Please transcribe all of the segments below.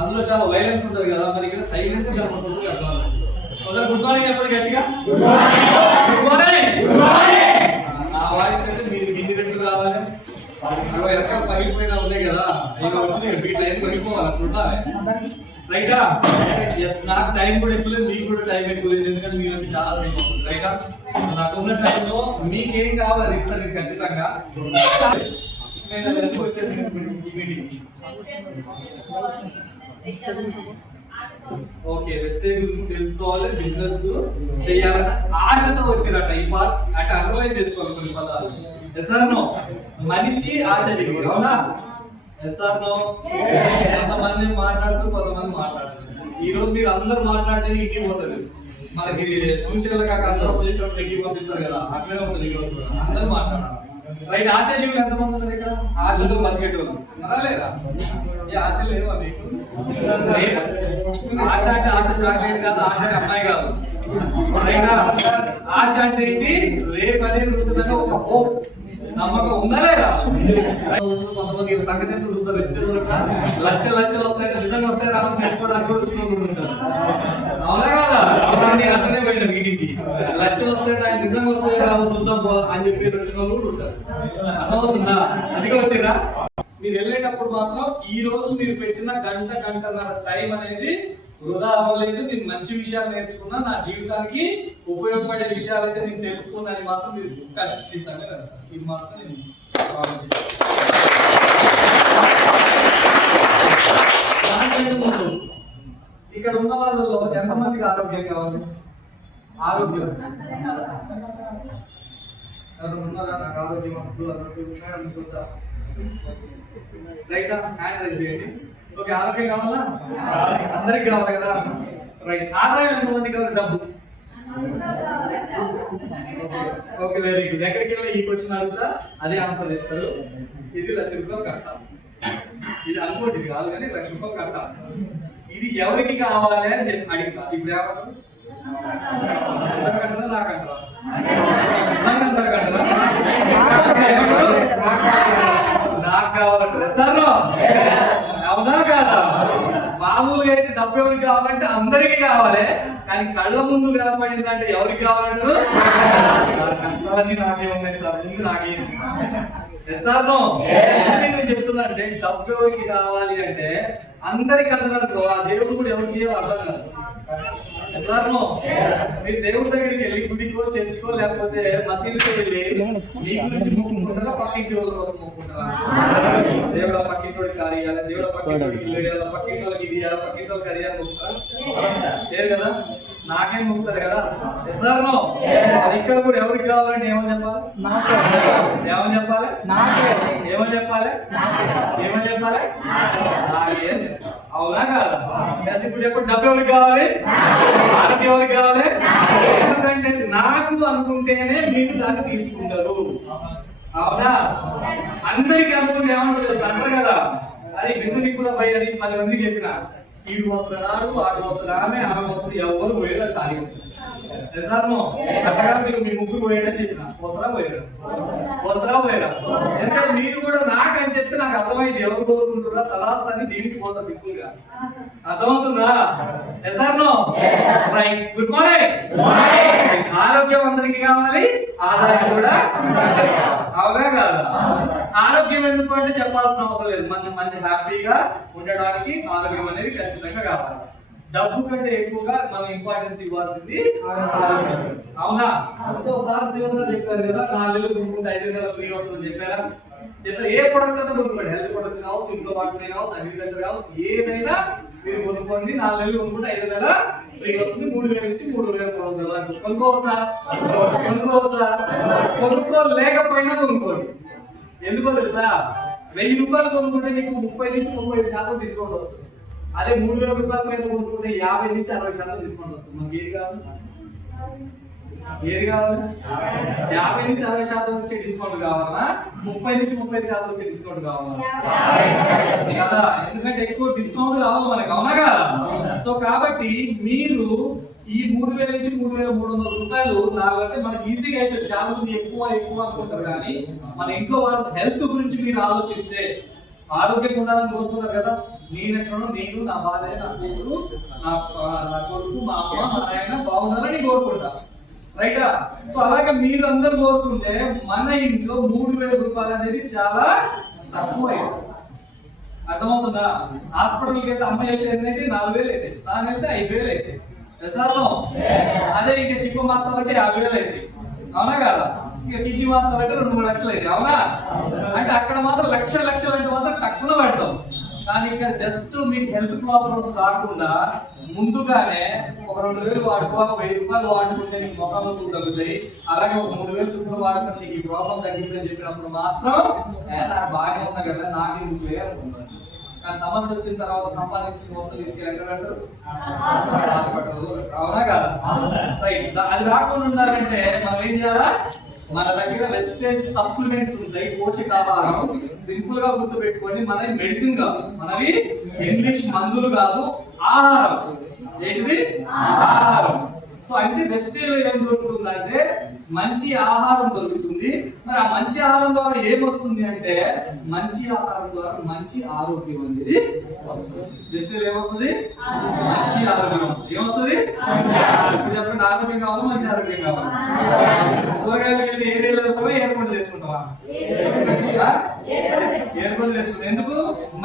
అందులో చాలా వైలెన్స్ ఉంటుంది కదా, మరి ఇక్కడ సైలెన్స్ చాలా ఉంటుంది కదా. ఒకసారి గుడ్ మార్నింగ్ ఎప్పుడు గట్టిగా గుడ్ మార్నింగ్. నా వాయిస్ అయితే మీరు ఇండిపెండెంట్ కావాలి. ఎక్కడ పగిలిపోయినా ఉన్నాయి కదా, ఇక వచ్చి వీటి లైన్ పగిలిపోవాలి అట్లుండాలి. రైటా? ఎస్. నాకు టైం కూడా ఎక్కువ లేదు, మీకు కూడా టైం ఎక్కువ లేదు, ఎందుకంటే మీరు వచ్చి చాలా సేపు అవుతుంది. రైటా? నాకు ఉన్న టైంలో మీకేం కావాలి అది ఇస్తాను ఖచ్చితంగా. వచ్చేసి మీటింగ్ ఓకే, వెస్టేజ్ గురించి తెలుసుకోవాలి, బిజినెస్ చేయాలన్న ఆశతో వచ్చిరట. ఈ పార్ట్ అటు అండర్లైన్ చేసుకోవాలి కొన్ని పదాలు. Yes or no? మనిషి ఆశ జీవి, అవునా? Yes or no? కొంతమంది మాట్లాడుతూ కొంతమంది మాట్లాడుతున్నారు. ఈ రోజు మీరు అందరూ మాట్లాడితే ఇంటికి పోతుంది. మనకి ట్యూషన్లో కాక అందరూ పోయేటప్పుడు ఇంటికి పంపిస్తారు కదా, అట్లనే ఉంటుంది. ఈ రోజు అందరూ మాట్లాడాలి. రైట్? ఆశా జీవులు ఎంతమంది ఉన్నారు ఇక్కడ? ఆశతో బతికేటోళ్ళు లేదా? ఈ ఆశ లేవా మీకు? ఆశ అంటే ఆశ చాక్లెట్ కాదు, ఆశ అంటే అమ్మాయి కాదు. రైటా? ఆశ అంటే ఏంటి? రేపు అనేది ఉంటుందని ఒక హోప్, నమ్మకం ఉందా లేదా? కొంతమంది సంగతి లక్షలు లక్షలు వస్తాయి, నిజంగా వస్తాయి రావని తెలుసుకోవడానికి కూడా వచ్చిన ఉంటారు. అవునా కదా? అట్లనే పోయినారు ఇంటికి. లక్షలు వస్తాయి ఆయన నిజంగా వస్తాయి రావు చూద్దాం పోదా అని చెప్పి వచ్చిన వాళ్ళు కూడా ఉంటారు. అర్థమవుతుందా? అందుకే వచ్చిరా. మీరు వెళ్ళేటప్పుడు మాత్రం ఈ రోజు మీరు పెట్టిన గంటన్నర టైం అనేది వృధా అవ్వలేదు. నేను మంచి విషయాలు నేర్చుకున్నా, నా జీవితానికి ఉపయోగపడే విషయాలు అయితే నేను తెలుసుకున్నా అని మాత్రం మీరు ఖచ్చితంగా కదా. ఇది మాత్రం నేను ఇక్కడ ఉన్న వాళ్ళలో ఎంతమందికి ఆరోగ్యం కావాలి? ఆరోగ్యం ఉన్నారా? నాకు ఆరోగ్యం అనుకుంటా. రైట్? హ్యాండ్ రైజ్ చేయండి. ఓకే, ఆరోగ్యం కావాలా? అందరికి కావాలి కదా. రైట్. ఆదాయం ఎంతమంది కావాలి? డబ్బు. Okay, very good. ఎక్కడికి వెళ్ళి ఈ క్వశ్చన్ అడుగుతా అదే ఆన్సర్ చెప్తారు. ఇది 1,00,000 రూపాయలు కట్టాలి. ఇది అనుకోండి, ఇది కాదు కానీ 1,00,000 రూపాయలు కట్టాలి. ఇది ఎవరికి కావాలి అని చెప్పి అడుగుతా. ఇప్పుడు ఏమంటారు? అందరికంటారా నాకంటారా? అందరికంటారా? నాకు కావాలంటారా? సార్ అవునా కాదా? మామూలుగా అయితే డబ్బు ఎవరికి కావాలంటే అందరికి కావాలి, కానీ కళ్ళ ముందు కనపడిందంటే ఎవరికి కావాలంటారు? కష్టాలన్నీ నాకే ఉన్నాయి సార్, ముందు నాకే. నేను చెప్తున్నా అంటే డబ్బు ఎవరికి కావాలి అంటే అందరికి అందరూ ఆ దేవుడు కూడా ఎవరికి అర్థం కాదు. మీరు దేవుడి దగ్గరికి వెళ్ళి గుడికో చర్చికో లేకపోతే మసీదుకో వెళ్ళి మీ గురించి మొక్కుకుంటారా, పక్కింటి వాళ్ళ కోసం మొక్కుకుంటారా? దేవుడ పక్కింటోడికి కార్యాలి, దేవుడ పక్కింటోడికి ఇల్లు వేయాలి, పక్కింటి వాళ్ళకి ఇది చేయాలి, పక్కింటి వాళ్ళకి అది అని మొక్కుతారా? లేదు కదా. నాకేం మొక్కుతారు కదా. ఎస్ఆర్నో? ఇక్కడ కూడా ఎవరికి కావాలంటే ఏమని చెప్పాలి? ఏమని చెప్పాలి? ఏమని చెప్పాలి? ఏమని చెప్పాలి? నాకేం చెప్పాలి. అవునా కాదా? ఇప్పుడు ఎప్పుడు డబ్బు ఎవరికి కావాలి? ఆరోగ్యం ఎవరికి కావాలి? ఎందుకంటే నాకు అనుకుంటేనే మీరు దాన్ని తీసుకుంటారు. అవునా? అందరికి అనుకుంటే ఏమంటారు అంటారు కదా. అది ఎందుకు కూడా భయ అని 10 మందికి చెప్పిన, ఈడు వస్తున్నాడు, ఆడు వస్తున్నాడు, ఆమె వస్తుంది, ఎవరు పోయేది తారీఖు. అక్కడ మీరు మీ ముగ్గురు పోయాడని చెప్పిన, వస్తారా పోయారా? ఎందుకంటే మీరు కూడా నాకని చెప్తే నాకు అర్థమైంది ఎవరు కోరుకుంటున్నారా తలాస్తాన్ని దీనికి పోతా సింపుల్ గా. అర్థమవుతుందా? రైట్. Good morning. ఆరోగ్యం అందరికి కావాలి, ఆదాయం కూడా. అవునా కాదా? ఆరోగ్యం ఎందుకు అంటే చెప్పాల్సిన అవసరం లేదు. మనం మంచి హ్యాపీగా ఉండడానికి ఆరోగ్యం అనేది ఖచ్చితంగా కావాలి. డబ్బు కంటే ఎక్కువగా మనం ఇంపార్టెన్స్ ఇవ్వాల్సింది ఆరోగ్యం. అవునా? ఒకసారి శివసారి చెప్పారు కదా, 4 నెలలు కొనుక్కుంటే 5 నెలలు ఫ్రీ వస్తుందని చెప్పారా? ఏ ప్రొడక్ట్ అయితే కొనుక్కోండి, హెల్త్ ప్రొడక్ట్ కావచ్చు, ఇంట్లో వాటిని కావచ్చు, అగ్రికల్చర్ కావచ్చు, ఏదైనా మీరు కొనుక్కోండి. 4 నెలలు కొనుక్కుంటే 5 నెలల ఫ్రీ వస్తుంది. 3,000 నుంచి 3,000 కొనుక్కోవచ్చా? కొనుక్కోలేకపోయినా కొనుక్కోండి. ఎందుకో తెలుసా? 1,000 రూపాయలు కొనుక్కుంటే నీకు 30 నుంచి 35% డిస్కౌంట్ వస్తుంది. అదే 3,000 రూపాయల మీద కొనుక్కుంటే 50 నుంచి 60% డిస్కౌంట్ వస్తుంది. మనకి ఏది కావాలి? 50 నుంచి 60% వచ్చే డిస్కౌంట్ కావాలా? 30 నుంచి 35% వచ్చే డిస్కౌంట్ కావాలా కదా? ఎందుకంటే ఎక్కువ డిస్కౌంట్ కావాలి మనకి. అవునా కదా? సో కాబట్టి మీరు ఈ 3,000 నుంచి 3,300 రూపాయలు నాలుగంటే మనకి ఈజీగా అయితే చాలా మంది ఎక్కువ అనుకుంటారు, కానీ మన ఇంట్లో వాళ్ళ హెల్త్ గురించి మీరు ఆలోచిస్తే ఆరోగ్యంగా ఉండాలని కోరుకున్నారు కదా. నేనెట్లను నేను, నా భార్య, నా కూతురు, నా కొడుకు, మా అమ్మ, మా నాయన బాగుండాలని కోరుకుంటా. రైటా? సో అలాగే మీరు అందరు కోరుకుంటే మన ఇంట్లో 3,000 రూపాయలు అనేది చాలా తక్కువ. అర్థమవుతుందా? హాస్పిటల్కి అయితే అమ్మ చేసేది అయితే 4,000 అయితే, నాన్నైతే 5,000 అయితే. అదే ఇంకా చిప్ప మార్చాలంటే 50,000 అయితే. అవునా కదా? ఇంకా కిడ్నీ మార్చాలంటే 2-3 లక్షలు అయితే. అవునా? అంటే అక్కడ మాత్రం లక్షలు అంటే మాత్రం తక్కువ పెడతాం. కానీ ఇక్కడ జస్ట్ మీకు హెల్త్ ప్రాబ్లమ్స్ రాకుండా ముందుగానే ఒక 2,000 వాడుకో, 1,000 రూపాయలు వాడుకుంటే నీకు మొక్కలు నొప్పులు తగ్గుతాయి. అలాగే ఒక 3,000 రూపాయలు వాడుకుంటే నీకు ఈ ప్రాబ్లం తగ్గిందని చెప్పినప్పుడు మాత్రం నాకు బాగానే ఉన్నా కదా, నాకు ఎందుకు అనుకుంటాను. కానీ సమస్య వచ్చిన తర్వాత సంపాదించిన మొత్తం తీసుకెళ్ళి ఎక్కడ పెడతారు? హాస్పిటల్. అవునా కదా? రైట్. అది రాకుండా ఉండాలంటే మనం ఏం చేయాలా? మన దగ్గర వెస్టేజ్ సప్లిమెంట్స్ ఉంటాయి, పోషకాహారం. సింపుల్ గా గుర్తు పెట్టుకోండి, మనవి మెడిసిన్ కాదు, మనవి ఇంగ్లీష్ మందులు కాదు, ఆహారం. ఏంటిది? ఆహారం. సో అంటే వెస్టేజ్ ఏం దొరుకుతుందంటే మంచి ఆహారం దొరుకుతుంది. మరి ఆ మంచి ఆహారం ద్వారా ఏమొస్తుంది అంటే మంచి ఆహారం ద్వారా మంచి ఆరోగ్యం అనేది వస్తుంది. వెస్టేజ్ ఏమొస్తుంది? మంచి ఆరోగ్యం వస్తుంది. ఏమొస్తుంది? చెప్పండి, ఆరోగ్యం కావాలి, మంచి ఆరోగ్యం కావాలి. కూరగాయలకి వెళ్తే ఏరియాలో వెళ్తామా, ఏర్పాటు చేసుకుంటామా? ఏర్పాటు తెచ్చుకుంటాం. ఎందుకు?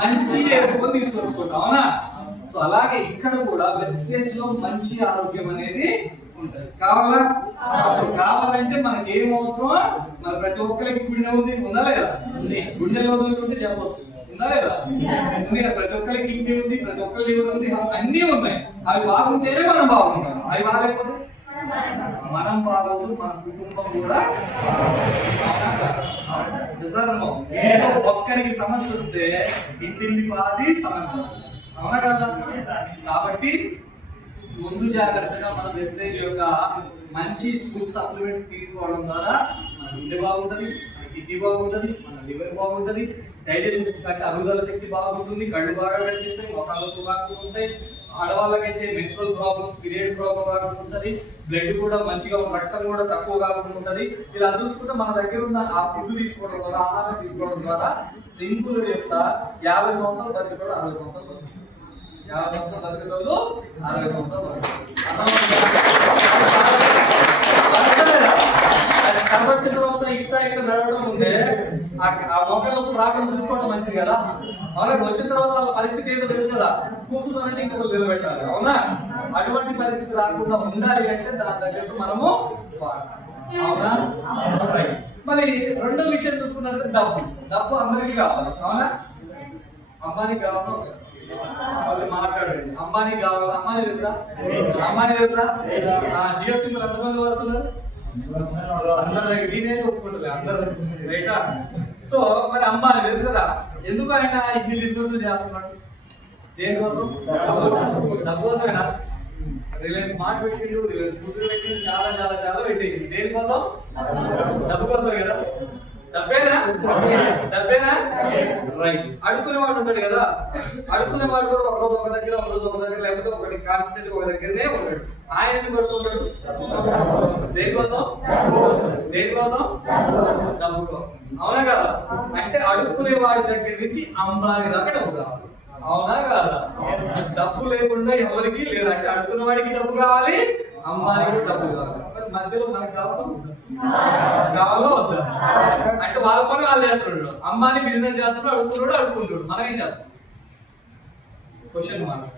మంచి ఏర్పాటు తీసుకొచ్చుకుంటాం. అవునా? సో అలాగే ఇక్కడ కూడా వెస్టేజ్ లో మంచి ఆరోగ్యం అనేది ఉంటది. కావాలా? కావాలంటే మనకి ఏం అవసరమో, మన ప్రతి ఒక్కరికి గుండె ఉంది, ఉందా లేదా? గుండెలో ఉంటే చెప్పవచ్చు, ఉందా లేదా? ఉంది. ప్రతి ఒక్కరికి కిడ్నీ ఉంది, ప్రతి ఒక్కరి లివర్ ఉంది, అన్నీ ఉన్నాయి. అవి బాగుంటేనే మనం బాగుంటాం. అవి బాగాలేకపోతే మనం బాగోదు, మన కుటుంబం కూడా. ఒక్కరికి సమస్య వస్తే ఇంటింటి పాది సమస్య. అవునా కదా? కాబట్టి ముందు జాగ్రత్తగా మన వెస్టేజ్ యొక్క మంచి ఫుడ్ సప్లిమెంట్స్ తీసుకోవడం ద్వారా మన గుండె బాగుంటుంది, మన కిడ్నీ బాగుంటుంది, మన లివర్ బాగుంటుంది, డైజెషన్ అంటే అరుగుదల శక్తి బాగుంటుంది, కళ్ళు బాగా కనిపిస్తాయి, మొక్కలు బాగా ఉంటాయి. ఆడవాళ్ళకైతే మెన్స్ట్రువల్ ప్రాబ్లమ్స్, పీరియడ్ ప్రాబ్లమ్ రాకుండా ఉంటుంది, బ్లడ్ కూడా మంచిగా, రక్తం కూడా తక్కువ కాకుండా ఉంటుంది. ఇలా చూసుకుంటే మన దగ్గర ఉన్న ఆ ఫుడ్ తీసుకోవడం ద్వారా, ఆహారం తీసుకోవడం ద్వారా సింపుల్ చెప్తా 50 సంవత్సరాలు బతికేటోడు 60 సంవత్సరాలు బతుకుతాడు. 50 సంవత్సరాలు బతికేటోళ్ళు 60 సంవత్సరాలు బతుకుతారు. వచ్చిన తర్వాత ఇక్కడ నడవడం ఉంటే ఆ మొక్కలు రాకుండా చూసుకోవడం మంచిది కదా. అలాగే వచ్చిన తర్వాత వాళ్ళ పరిస్థితి ఏంటో తెలుసు కదా, కూర్చున్నారంటే ఇంకొకరు నిలబెట్టాలి. అవునా? అటువంటి పరిస్థితి రాకుండా ఉండాలి అంటే దాని దగ్గర మనము అవునా. మరి రెండో విషయం చూసుకున్నట్టు డబ్బు అందరికీ కావాలి. అవునా? అమ్మానికి కావాలి, వాళ్ళు మాట్లాడండి. అమ్మానికి కావాలి. అమ్మాని తెలుసా? అమ్మాని తెలుసా? జియో సిమ్లు ఎంతమంది వాడుతున్నారు? అందరి దగ్గర నేనే ఒప్పుకుంటలే, అందరు. రైటా? సో మరి అమ్మాని తెలుసు కదా. ఎందుకు ఆయన ఇన్ని బిజినెస్ చేస్తున్నాడు? దేనికోసం? డబ్బు కోసమేనా? రిలయన్స్ మార్ట్ పెట్టిండు, రిలయన్స్ ఫుడ్ పెట్టిండు, చాలా చాలా చాలా పెట్టేసిండు. దేనికోసం? డబ్బు కోసమే కదా. డబ్బేనా? రైట్. అడుక్కునేవాడు ఉంటాడు కదా, అడుక్కునేవాడు కూడా ఒక రోజు ఒక దగ్గర, ఒక రోజు ఒక దగ్గర, లేకపోతే ఒకటి కాన్స్టెంట్ ఒక దగ్గరనే ఉంటాడు. ఆయన ఎందుకు పడుతుంటాడు? దేనికోసం? దేనికోసం? డబ్బు కోసం. అవునా కదా? అంటే అడుక్కునేవాడి దగ్గర నుంచి అంబానీ దాకా డబ్బు కావాలి. అవునా కాదా? డబ్బు లేకుండా ఎవరికి లేదు. అంటే అడుగుతున్న వాడికి డబ్బు కావాలి, అమ్మాయికి డబ్బు కావాలి. మధ్యలో మనకు కావాలో వద్దా? అంటే వాళ్ళ పని వాళ్ళు చేస్తున్నాడు. అమ్మాయిని బిజినెస్ చేస్తున్నాడు, అడుగుకుంటాడు. మనం ఏం చేస్తాం? Question mark.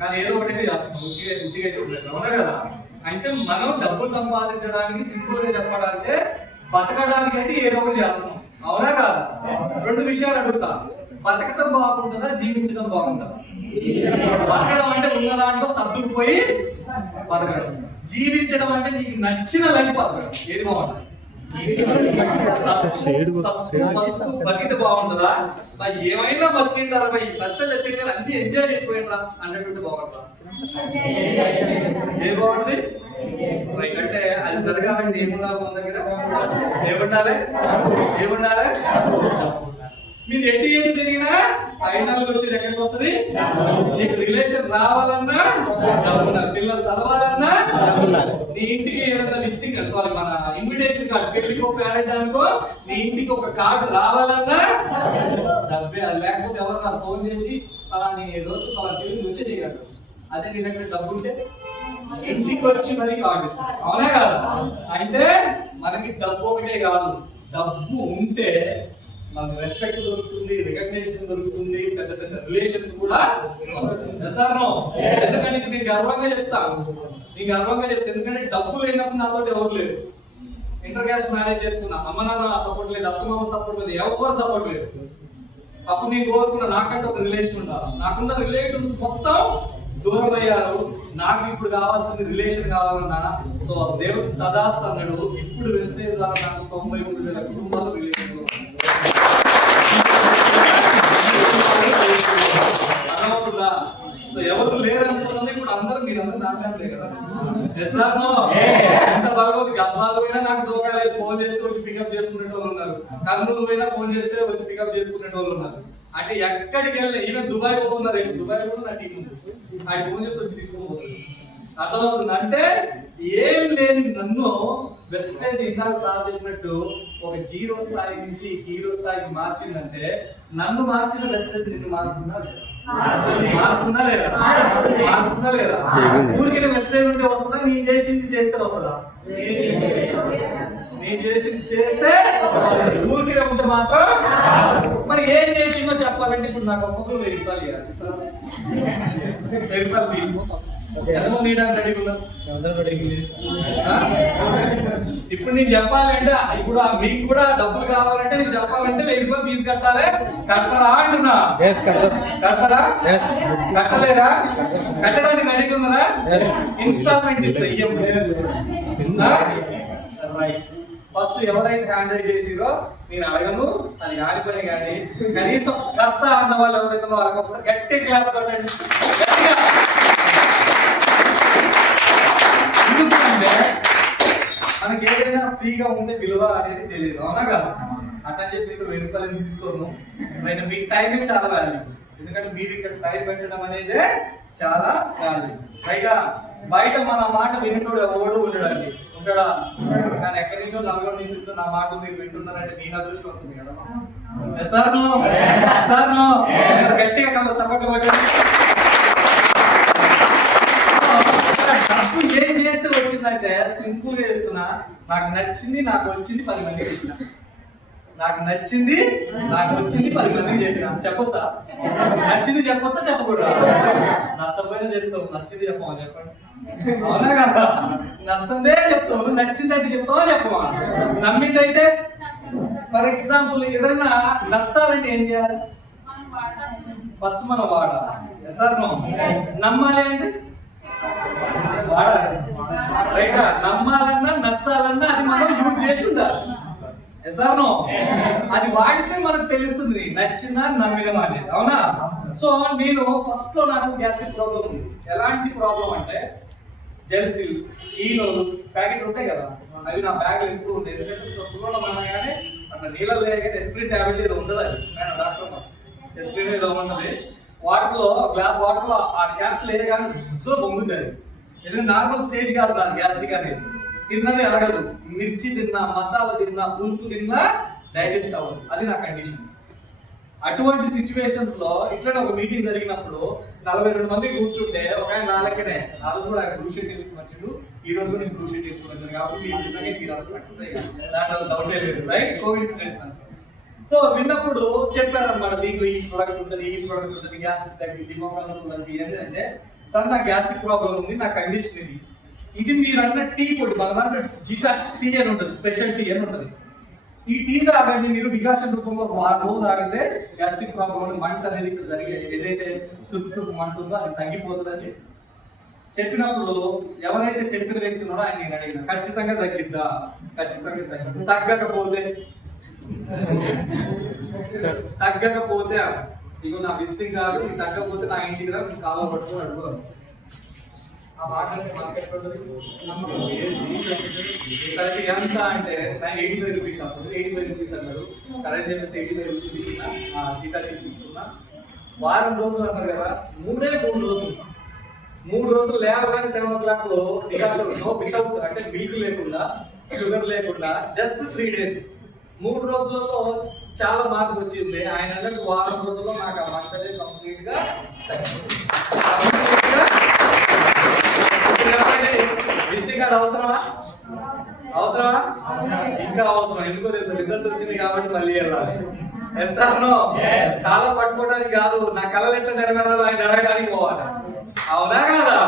కానీ ఏదో ఒకటి చేస్తాం, ఉట్టిగా చెప్పలేదు. అవునా కదా? అంటే మనం డబ్బు సంపాదించడానికి సింపుల్ గా చెప్పడాలంటే బతకడానికి అయితే ఏదో ఒకటి చేస్తున్నాం. అవునా కాదా? రెండు విషయాలు అడుగుతా. బతకడం బాగుంటుందా, జీవించడం బాగుంటుందా? బతకడం అంటే ఉన్న దాంట్లో సర్దుకుపోయి బతకడం. జీవించడం అంటే నీకు నచ్చిన లైఫ్ బతకడం. ఏది బాగుంటుంది? బతికితే బాగుంటుందా? ఏమైనా బతికింటారా? ఈ సస్త చచ్చిన అన్ని ఎంజాయ్ చేసిపోయింటారా అన్నట్టు బాగుంటుందా? ఏది బాగుంటుంది? అంటే అది జరగాలంటే ఏముండాలి? మన దగ్గర ఏముండాలి? ఏముండాలి? మీరు ఎట్టి తిరిగినా ఫైనల్ గా వచ్చేది ఎక్కడికి వస్తుంది? నీకు రిలేషన్ రావాలన్నా డబ్బు ఉండాలి, పిల్లలు చదవాలన్నా నీ ఇంటికి ఏదైనా విజిటింగ్ సారీ మన ఇన్విటేషన్ కార్డు పెళ్లికో పేరెంట్ అనుకో నీ ఇంటికి ఒక కార్డు రావాలన్నా డబ్బే. అది లేకపోతే ఎవరు నాకు ఫోన్ చేసి అలా నీ రోజు అలా పెళ్లి వచ్చే చేయగలరు. అదే నీ దగ్గర డబ్బు ఉంటే ఇంటికి వచ్చి మరి కార్డు ఇస్తారు, అవునా కాదు? అంటే మనకి డబ్బు ఒకటే కాదు, డబ్బు ఉంటే మనకు రెస్పెక్ట్ దొరుకుతుంది, రికగ్నిషన్ దొరుకుతుంది, పెద్ద పెద్ద రిలేషన్స్ కూడా. ఎందుకంటే నేను గర్వంగా చెప్తాను, నీకు గర్వంగా చెప్తాను. ఎందుకంటే డబ్బు లేనప్పుడు నాతో ఎవరు లేరు. ఇంటర్ క్యాస్ట్ మ్యారేజ్ చేసుకున్నా, అమ్మ నాన్న సపోర్ట్ లేదు, అత్త మామ సపోర్ట్ లేదు, ఎవరు సపోర్ట్ లేదు. అప్పుడు నేను కోరుకున్నా నాకంటే ఒక రిలేషన్ ఉండాలి. నాకున్న రిలేటివ్స్ మొత్తం దూరం అయ్యారు, నాకు ఇప్పుడు కావాల్సింది రిలేషన్ కావాలన్నా. సో దేవుడు తదాస్తు అన్నాడు. ఇప్పుడు వెస్టేజ్ ద్వారా నాకు 93,000 కుటుంబాలు రిలేషన్ అర్థమవుతుందా? సో ఎవరు లేరనుకున్నది ఇప్పుడు అందరూ మీరందరూ నాకే కదా. ఎంత బాగోదు, గద్వాలు పోయినా నాకు దోకాలేదు, ఫోన్ చేస్తే వచ్చి పికప్ చేసుకునే వాళ్ళు ఉన్నారు, కర్నూలు పోయినా ఫోన్ చేస్తే వచ్చి పికప్ చేసుకునే వాళ్ళు ఉన్నారు. అంటే ఎక్కడికి వెళ్ళినా ఈవెన్ దుబాయ్ పోతున్నారు, దుబాయ్ కూడా నా టీం ఆయన ఫోన్ చేస్తే వచ్చి తీసుకోబోతున్నారు. అర్థమవుతుంది? అంటే ఏం లేని నన్ను వెస్టేజ్ ఇందాక సార్ చెప్పినట్టు ఒక జీరో స్థాయి నుంచి హీరో స్థాయికి మార్చిందంటే నన్ను మార్చిన వెస్టేజ్ నిన్ను మార్చిందా లేదా? మారుస్తుందా లేదా? మారుస్తుందా లేదా? ఊరికే వెస్టేజ్ ఉంటే వస్తుందా? నేను చేసింది చేస్తే వస్తుందా? నేను చేసింది చేస్తే ఊరికే ఉంటే మాత్రం. మరి ఏం చేసిందో చెప్పాలంటే ఇప్పుడు నాకు ఒక్కొక్కరు 1000 రూపాయలు ఇవ్వాలి. 1000 రూపాయలు ప్లీజ్. ఎంతమంది నీడానికి రెడీ ఉన్నారు? ఇప్పుడు నేను చెప్పాలంటే ఇప్పుడు మీకు కూడా డబ్బులు కావాలంటే నేను చెప్పాలంటే 1000 రూపాయలు ఫీజు కట్టాలి. కడతారా అంటున్నా? కడతారా? కట్టలేరా? కట్టడానికి రెడీ ఉన్నారా? ఇన్స్టాల్మెంట్ ఇస్తా రైట్. ఫస్ట్ ఎవరైతే హ్యాండిల్ చేసిరో నేను అడగను, అది ఆడిపోయి కానీ కనీసం కర్త అన్న వాళ్ళు ఎవరైతే వాళ్ళకి ఒకసారి గట్టి క్లాస్ కొట్టండి. ఎందుకంటే మనకి ఏదైనా ఫ్రీగా ఉంటే విలువ అనేది తెలియదు, అవునా కదా? అట్లా చెప్పి మీకు 1000 రూపాయలు తీసుకోను. మీ టైమే చాలా వాల్యూ. ఎందుకంటే మీరు ఇక్కడ టైం పెట్టడం అనేది చాలా వాల్యూ. పైగా బయట మన మాట వినేటోడు ఎవడు ఉండడండి, ఉంటాడా? కానీ ఎక్కడి నుంచో నలుగురు నుంచి నా మాటలు మీరు వింటున్నారంటే నేను అదృష్టం అవుతుంది కదా. గట్టిగా చప్పట్లు కొట్టండి. డబ్బు ఏం చేస్తే వచ్చిందంటే సింపుల్ గా చెప్తున్నా, నాకు నచ్చింది నాకు వచ్చింది 10 మందికి చెప్పిన. నాకు నచ్చింది నాకు వచ్చింది 10 మందికి చెప్పిన. చెప్పొచ్చా? నచ్చింది చెప్పొచ్చా చెప్పకూడదా? నచ్చపోయినా చెప్తావు, నచ్చింది చెప్పమా చెప్పండి, అవునా కదా? నచ్చందే చెప్తావు, నచ్చిందంటే చెప్తావా చెప్పమా? నమ్మిందైతే ఫర్ ఎగ్జాంపుల్ ఏదైనా నచ్చాలంటే ఏం చేయాలి? ఫస్ట్ మనం వాడాలి. సార్ నమ్మాలి అంటే వాడాలి. రైటా? నమ్మాలన్నా నచ్చాలన్నా అది మనం యూజ్ చేసి ఉండాలి. అది వాడితే మనకు తెలుస్తుంది నచ్చిందా నమ్మినమా అనేది, అవునా? సో నేను ఫస్ట్ లో నాకు గ్యాస్ట్రిక్ ప్రాబ్లం ఉంది. ఎలాంటి ప్రాబ్లం అంటే జెల్సీలు, ఈనోలు ప్యాకెట్ ఉంటాయి కదా, అవి నా బ్యాగ్ ఎక్కువ ఉంటాయి. ఎందుకంటే సొంతలో మనగానే అట్లా నీళ్ళలో లేక ఎస్ప్రిన్ టాబ్లెట్ ఏదో ఉంటుంది, అది నేను డాక్టర్ ఎస్ప్రిన్ ఏదో ఉంటుంది. వాటర్లో గ్లాస్ వాటర్లో ఆ క్యాప్స్ లేయగానే పొంగుతుంది అది. ఎందుకంటే నార్మల్ స్టేజ్ కాదు నా గ్యాస్ట్రిక్ అనేది. తిన్నది అరగదు, మిర్చి తిన్నా, మసాలా తిన్నా, పులుపు తిన్నా డైజెస్ట్ అవ్వదు, అది నా కండిషన్. అటువంటి సిచ్యువేషన్స్ లో ఇట్లనే ఒక మీటింగ్ జరిగినప్పుడు 42 మంది కూర్చుంటే ఒక ఆయన నాలుగునే ఆ రోజు కూడా బ్లూ షీట్ తీసుకుని వచ్చిండు, ఈ రోజు కూడా నేను బ్లూ షీట్ తీసుకుని వచ్చాను. కాబట్టి మీరు నిజంగా మీరు అంత సక్సెస్ అయ్యారు, దాంట్లో డౌట్ లేదు, రైట్? కోఇన్సిడెన్స్ అంటే. సో విన్నప్పుడు చెప్పారన్నమాట, దీంట్లో ఈ ప్రొడక్ట్ ఉంటుంది, ఈ ప్రొడక్ట్ ఉంటుంది, గ్యాస్ట్రిక్ తగ్గింది, మోకాలు ఉంటుంది. ఏంటంటే సార్ నాకు గ్యాస్ట్రిక్ ప్రాబ్లం ఉంది, నా కండిషన్ ఇది. ఇది మీరు అన్న టీ పొడి మన దాంట్లో జీకా టీ అని ఉంటుంది, స్పెషల్ టీ అని ఉంటుంది. ఈ టీ తాగండి మీరు డికాషన్ రూపంలో 6 రోజులు తాగితే గ్యాస్ట్రిక్ ప్రాబ్లం మంట అనేది ఇక్కడ జరిగే ఏదైతే సుప్పు మంట ఉందో అది తగ్గిపోతుందని చెప్పినప్పుడు ఎవరైతే చెప్పిన వ్యక్తి ఉన్నాడో ఆయన నేను అడిగిన ఖచ్చితంగా తగ్గిద్దా? ఖచ్చితంగా తగ్గిద్దా? తగ్గకపోతే ఇగో నా విజిటింగ్ కాదు, తగ్గకపోతే నా ఇంటికి రా, కాలో పట్టుకొని అడుగుతాను. ఆ మాట సరే ఎంత అంటే 85 రూపీస్ అప్పుడు 85 రూపీస్ అన్నాడు. సరే చెప్పేసి 85 రూపీస్ ఇచ్చిన టీకా తీసుకున్నా. వారం రోజులు అన్నారు కదా, 3 రోజులు. 3 రోజులు లేవగానే 7 o'clock వితౌట్ అంటే మిల్క్ లేకుండా, షుగర్ లేకుండా, జస్ట్ 3 days. 3 రోజులలో చాలా మార్పు వచ్చింది. ఆయన అన్నట్టు వారం రోజుల్లో నాకు ఆ మంట అనేది కంప్లీట్ గా అవసరమా? ఇంకా అవసరం. ఎందుకో తెలుసు, రిజల్ట్ వచ్చింది కాబట్టి మళ్ళీ వెళ్ళాలి. కాలం పట్టుకోవడానికి కాదు, నా కళలు ఎట్లా నెరవేరాలో ఆయన అడగడానికి పోవాలి. అవునా కాదా?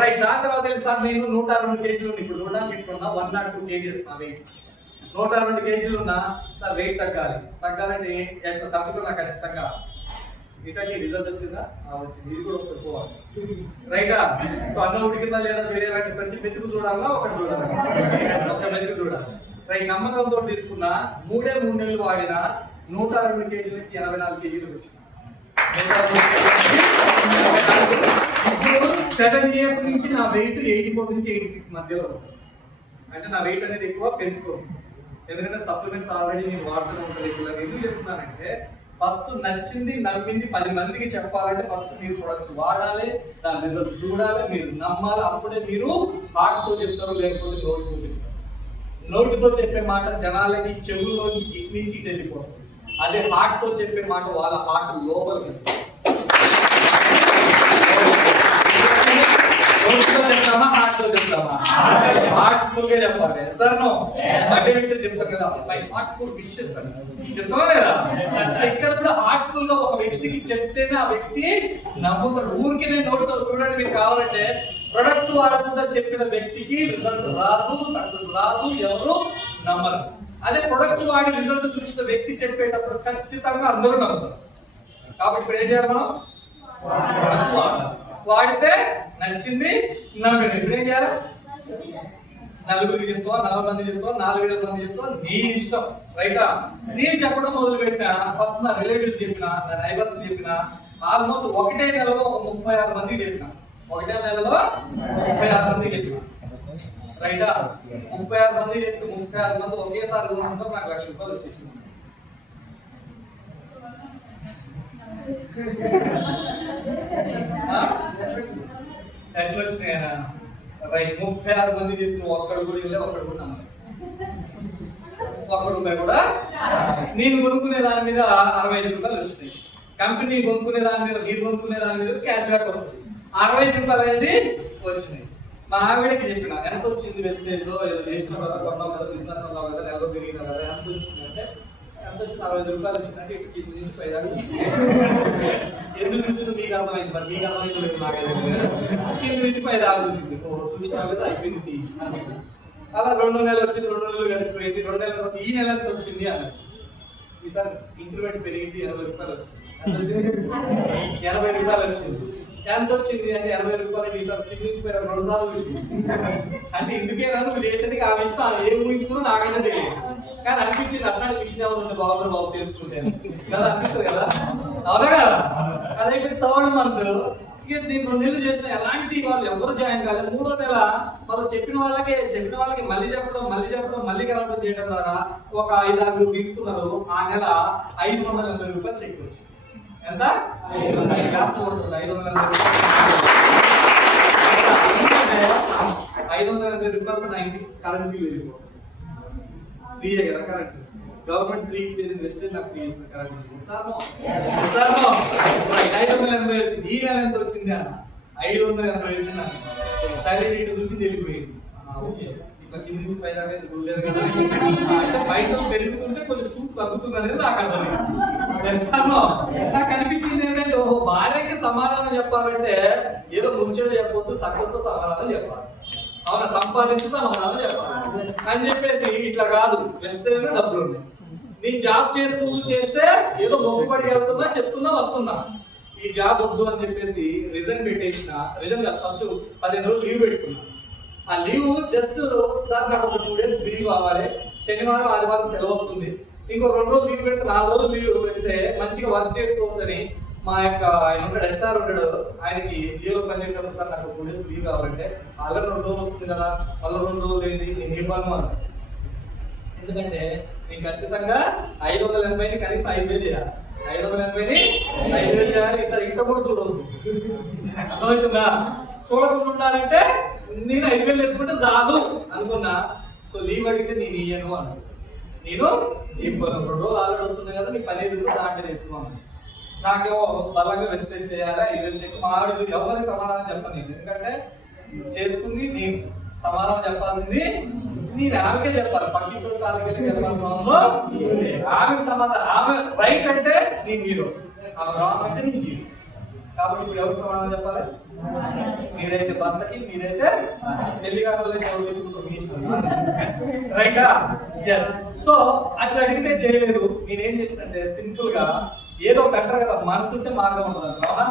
రైట్. దాని తర్వాత తెలుసు సార్, నేను 102 kg ఇప్పుడు చూడడానికి పెట్టుకున్నా 102 kgs నా వెయిట్. 102 kg ఉన్నా సార్, వెయిట్ తగ్గాలంటే ఎట్లా తగ్గుతున్నా ఖచ్చితంగా. ఇటకి రిజల్ట్ వచ్చిందా? వచ్చింది. ఇది కూడా ఒకసారి పోవాలి. రైటా? సో అన్నం ఉడికిందా లేదా తెలియాలంటే ప్రతి మెతుకు చూడాలా, ఒకటి చూడాలి, ఒక మెతుకు చూడాలి. రైట్. నమ్మకంతో తీసుకున్నా 3 నెలలు వాడినా 102 kg నుంచి 84 kg వచ్చింది. 7 years నుంచి నా వెయిట్ 84 నుంచి 86 మధ్యలో ఉంటుంది. అంటే నా వెయిట్ అనేది ఎక్కువ పెంచుకోండి. ఎందుకంటే సప్లిమెంట్స్ ఆల్రెడీ నేను వాడుతూనే ఉంటాను రెగ్యులర్. ఎందుకు చెప్తున్నానంటే, ఫస్ట్ నచ్చింది నమ్మింది 10 మందికి చెప్పాలంటే ఫస్ట్ మీరు ప్రొడక్ట్స్ వాడాలి, దాని రిజల్ట్ చూడాలి, మీరు నమ్మాలి. అప్పుడే మీరు హార్ట్తో చెప్తారు, లేకపోతే నోటితో చెప్తారు. నోటితో చెప్పే మాట జనాలకి చెవుల్లోంచి ఇటు నుంచి ఇటు వెళ్ళిపోతుంది. అదే హార్ట్తో చెప్పే మాట వాళ్ళ హార్ట్ లోపలికి చెప్తామా, హార్ట్తో చెప్తామా? హార్ట్ఫుల్ గా చెప్పాలి. సార్ నో అంటే విషయం చెప్తాం కదా, హార్ట్ఫుల్ విషెస్ అని చెప్తావా లేదా? ఇక్కడ కూడా హార్ట్ఫుల్ గా ఒక వ్యక్తికి చెప్తేనే ఆ వ్యక్తి నమ్ముతాడు. ఊరికి నేను నోటితో చూడండి, మీకు కావాలంటే ప్రొడక్ట్ వాడకుండా చెప్పిన వ్యక్తికి రిజల్ట్ రాదు, సక్సెస్ రాదు, ఎవరు నమ్మరు. అదే ప్రొడక్ట్ వాడి రిజల్ట్ చూసిన వ్యక్తి చెప్పేటప్పుడు ఖచ్చితంగా అందరూ నమ్ముతారు. కాబట్టి ఇప్పుడు ఏం చేయాలి మనం? ప్రొడక్ట్స్ వాడాలి. వాడితే నచ్చింది నమ్మిన. ఇప్పుడు ఏం చేయాలి? 4 చెప్తావా, 40 మంది చెప్తావా, 4000 మంది చెప్తావా, నీ ఇష్టం. రైటా? నేను చెప్పడం మొదలు పెట్టినా, ఫస్ట్ నా రిలేటివ్స్ చెప్పిన, నా నైబర్స్ చెప్పిన, ఆల్మోస్ట్ ఒకటే నెలలో 36 మందికి చెప్పిన. ఒకటే నెలలో 36 మందికి చెప్పిన. రైటా? 36 మంది చెప్తే 36 మంది ఒకేసారి కొనుక్కుంటాం, నాకు ₹1,00,000 వచ్చేసింది. ఎట్లా వచ్చినాయనా? రైట్. 36 మంది చెప్తే ఒక్కడు కూడా వెళ్ళే, ఒక్కడు కూడా నమ్మలేదు. ₹1 కూడా నేను కొనుక్కునే దాని మీద ₹65 వచ్చినాయి. కంపెనీ కొనుక్కునే దాని మీద, మీరు కొనుక్కునే దాని మీద క్యాష్ బ్యాక్ వస్తుంది. ₹65 అనేది వచ్చినాయి. మా ఆవిడకి చెప్పిన, ఎంత వచ్చింది వెస్టేజ్ లో, ఏదో చేసిన కదా, కొన్నాం కదా, బిజినెస్ అన్నావు కదా, నెలలో తిరిగిన కదా, ఎంత వచ్చింది అంటే, ఎంత వచ్చింది? ₹65 వచ్చిందంటే కింద నుంచి పైదాకా. ఎందుకు వచ్చిందో మీకు అర్థమైంది, మరి మీకు అర్థమైంది లేదు, నాకైతే కింద నుంచి పైదాకా వచ్చింది. చూసినా కదా, అయిపోయింది. అలా 2 నెలలు వచ్చింది, 2 నెలలు గడిచిపోయింది. 2 నెలల తర్వాత ఈ నెల ఎంత వచ్చింది అన్నది. ఈసారి ఇంక్రిమెంట్ పెరిగింది, ₹80 వచ్చింది. ₹80 వచ్చింది. ఎంత వచ్చింది అంటే ₹80 ఈసారి కింద నుంచి 2 సార్లు వచ్చింది. అంటే ఇందుకేనా నువ్వు చేసేది? ఆ విషయం ఆమె ఏం ఊహించుకుందో నాకైతే తెలియదు, కానీ అనిపించింది అట్లాంటి విషయం ఏమన్నా బాబు తెలుసుకుంటే కదా అనిపిస్తుంది కదా. అవునా కదా? అదైతే 3rd month ఇక నేను 2 నెలలు చేసిన, ఎలాంటి వాళ్ళు ఎవరు జాయిన్ కాలేదు. 3వ నెల వాళ్ళు చెప్పిన వాళ్ళకి మళ్ళీ చెప్పడం, మళ్ళీ కలవడం చేయడం ద్వారా ఒక 5-6 తీసుకున్నారు. ఆ నెల ₹580 చెక్ వచ్చింది. ఎంత? 580 ఉంటుంది. ₹580 నా ఇంటికి కరెంట్ బిల్ వెళ్ళిపోతుంది. ఫ్రీయే కదా కరెంట్. గవర్నమెంట్ ఫ్రీ ఇచ్చేది, వెస్టేజ్ నాకు ఫ్రీ ఇస్తుంది కరెంట్ బిల్. ₹580 వచ్చింది. ఈ నెల ఎంత వచ్చింది అన్న? ₹580 వచ్చింది అన్న. సరే రేటు చూసి వెళ్ళిపోయింది. ఓకే, కింద నుంచి పైదాకా చూడలేదు కదా. అంటే పైసలు పెరుగుతుంటే కొంచెం సూప్ తగ్గుతుంది అనేది నాకు అర్థమైంది. నాకు అనిపించింది ఏంటంటే, ఓహో, భార్యకి సమాధానం చెప్పాలంటే ఏదో ముంచెడు చెప్పొద్దు, సక్సెస్ తో సమాధానం చెప్పాలి. అవునా? సంపాదించి సమాధానం చెప్పాలి అని చెప్పేసి ఇట్లా కాదు. వెస్టేజ్ డబ్బులు ఉన్నాయి. నేను జాబ్ చేస్తే ఏదో గొప్పపడి వెళ్తున్నా, చెప్తున్నా, వస్తున్నా. ఈ జాబ్ వద్దు అని చెప్పేసి రిజైన్ పెట్టేసిన. రిజైన్ కాదు, ఫస్ట్ 15 రోజులు లీవ్ పెట్టుకున్నా. ఆ లీవ్ జస్ట్ సార్ నాకు ఒక 2 days లీవ్ కావాలి, శనివారం ఆదివారం సెలవు వస్తుంది, ఇంకో 2 రోజులు లీవ్ పెడితే 4 రోజులు లీవ్ పెడితే మంచిగా వర్క్ చేసుకోవచ్చు అని మా యొక్క ఆయన ఉంటాడు, హెచ్ఆర్ ఉంటాడు, ఆయనకి జియోలో పనిచేసినప్పుడు సార్ నాకు 2 days లీవ్ కావాలంటే ఆల్రెడీ 2 రోజులు వస్తుంది కదా, మళ్ళీ 2 రోజులు ఏంటి నేను ఇవ్వను అన్న. ఎందుకంటే నేను ఖచ్చితంగా 580ని కనీసం 5,000 చేయాలి. 580ని 5,000 చేయాలి. కూడా చూడవద్దు. అర్థమవుతుందా? చూడకుండా ఉండాలంటే నేను 5,000 తెచ్చుకుంటే చాలు అనుకున్నా. సో లీవ్ అడిగితే నేను ఇయ్యను అన్న. నేను ఇప్పుడు 2 రోజులు ఆల్రెడీ వస్తుంది కదా, నీ 15 రోజులు దాంట్లో వేసుకోను. నాకేమో బలంగా వెస్టేజ్ చేయాలా 5,000 చెక్ మాడు. ఎవరికి సమాధానం చెప్పను నేను, ఎందుకంటే చేసుకుంది నేను, సమాధానం చెప్పాల్సింది నేను. ఆమెకే చెప్పాలి, పక్కింటి కాళ్ళకి వెళ్ళి చెప్పాల్సిన అవసరం ఆమెకు సమాధానం. ఆమె రైట్ అంటే నేను హీరో, ఆమె రాంగ్ అంటే నేను జీరో. కాబట్టి ఇప్పుడు ఎవరికి సమాధానం చెప్పాలి? మీరైతే భర్తకి, మీరైతే పెళ్లి కావాలి. రైటా? ఎస్. సో అట్లా అడిగితే చేయలేదు. నేనేం చేసినంటే సింపుల్ గా ఏదో ఒకటి అంటారు కదా, మనసు ఉంటే మార్గం ఉంటుంది అంటారా.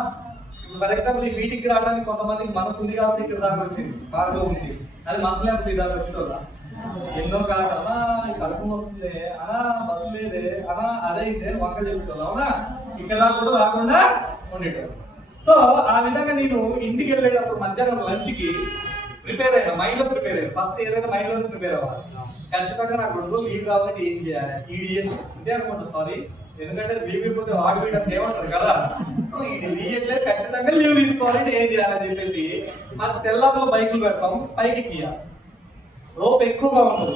ఫర్ ఎగ్జాంపుల్ ఈ మీటింగ్కి రావడానికి కొంతమందికి మనసు ఉంది కాబట్టి ఇక్కడ దాకా వచ్చింది, మార్గం ఉంది. అది మనసు లేకపోతే దాకా వచ్చిన ఎన్నో కాదు. అనా కడుపు వస్తుంది, అనా బస్సు లేదే, అనా అదే ఇదే వంక చెప్తుంది. అవునా? ఇక్కడ కూడా రాకుండా ఉండేటప్పుడు. సో ఆ విధంగా నేను ఇంటికి వెళ్ళేటప్పుడు మధ్యాహ్నం లంచ్కి ప్రిపేర్ అయినా, మైండ్ లో ప్రిపేర్ అయ్యాను. ఫస్ట్ ఏదైనా మైండ్ లో ప్రిపేర్ అవ్వాలి. ఖచ్చితంగా నాకు 2 రోజులు లీవ్ కావాలంటే ఏం చేయాలి? ఈడియన్ ఇదే అనుకుంటా. సారీ, ఎందుకంటే లీవ్ ఇవ్వకపోతే వాడు వీడని ఏమంటారు కదా. ఇది లీయట్లేదు, ఖచ్చితంగా లీవ్ తీసుకోవాలంటే ఏం చేయాలని చెప్పేసి మాకు సెల్లార్లో బైకులు పెడతాం, పైకి ఎక్కియాలి. రోప్ ఎక్కువగా ఉండదు.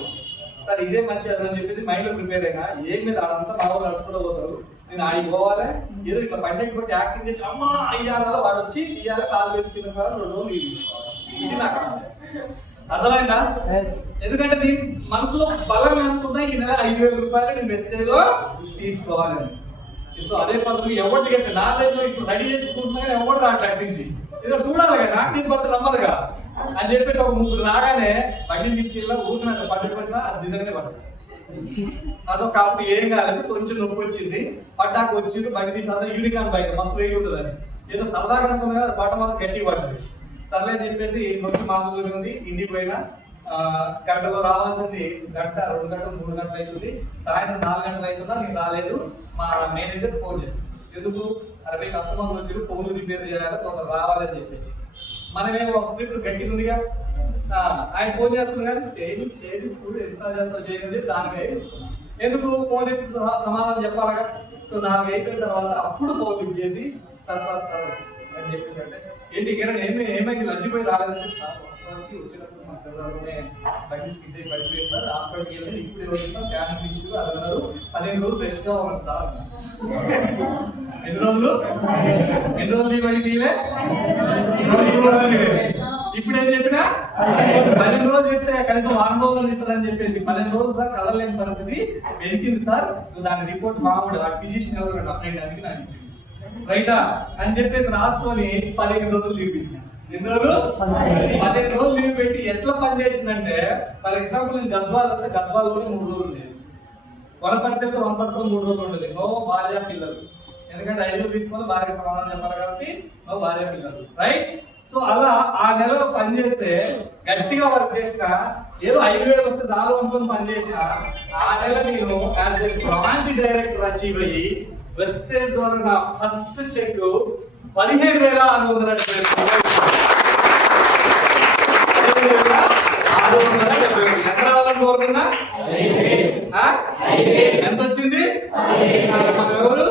సరే ఇదే మంచిది అని చెప్పేసి మైండ్ లో ప్రిపేర్ అయినా. ఏం మీద ఆడంతా మా వాళ్ళు నడుచుకుంటూ పోతారు, నేను ఆడికి పోవాలి. ఏదో ఇట్లా పండగ బట్టి యాక్టింగ్ చేసి అమ్మా అయ్యాల వాడు వచ్చి ఇయ్యాల కాలు ఎత్తుకున్న కదా 2 రోజులు లీవ్ తీసుకోవాలి. ఇది నాకు అర్థమైందా? ఎందుకంటే నేను మనసులో బలం అనుకున్నా ఈ నెల 5,000 రూపాయలు నేను మెసేజ్ లో తీసుకోవాలని. సో అదే పద్ధతి ఎవరికి కంటే నా దగ్గర ఇప్పుడు రెడీ చేసి కూర్చున్నా ఎవరు రావట్లే అట్టించి ఏదో చూడాలి కదా, నాకు నేను పడితే నమ్మరుగా అని చెప్పేసి ఒక 3 రాగానే బండిని తీసుకెళ్ళినా ఊరినట్టు పట్టినా అది నిజంగానే పడ్డది. అదో కాబట్టి ఏం కాలేదు, కొంచెం నొప్పి వచ్చింది. పట్టాకు వచ్చింది, బండి తీసి యూనికాన్ బైక్ మస్తు రేట్ ఉంటుంది అని ఏదో సరదాగా అనుకున్నా కదా, బట్ట మాత్రం గట్టి పడ్డది. సర్లే అని చెప్పేసి నొప్పి మామూలుగా ఉంది. ఇంటికి పోయినా గంటలో రావాల్సింది గంట 2 గంటలు 3 గంటలు అవుతుంది. సాయంత్రం 4 గంటలు అవుతుందా నేను రాలేదు. మా మేనేజర్ ఫోన్ చేస్తాను, ఎందుకు 60 కస్టమర్లు వచ్చి ఫోన్లు రిపేర్ చేయాలి, తొందర రావాలని చెప్పేసి. మనమేమో స్క్రిప్ట్ గట్టిగా ఉందిగా, ఆయన ఫోన్ చేస్తున్నారు కానీ షేర్ స్కూల్ ఎన్నిసార్లు చేస్తారు చేయండి దానికి వేసుకున్నాం. ఎందుకు ఫోన్ సమాధానం చెప్పాలగా. సో 4 అయిపోయిన తర్వాత అప్పుడు ఫోన్ లిఫ్ట్ చేసి సార్ అని చెప్పేసి ఏంటి ఇక్కడ ఏమైంది లజ్జిపోయి రాలేదంటే, సార్ వాస్తవానికి వచ్చేటప్పుడు మా సెల్లార్లోనే బండి స్కిడ్ అయి పడిపోయింది సార్, హాస్పిటల్కి వెళ్ళి ఇప్పుడు వచ్చిన స్కానింగ్ ఇష్యూ అది అన్నారు. 15 రోజులు రెస్ట్ కావాలి సార్. ఎన్ని రోజులు లీవ్ అడిగితే ఇప్పుడు ఏం చెప్పినా 15 రోజులు చెప్తే కనీసం 1 రోజులు ఇస్తారని చెప్పేసి 15 రోజులు సార్ కదలలేని పరిస్థితి వెలికింది సార్. దాని రిపోర్ట్ మామూలు ఫిజిషియన్ ఎవరు నా ఫ్రెండ్ అందుకే నాకు ఇచ్చింది. రైటా అని చెప్పేసి రాసుకొని 15 రోజులు లీవ్ పెట్టిన. 15 రోజులు లీవ్ పెట్టి ఎట్లా పని చేసిందంటే, ఫర్ ఎగ్జాంపుల్ నేను గద్వాల్ వస్తే గద్వాల్లోనే 3 రోజులు ఉండేది, వనపర్తితో 3 రోజులు ఉండేది. నో భార్య పిల్లలు, ఎందుకంటే 5 తీసుకొని భార్యకి సమాధానం చెప్పాలి కాబట్టి నో భార్య పిల్లలు. రైట్? సో అలా ఆ నెలలో పని చేస్తే గట్టిగా వర్క్ చేసిన ఏదో 5,000 వస్తే చాలు అనుకుని పని చేసిన ఆ నెల నేను as a branch director achieve అయ్యి వెస్టేజ్ ద్వారా నా ఫస్ట్ చెక్ 17,670. ఎంత రావాలని కోరుకున్నా ఎంత వచ్చింది? ఎవరు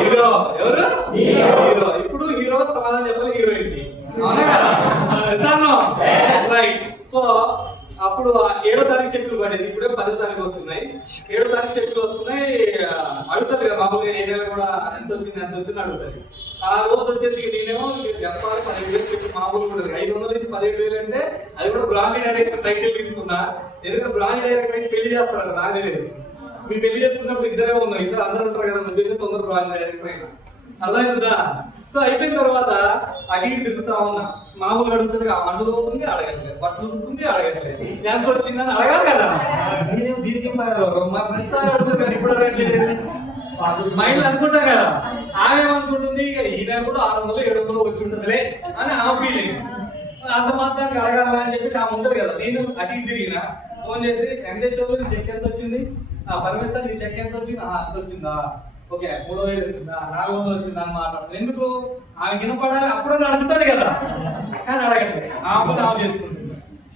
హీరో? ఎవరు హీరో? ఇప్పుడు హీరో సమాధానం చెప్పాలి హీరోయిన్కి, అవునా కదా? రైట్. సో అప్పుడు 7వ తారీఖు చెక్కులు పడేది, ఇప్పుడే 10వ తారీఖు వస్తున్నాయి. 7వ తారీఖు చెక్కులు వస్తున్నాయి. అడుగుతుంది కదా మామూలుగా ఏరియాలో కూడా ఎంత వచ్చింది అడుగుతుంది. ఆ రోజు వచ్చేసి నేనేమో మీరు చెప్పాలి 15,000 చెక్కు మామూలు కూడా 500 నుంచి 17,000 అంటే అది కూడా బ్రాంచ్ డైరెక్టర్ టైటిల్ తీసుకున్నా. ఎందుకంటే బ్రాంచ్ డైరెక్టర్ అయితే పెళ్లి చేస్తారంట, నాదే లేదు. మీరు పెళ్లి చేసుకున్నప్పుడు ఇద్దరే ఉన్నాయి, ఈసారి అందరూ వస్తారు కదా ఉద్దేశం తొందర బ్రాంచ్ డైరెక్టర్ అయినా. అర్థమవుతుందా? సో అయిపోయిన తర్వాత అటు ఇటు తిరుగుతా ఉన్నా. మామూలుగా అడుగుతుంది, అంటులు అవుతుంది అడగట్లేదు, బట్టలు ఉంటుంది అడగట్లేదు, ఎంత వచ్చిందని అడగాలి కదా. నేనేం దీనికి మా ఫ్రెండ్స్ సార్ అడుగుతుంది కానీ ఇప్పుడు అడగట్లేదు. మైండ్ అనుకుంటా కదా, ఆమె ఏమనుకుంటుంది ఇక ఈ నెల కూడా 600 700 వచ్చి ఉంటుందిలే అని ఆమె ఫీలింగ్. అంత మాత్రానికి అడగాలని అని చెప్పేసి ఆమె ఉంటుంది కదా. నేను అటు ఇటు తిరిగిన ఫోన్ చేసి వెంకటేశ్వర్లో నీ చెక్ ఎంత వచ్చింది, పరమేశ్వర్ నీ చెక్ ఎంత వచ్చింది, అంత వచ్చిందా, ఓకే 3,000 వచ్చిందా, 400 వచ్చిందా అని మాట్లాడతాను. ఎందుకు ఆమె వినపడాలి, అప్పుడు అడుగుతాడు కదా, కానీ అడగట్లేదు. ఆమె చేసుకుంటుంది.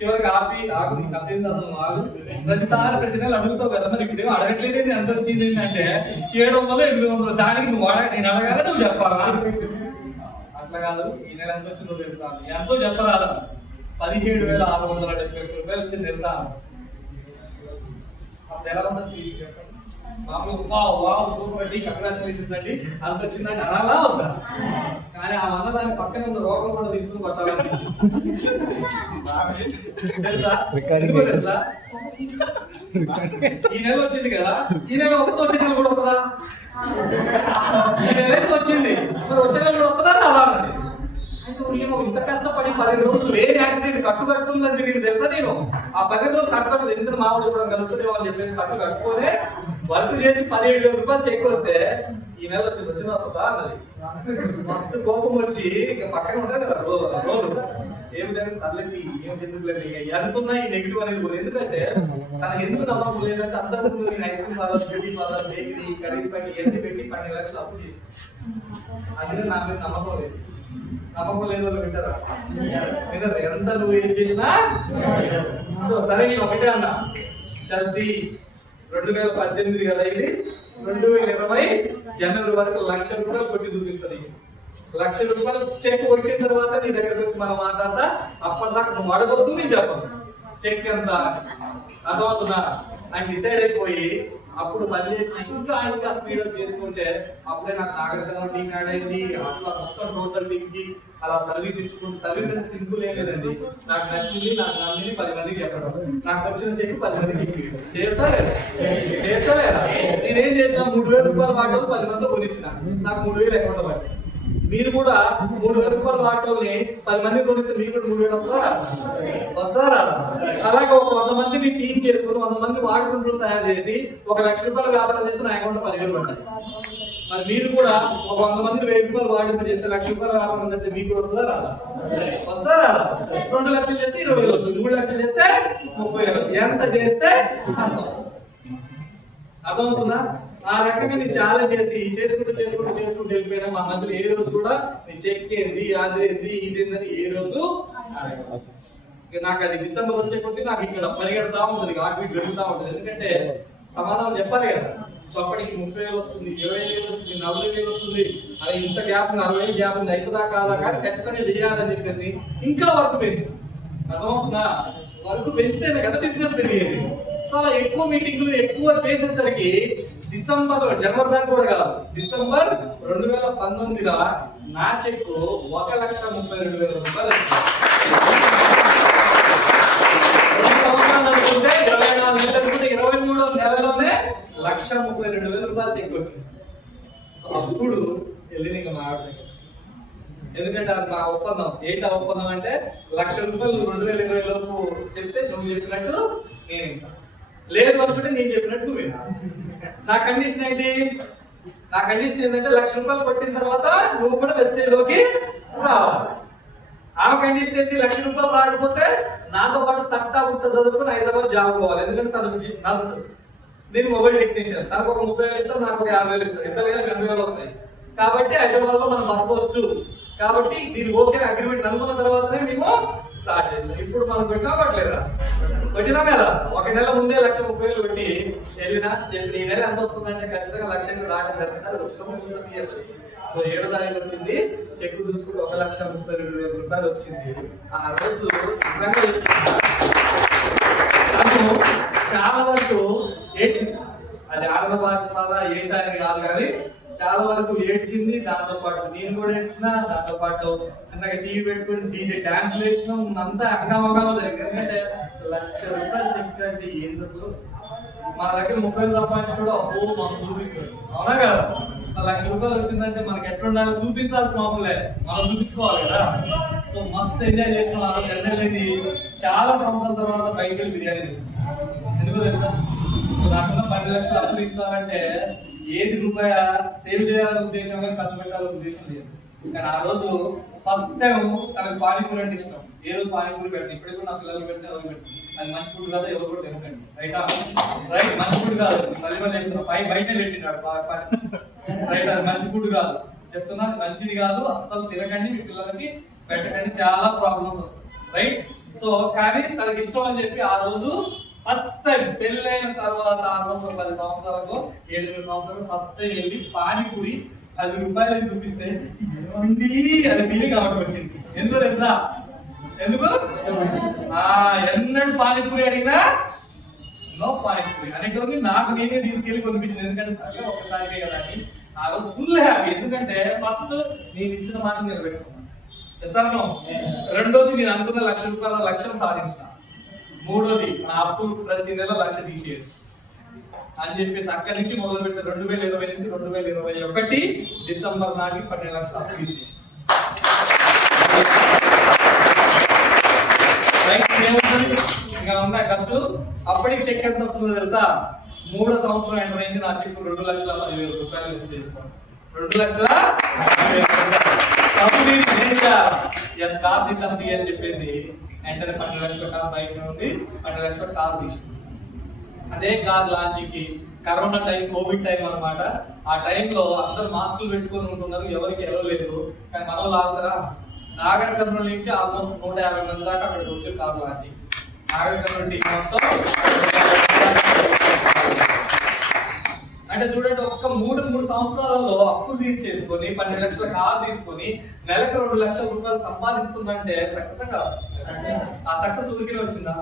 చివరికి ఆగు నీకు అర్థం అసలు ఆగు. ప్రతిసారి ప్రతి నెల అడుగుతావు కదా, మరి ఇప్పుడు అడగట్లేదు ఎంత వచ్చింది అంటే 700 800, దానికి నువ్వు నేను అడగాల నువ్వు చెప్పాలా? అట్లా కాదు. ఈ నెల ఎంత వచ్చిందో తెలుసా? ఎంతో చెప్పరాదా? 17,671 రూపాయలు వచ్చింది తెలుసా? అప్పుడు ఎలా ఉంటుంది? మామూలుగా వావ్ సూపర్ అండి, కంగ్రాచులేషన్స్ అండి, అంత వచ్చిందండి అలా ఉందా? కానీ ఆ అన్నదాని పక్కన ఉన్న రోగం కూడా తీసుకుని కొట్టాలని తెలుసా? ఎందుకో తెలుసా? ఈ నెల వచ్చింది కదా, ఈ నెల వస్తుందో వచ్చే నెల కూడా వస్తుందా? ఈ నెల అయితే వచ్చింది, మరి వచ్చే నెల కూడా వస్తుందా రాదా? ఇంత కష్టపడి 10 రోజులు లేని యాక్సిడెంట్ కట్టుకట్టుందని నేను తెలుసా? నేను ఆ 10 రోజులు కట్టుకట్టదు, ఎందుకంటే మామూలు ఇప్పుడు కలుస్తుందేమో అని చెప్పేసి కట్టుకోనే వర్క్ చేసి 17,000 రూపాయలు చెక్ వస్తే ఈ నెల వచ్చిన వస్తుందా అన్నది. మస్తు కోపం వచ్చి ఇక పక్కన ఉంటుంది కదా రోజు ఏ విధంగా సర్లేండి ఏం ఎందుకులేండి ఎంత ఉన్నాయి నెగిటివ్ అనేది కూడా. ఎందుకంటే తనకు ఎందుకు నమ్మకం లేదంటే అందరూ నేను ice cream parlour, beauty parlour, bakery, curries పెట్టి ఎన్ని పెట్టి 12 లక్షలు అప్పు చేసి, అందుకే నా మీద నమ్మకం లేదు. నమ్మకం లేని వాళ్ళు వింటారా? వినరు. ఎంత నువ్వు ఏం చేసినా. సో సరే నేను ఒకటే అన్నా, సర్ది 2018 కదా, ఇది 2020 జనవరి వరకు 1,00,000 రూపాయలు కొట్టి చూపిస్తుంది. 1,00,000 రూపాయలు చెక్ కొట్టిన తర్వాత నీ దగ్గరకు వచ్చి మనం మాట్లాడతా. అప్పటిదాకా నువ్వు అడగొద్దు, నేను చెప్పను చెక్ ఎంత అర్థమవుతున్నా అని డిసైడ్ అయిపోయి అప్పుడు పని చేసిన ఇంకా స్పీడ్ అప్ చేసుకుంటే అప్పుడే నాకు నాగరికం టీ కార్డ్ అయింది. అసలు మొత్తం టోటల్ టీమ్కి అలా సర్వీస్ ఇచ్చుకుంటే సర్వీస్ అని సింపుల్ ఏం లేదండి. నాకు నచ్చింది, నాకు నమ్మింది 10 మందికి చెప్పడం, నాకు వచ్చిన చెక్ 10 మందికి చేయొచ్చా లేదా? నేనేం చేసిన 3,000 రూపాయల వాటలు 10 మంది కొనిచ్చిన, నాకు 3,000 అకౌంట్ పడి. మీరు కూడా 3,000 రూపాయల వాటల్ని 10 మంది కొనిస్తే మీకు కూడా 3,000 వస్తారా? అలాగే ఒక 100 మందిని టీం చేసుకుని 100 మంది వాడుకుంటూ తయారు చేసి 1,00,000 రూపాయల వ్యాపారం చేస్తే నా అకౌంట్ 10,000 పడ్డాయి. మరి మీరు కూడా ఒక 100 మందిని 1,000 రూపాయలు వాడింపు చేస్తే 1,00,000 రూపాయల వ్యాపారం చేస్తే మీకు కూడా వస్తారా? 2 లక్షలు చేస్తే 20,000 వస్తుంది, 3 లక్షలు చేస్తే 30,000, ఎంత చేస్తే అంత. అర్థమవుతుందా? ఆ రకంగా నీ ఛాలెంజ్ చేసి చేసుకుంటూ వెళ్ళిపోయినా మా మధ్యలో ఏ రోజు కూడా నీ చెక్ ఏంది, అదేంది, ఇదేందని ఏ రోజు నాకు అది డిసెంబర్ వచ్చే కొద్దీ నాకు ఇక్కడ పరిగెడతా ఉంటుంది, హార్ట్ పెరుగుతూ ఉంటుంది. ఎందుకంటే సమాధానం చెప్పాలి కదా. సో అప్పటికి 30,000 వస్తుంది, 20,000 వస్తుంది, 40,000 వస్తుంది. అది ఇంత గ్యాప్ ఉంది, 60,000 గ్యాప్ ఉంది, అవుతుందా కాదా కానీ ఖచ్చితంగా చేయాలని చెప్పేసి ఇంకా వర్క్ పెంచు. అర్థమవుతుందా? వర్క్ పెంచితేనే కదా బిజినెస్ పెరిగేది. సో అలా ఎక్కువ మీటింగ్లు ఎక్కువ చేసేసరికి డిసెంబర్, జనవరి దాకా కూడా కాదు, డిసెంబర్ 2019 నా చెక్ 1,32,000 రూపాయలు. 2 సంవత్సరాలు అనుకుంటే 24 నెలలు అనుకుంటే 23వ నెలలోనే 1,32,000 రూపాయలు చెక్ వచ్చింది. సో అప్పుడు వెళ్ళి ఇంకా మాట్లాడలేదు. ఎందుకంటే అది మా ఒప్పందం. ఏంటి ఆ ఒప్పందం అంటే 1,00,000 రూపాయలు 2020 లోపు చెప్తే నువ్వు చెప్పినట్టు నేను ఇంకా లేదు అనుకుంటే నేను చెప్పినట్టు నువ్వు విన్నా. నా కండిషన్ ఏంటి? నా కండిషన్ ఏంటంటే 1,00,000 రూపాయలు కొట్టిన తర్వాత నువ్వు కూడా వెస్టేజ్ లోకి రావాలి. ఆమె కండిషన్ ఏంటి? 1,00,000 రూపాయలు రాకపోతే నాతో పాటు తట్టా గుట్ట చదువుకుని హైదరాబాద్ జాబ్ పోవాలి. ఎందుకంటే తను నర్సు, నేను మొబైల్ టెక్నీషియన్. తనకు ఒక 30,000 ఇస్తారు, నాకు ఒక 50,000 ఇస్తారు, ఎంత లేదా 80,000 వస్తాయి. కాబట్టి హైదరాబాద్ లో మనం బతకవచ్చు. కాబట్టి దీని ఓకే అగ్రిమెంట్ అనుకున్న తర్వాతనే మేము స్టార్ట్ చేసాం. ఇప్పుడు మనం కొట్టినా కదా, ఒక నెల ముందే 1,30,000 కొట్టి వెళ్ళినా చెప్పి ఈ నెల ఎంత వస్తుందంటే ఖచ్చితంగా 1,00,000 దాటిన తర్వాత వచ్చిన. సో 7వ తారీఖు వచ్చింది, చెక్ చూసుకుంటే 1,32,000 రూపాయలు వచ్చింది. ఆ రోజు చాలా వరకు ఏడ్చింది. అది ఆంగ్ల భాష వల్ల ఏంటని కాదు కానీ చాలా వరకు ఏడ్చింది. దాంతో పాటు నేను కూడా ఏడ్చిన, దాంతో పాటు చిన్నగా టీవీ పెట్టుకుని డీజే డాన్స్ వేసినాం. అంతా అంగమంగా జరిగింది. ఎందుకంటే 1,00,000 రూపాయలు చెక్ అంటే ఏంటి అసలు? మన దగ్గర 30,000 సంపాదించి కూడా అబ్బో మస్తు చూపిస్తాడు, అవునా కదా? 1,00,000 రూపాయలు వచ్చిందంటే మనకి ఎట్లుండాలి చూపించాల్సిన అవసరం లేదు, మనం చూపించుకోవాలి కదా. సో మస్తు ఎంజాయ్ చేసిన ఎన్నెళ్ళేది. చాలా సంవత్సరాల తర్వాత బయటకు వెళ్ళి బిర్యానీ ఎందుకు తెలుసా? సో నాకున్న 12 లక్షలు అప్పు తీర్చాలంటే ఏది రూపాయ సేవ్ చేయాలనే ఉద్దేశం కానీ ఖర్చు పెట్టాలనే ఉద్దేశం లేదు. కానీ ఆ రోజు ఫస్ట్ టైం తనకు పానీపూరి అంటే ఇష్టం. ఏ రోజు పానీపూరి పెట్టండి, ఇప్పటికి కూడా నా పిల్లలు పెడితే ఎవరు పెట్టండి. అది మంచి ఫుడ్ కాదు, ఎవరు కూడా తినకండి. రైట్ మంచి ఫుడ్ కాదు, మళ్ళీ చెప్తున్నా, బయట పెట్టినాడు రైట్. అది మంచి ఫుడ్ కాదు చెప్తున్నా, మంచిది కాదు, అస్సలు తినకండి, మీ పిల్లలకి పెట్టకండి, చాలా ప్రాబ్లమ్స్ వస్తాయి. రైట్ సో కానీ తనకి ఇష్టం అని చెప్పి ఆ రోజు ఫస్ట్ టైం పెళ్ళైన తర్వాత 10 సంవత్సరాలకు 7 సంవత్సరాలు ఫస్ట్ టైం వెళ్ళి పానీపూరి 10 రూపాయలు చూపిస్తే అది ఫీలింగ్ కాబట్టి వచ్చింది. ఎందుకో తెలుసా? ఎందుకు ఎన్నడూ పానీపూరి అడిగినా నో పానీపూరి అనేటువంటి నాకు నేనే తీసుకెళ్లి కొనిపించింది. ఎందుకంటే సరే ఒక్కసారికే కదా అని ఆ రోజు ఫుల్ హ్యాపీ. ఎందుకంటే ఫస్ట్ నేను ఇచ్చిన మాట నిలబెట్టుకున్నాను. రెండోది నేను అనుకున్న ₹1,00,000 లక్ష్యం సాధించిన. మూడోది నా అప్పు ప్రతి నెల 1,00,000 తీసేయచ్చు అని చెప్పేసి అక్కడి నుంచి మొదలు పెడితే 2020 నుంచి 2021 డిసెంబర్ నాటికి 12 లక్షలు అప్పు తీసేసి ఇంకా ఉన్నాయి ఖర్చు. అప్పటికి చెక్ ఎంత వస్తుందో తెలుసా? 3వ సంవత్సరం ఎంటర్ అయింది. నా చెక్ ₹2,10,000 లిస్ట్ చేసుకోండి. 2,10,000 కార్ తీద్దాంది అని చెప్పేసి వెంటనే 12 లక్షల కార్ బయట ఉంది. 12 లక్షల కార్ తీసుకుంది. అదే కార్ లాంచింగ్కి కరోనా టైం, కోవిడ్ టైం అన్నమాట. ఆ టైంలో అందరు మాస్కులు పెట్టుకొని ఉంటున్నారు, ఎవరికి ఎవరు లేదు. కానీ మనం లాగుతారా? నాగర్ కర్నూలు నుంచి ఆల్మోస్ట్ 150 మంది దాకా అక్కడికి వచ్చారు car launching. Nagar Kurnool team మొత్తం అంటే చూడండి, ఒక్క 3 సంవత్సరాలలో అప్పులు తీర్చేసుకొని 12 లక్షల కార్ తీసుకొని నెలకు ₹2,00,000 సంపాదిస్తుందంటే సక్సెస్ కాదు. ఆ సక్సెస్ ఊరికే వచ్చిందా?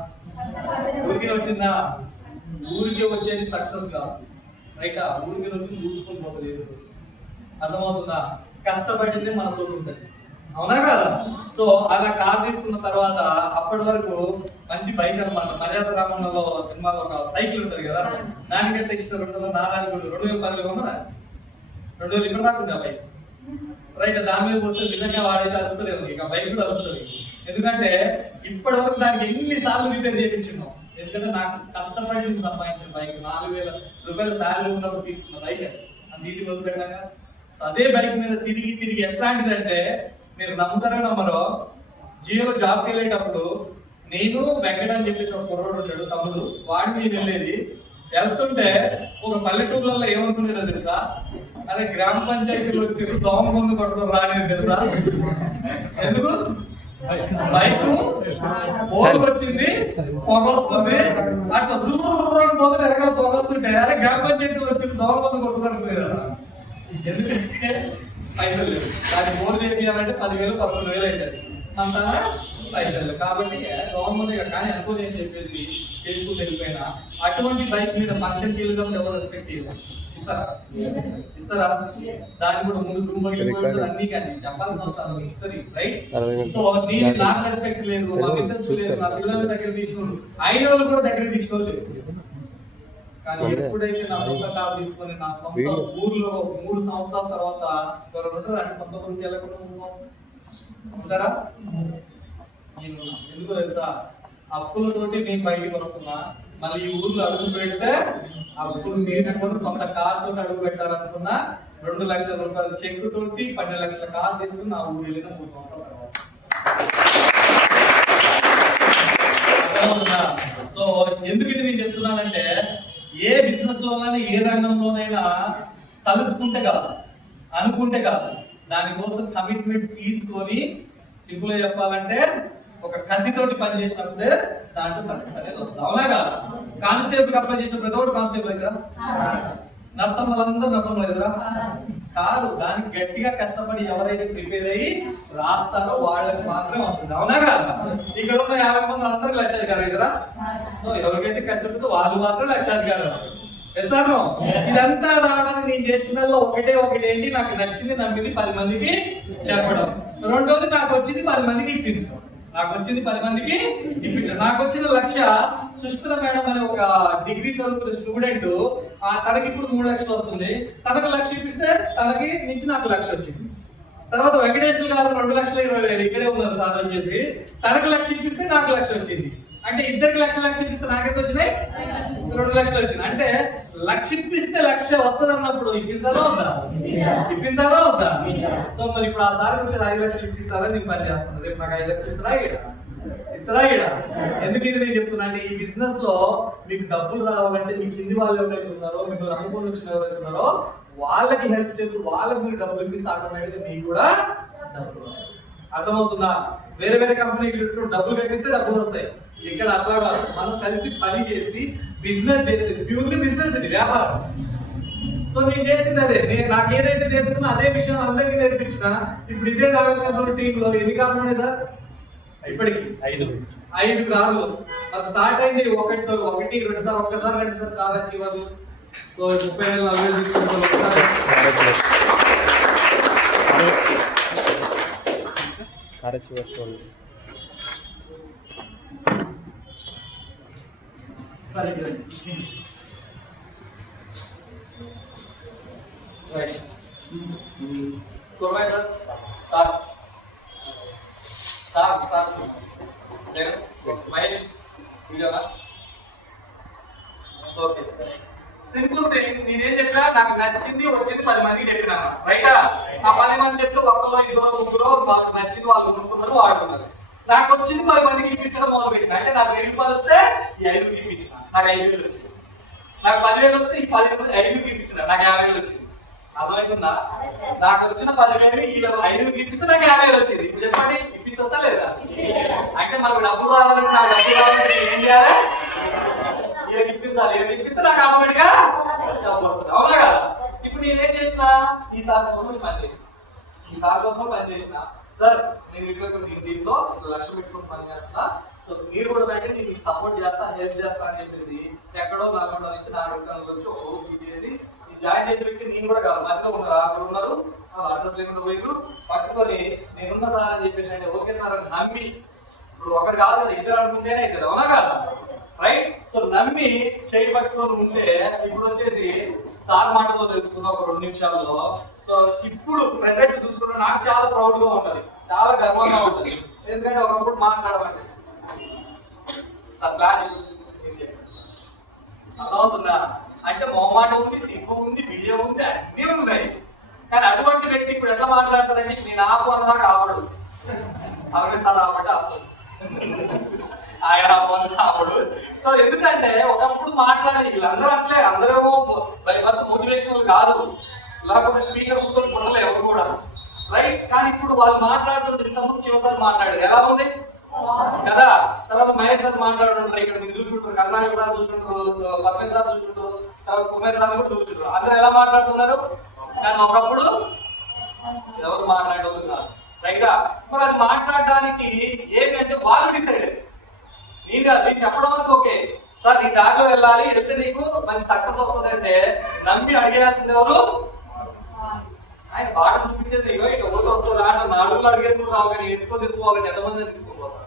ఊరికే వచ్చేది సక్సెస్ కాదు. రైటా? ఊరికే వచ్చి దూచుకొని పోతుంది. అర్థమవుతుందా? కష్టపడింది మనతో ఉంటుంది. అవునా కదా? సో అలా కార్ తీసుకున్న తర్వాత అప్పటి వరకు మంచి బైక్ అనమాట. మర్యాద రామన్నలో సినిమాలో ఒక సైకిల్ ఉంటుంది కదా, దానికంటే ఇష్టం ఉంటుందో నా దానికి 2010లో ఉన్నదా? 2000 ఇప్పుడు దాకా ఉంది ఆ బైక్. రైట్? దాని మీద వస్తే నిజంగా వాడైతే అరుస్తలేదు, ఇక బైక్ కూడా అరుస్తుంది. ఎందుకంటే ఇప్పటి వరకు దానికి ఎన్నిసార్లు రిపేర్ చేయించున్నాం. ఎందుకంటే నాకు కష్టపడి సంపాదించిన బైక్, ₹4,000 శాలరీ ఉన్నప్పుడు తీసుకున్న బైక్ అది తీసి వదిలి పెట్టాక. సో అదే బైక్ మీద తిరిగి ఎట్లాంటిదంటే మీరు నమ్ముతారో నమ్మరో, జియోలో జాబ్కి వెళ్ళేటప్పుడు నేను వెంకట అని చెప్పేసి ఒక కుర్రోడు ఉంటాడు తమ్ముడు, వాడి మీద వెళ్ళేది. వెళ్తుంటే ఒక పల్లెటూర్లలో ఏమనుకునేదో తెలుసా? అదే గ్రామ పంచాయతీలో వచ్చి దోమ ముందు కొడుతూ రాలేదు తెలుసా? ఎందుకు? బైక్ వచ్చింది, పొగ వస్తుంది, అట్లా జూరు మొదలు ఎరగాలి పొగ వస్తుంటే అదే గ్రామ పంచాయతీలో వచ్చి దోమ ముందు కొడుతున్నారు కదా. ఎందుకంటే పైసలు లేవు. దాన్ని బోర్ చేయాలంటే 10,000 11,000 అవుతుంది. అంటారా? పైసలు లేవు. కాబట్టి గవర్నమెంట్ కానీ అనుకోని అని చెప్పేసి చేసుకుంటూ వెళ్ళిపోయినా అటువంటి బైక్ మీద ఫంక్షన్కి వెళ్ళినప్పుడు ఎవరు రెస్పెక్ట్ ఇస్తారా? దాన్ని కూడా ముందు దుర్మగిలిపోతుంది అన్ని. కానీ చెప్పాల్సిన హిస్టరీ, రైట్? సో నేను నాకు రెస్పెక్ట్ లేదు, మా మిస్సెస్ లేదు, నా పిల్లల దగ్గర తీసుకున్నాడు, అయిన వాళ్ళు కూడా దగ్గర తీసుకోవాలి లేదు. కానీ ఎప్పుడైతే నా సొంత కారు తీసుకొని నా సొంత ఊర్లో 3 సంవత్సరాల తర్వాత సొంత ఊరికి వెళ్ళకుండా 3 సంవత్సరాలు ఉంటారా? ఎందుకు తెలుసా? అప్పులతోటి నేను బయటికి వస్తున్నా. మళ్ళీ ఈ ఊర్లో అడుగు పెడితే అప్పులు నేర్చుకొని సొంత కార్ తోటి అడుగు పెట్టాలనుకున్నా. ₹2,00,000 చెక్ తోటి 12 లక్షల కార్ తీసుకుని నా ఊరు వెళ్ళిన 3 సంవత్సరాల తర్వాత. సో ఎందుకు ఇది నేను చెప్తున్నానంటే, ఏ బిజినెస్ లోనైనా ఏ రంగంలోనైనా తలుచుకుంటే కాదు, అనుకుంటే కాదు, దానికోసం కమిట్మెంట్ తీసుకొని సింపుల్ గా చెప్పాలంటే ఒక కసితోటి పని చేసినప్పుడే దాంట్లో సక్సెస్ అనేది వస్తుంది. అవునా కాదు? కానిస్టేబుల్ అప్లై చేసిన ప్రతి ఒక్కరు కానిస్టేబుల్ దగ్గర, నర్సమ్మలందరూ నర్సమ్మల దగ్గర కాదు. దానికి గట్టిగా కష్టపడి ఎవరైతే ప్రిపేర్ అయ్యి రాస్తారో వాళ్ళకి మాత్రమే వస్తుంది. అవునా కాదు? ఇక్కడ ఉన్న 50 మంది అందరికి లక్షాధికారి దగ్గర ఎవరికైతే కష్టపడుతుందో వాళ్ళు మాత్రం లక్షాధికారు. ఇదంతా రావడానికి నేను చేసిన ఒకటి ఏంటి, నాకు నచ్చింది, నమ్మింది 10 మందికి చెప్పడం. రెండోది నాకు వచ్చింది 10 మందికి ఇప్పించడం. నాకు వచ్చిన లక్ష్య సుష్మిత మేడం అనే ఒక డిగ్రీ చదువుకునే స్టూడెంట్, తనకి ఇప్పుడు 3 లక్షలు వస్తుంది. తనకు లక్ష ఇప్పిస్తే తనకి నుంచి నాకు లక్ష వచ్చింది. తర్వాత వెంకటేశ్వర గారు 2,20,000 ఇక్కడే ఉన్నారు సార్ వచ్చేసి, తనకు లక్ష ఇప్పిస్తే నాకు లక్ష వచ్చింది. అంటే ఇద్దరికి లక్ష ఇప్పిస్తే నాకెంత వచ్చినాయి? 2 లక్షలు వచ్చినాయి. అంటే లక్ష ఇప్పిస్తే లక్ష వస్తుంది అన్నప్పుడు ఇప్పించాలా వద్దా? సో మరి ఇప్పుడు ఆ సార్ వచ్చేది 5 లక్షలు ఇప్పించాలని నేను పని చేస్తున్నాను. రేపు నాకు 5 లక్షలు ఇస్తారా? ఎందుకు ఇది నేను చెప్తున్నా అంటే, ఈ బిజినెస్ లో మీకు డబ్బులు రావాలంటే మీ కింది వాళ్ళు ఎవరైతే ఉన్నారో, మీకు నమ్ముకొని వచ్చిన ఎవరైతే ఉన్నారో వాళ్ళకి హెల్ప్ చేస్తూ వాళ్ళకి మీరు డబ్బులు ఇప్పిస్తే ఆటోమేటిక్గా మీకు కూడా డబ్బులు వస్తాయి. అర్థమవుతుందా? వేరే వేరే కంపెనీకి డబ్బులు కట్టిస్తే డబ్బులు వస్తాయి. ఇక్కడ అట్లా కాదు, మనం కలిసి పని చేసి బిజినెస్ చేసేది, ప్యూర్లీ బిజినెస్, ఇది వ్యాపారం. సో నేను చేసింది అదే, నాకు ఏదైతే నేర్చుకున్నా అదే విషయం అందరికీ నేర్పించిన. ఇప్పుడు ఇదే నాగర్ కంపెనీ టీంలో ఎన్ని కార్లు ఉన్నాయి సార్? ఇప్పటికి 5 కార్లు. అది స్టార్ట్ అయింది ఒకటి 2 సార్, ఒక్కసారి 2 సార్ కార్ అచీవర్. సో 30,000 తీసుకుంటాం సరే. Right. Kurmai sir, start. Then, Mahesh, video na. Okay. Simple thing. నేనేం చెప్పినా నాకు నచ్చింది వచ్చింది 10 మందికి చెప్పినా, రైటా? ఆ 10 మంది చెప్తే ఒకళ్ళు 2 ముగ్గురు వాళ్ళకి నచ్చింది వాళ్ళు కొనుక్కున్నారు, వాడుకున్నారు. నాకు వచ్చింది 10 మందికి ఇప్పించడం మొదలు పెట్టిన. అంటే నాకు 1000 రూపాయలు వస్తే ఈ 5కి ఇప్పించిన, నాకు 5,000 వచ్చింది. నాకు 10,000 వస్తే ఈ 5కి ఇప్పించిన, నాకు 50,000 వచ్చింది. అర్థమవుతుందా? నాకు వచ్చిన 10,000 ఈ 5కి ఇప్పిస్తే నాకు 50,000 వచ్చింది. ఇప్పుడు చెప్పండి, ఇప్పించవచ్చా లేదా? అంటే మనకు డబ్బులు రావాలంటే, నాకు డబ్బులు రావాలంటే ఏం చేయాలి? వీళ్ళకి ఇప్పించాలి. వీళ్ళకి ఇప్పిస్తే నాకు ఆటోమేటిక్గా డబ్బు వస్తుంది, అవునా కదా? ఇప్పుడు నేనేం చేసిన, ఈసారి కోసం పని చేసిన. సార్ నేను దీంట్లో 1,00,000 పెట్టుకుని పని చేస్తున్నా, సో మీరు కూడా బయట మీకు సపోర్ట్ చేస్తా, హెల్ప్ చేస్తా అని చెప్పేసి ఎక్కడో నాగంలో నుంచి ఇది చేసి జాయిన్ చేసిన వ్యక్తి నేను కూడా కాదు, మధ్యలో ఉన్నారు అడ్రస్ లేకుండా పోయి పట్టుకొని నేనున్న సార్ అని చెప్పేసి అంటే ఓకే సార్ అని నమ్మి, ఇప్పుడు ఒకటి కాదు కదా, ఇద్దరు అనుకుంటేనే అవుతుంది, అవునా కాదు? రైట్. సో నమ్మి చేయి పట్టుకొని ఉంటే ఇప్పుడు వచ్చేసి సార్ మాటలో తెలుసుకుందాం ఒక 2 నిమిషాల్లో. సో ఇప్పుడు ప్రెసెంట్ చూసుకుంటే నాకు చాలా ప్రౌడ్ గా ఉంటది, చాలా గర్వంగా ఉంటది. ఎందుకంటే ఒకప్పుడు మాట్లాడమంటే ప్లాన్ అర్థమవుతుందా? అంటే మొహమాట ఉంది, సిగ్గు ఉంది, వీడియో ఉంది, అన్నీ ఉన్నాయి. కానీ అటువంటి వ్యక్తి ఇప్పుడు ఎట్లా మాట్లాడతారండి? నేను ఆపు అన్నదాకా ఆపడు, సార్ ఆపట ఆయన ఆపడు. సో ఎందుకంటే ఒకప్పుడు మాట్లాడేది వీళ్ళందరూ అట్లే, అందరూ మోటివేషనల్ కాదు, లేకపోతే స్పీకర్ కూర్చొని కొట్టలే ఎవరు కూడా, రైట్? కానీ ఇప్పుడు వాళ్ళు మాట్లాడుతుంటే ఇంతకుముందు శివసారి మాట్లాడారు, ఎలా ఉంది కదా? తర్వాత మహేష్ సార్ మాట్లాడుతుంటారు, ఇక్కడ మీరు చూసుకుంటారు, కర్ణాటక సార్ చూసుకుంటారు, పరమేశ్వర సార్ చూసుకుంటారు, తర్వాత కుమార్ సార్ కూడా చూసుకుంటారు. అందరూ ఎలా మాట్లాడుతున్నారు? కానీ ఒకప్పుడు ఎవరు మాట్లాడుతున్నారు, రైటా? మరి అది మాట్లాడడానికి ఏంటంటే వాళ్ళు డిసైడ్. నేను చెప్పడం వరకు ఓకే సార్ నీ దారిలో వెళ్ళాలి, వెళ్తే నీకు మంచి సక్సెస్ వస్తుంది అంటే నమ్మి అడిగేయాల్సింది ఎవరు? ఆయన బాట చూపించేది ఇగో ఇక ఊత వస్తుందా అంటే 4 అడుగులు అడిగేసుకుని రావు, కానీ ఎందుకో తీసుకోవాలంటే ఎంతమంది తీసుకుపోతారు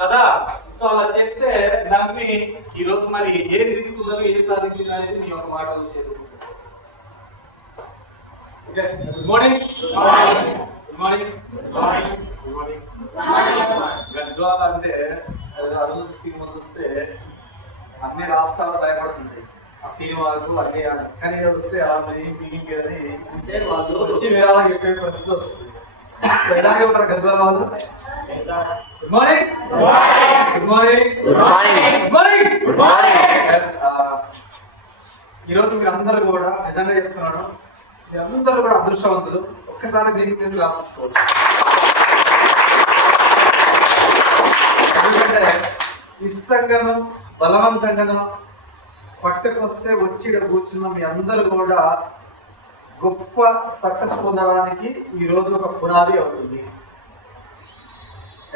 కదా? సో అలా చెప్తే నమ్మి ఈరోజు మరి ఏం తీసుకున్నారు, ఏం సాధించింది అనేది నీ ఒక మాట వచ్చేది. Good morning. గద్వాల అంటే అరుణ్ సినిమా చూస్తే అన్ని రాష్ట్రాలు భయపడుతుంది ఆ సినిమాలకు అన్ని, కానీ వస్తే అలాంటి ఫీలింగ్ అని అంటే వాళ్ళు వచ్చి వేరే చెప్పే పరిస్థితి వస్తుంది. ఎలాగే ఉంటారు గద్వాల వాళ్ళు? Good morning. ఈరోజు మీరు అందరూ కూడా నిజంగా చెప్తున్నాను, మీరు అందరూ కూడా అదృష్టవంతులు. ఒక్కసారి మీటింగ్ ఎందుకు ఆలోచించుకోవచ్చు, ఎందుకంటే ఇష్టంగాను బలవంతంగాను పట్టుకొస్తే వచ్చి కూర్చున్న మీ అందరూ కూడా గొప్ప సక్సెస్ పొందడానికి ఈ రోజు ఒక పునాది అవుతుంది.